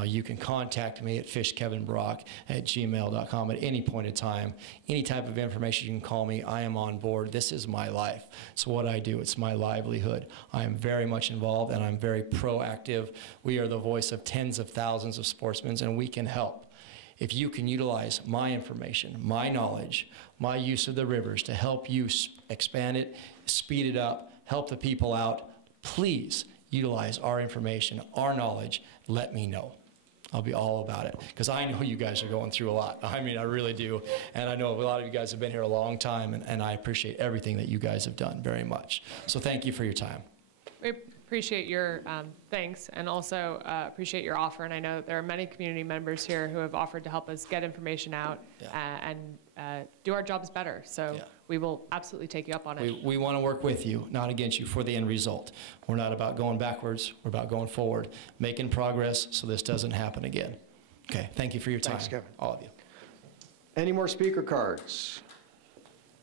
you can contact me at fishkevinbrock@gmail.com at any point in time. Any type of information, you can call me. I am on board. This is my life. It's what I do. It's my livelihood. I am very much involved, and I'm very proactive. We are the voice of tens of thousands of sportsmen, and we can help. If you can utilize my information, my knowledge, my use of the rivers to help you expand it, speed it up, help the people out, please utilize our information, our knowledge. Let me know. I'll be all about it, because I know you guys are going through a lot. I mean, I really do. And I know a lot of you guys have been here a long time, and I appreciate everything that you guys have done very much. So thank you for your time. We appreciate your thanks, and also appreciate your offer. And I know there are many community members here who have offered to help us get information out and do our jobs better. So we will absolutely take you up on it. We want to work with you, not against you, for the end result. We're not about going backwards. We're about going forward, making progress so this doesn't happen again. Okay, thank you for your time. Thanks, Kevin. All of you. Any more speaker cards?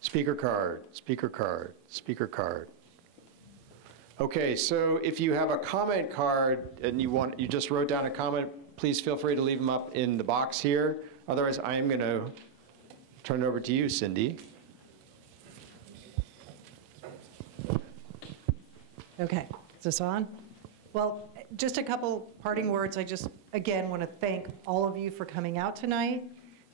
Speaker card, speaker card, speaker card. Okay, so if you have a comment card and you just wrote down a comment, please feel free to leave them up in the box here. Otherwise, I am going to turn it over to you, Cindy. Okay, is this on? Well, just a couple parting words. I just, again, want to thank all of you for coming out tonight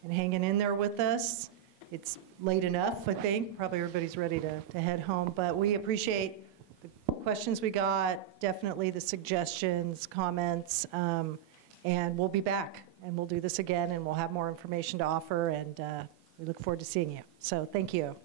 and hanging in there with us. It's late enough, I think. Probably everybody's ready to head home, but we appreciate the questions we got, definitely the suggestions, comments, and we'll be back, and we'll do this again, and we'll have more information to offer, and we look forward to seeing you. So thank you.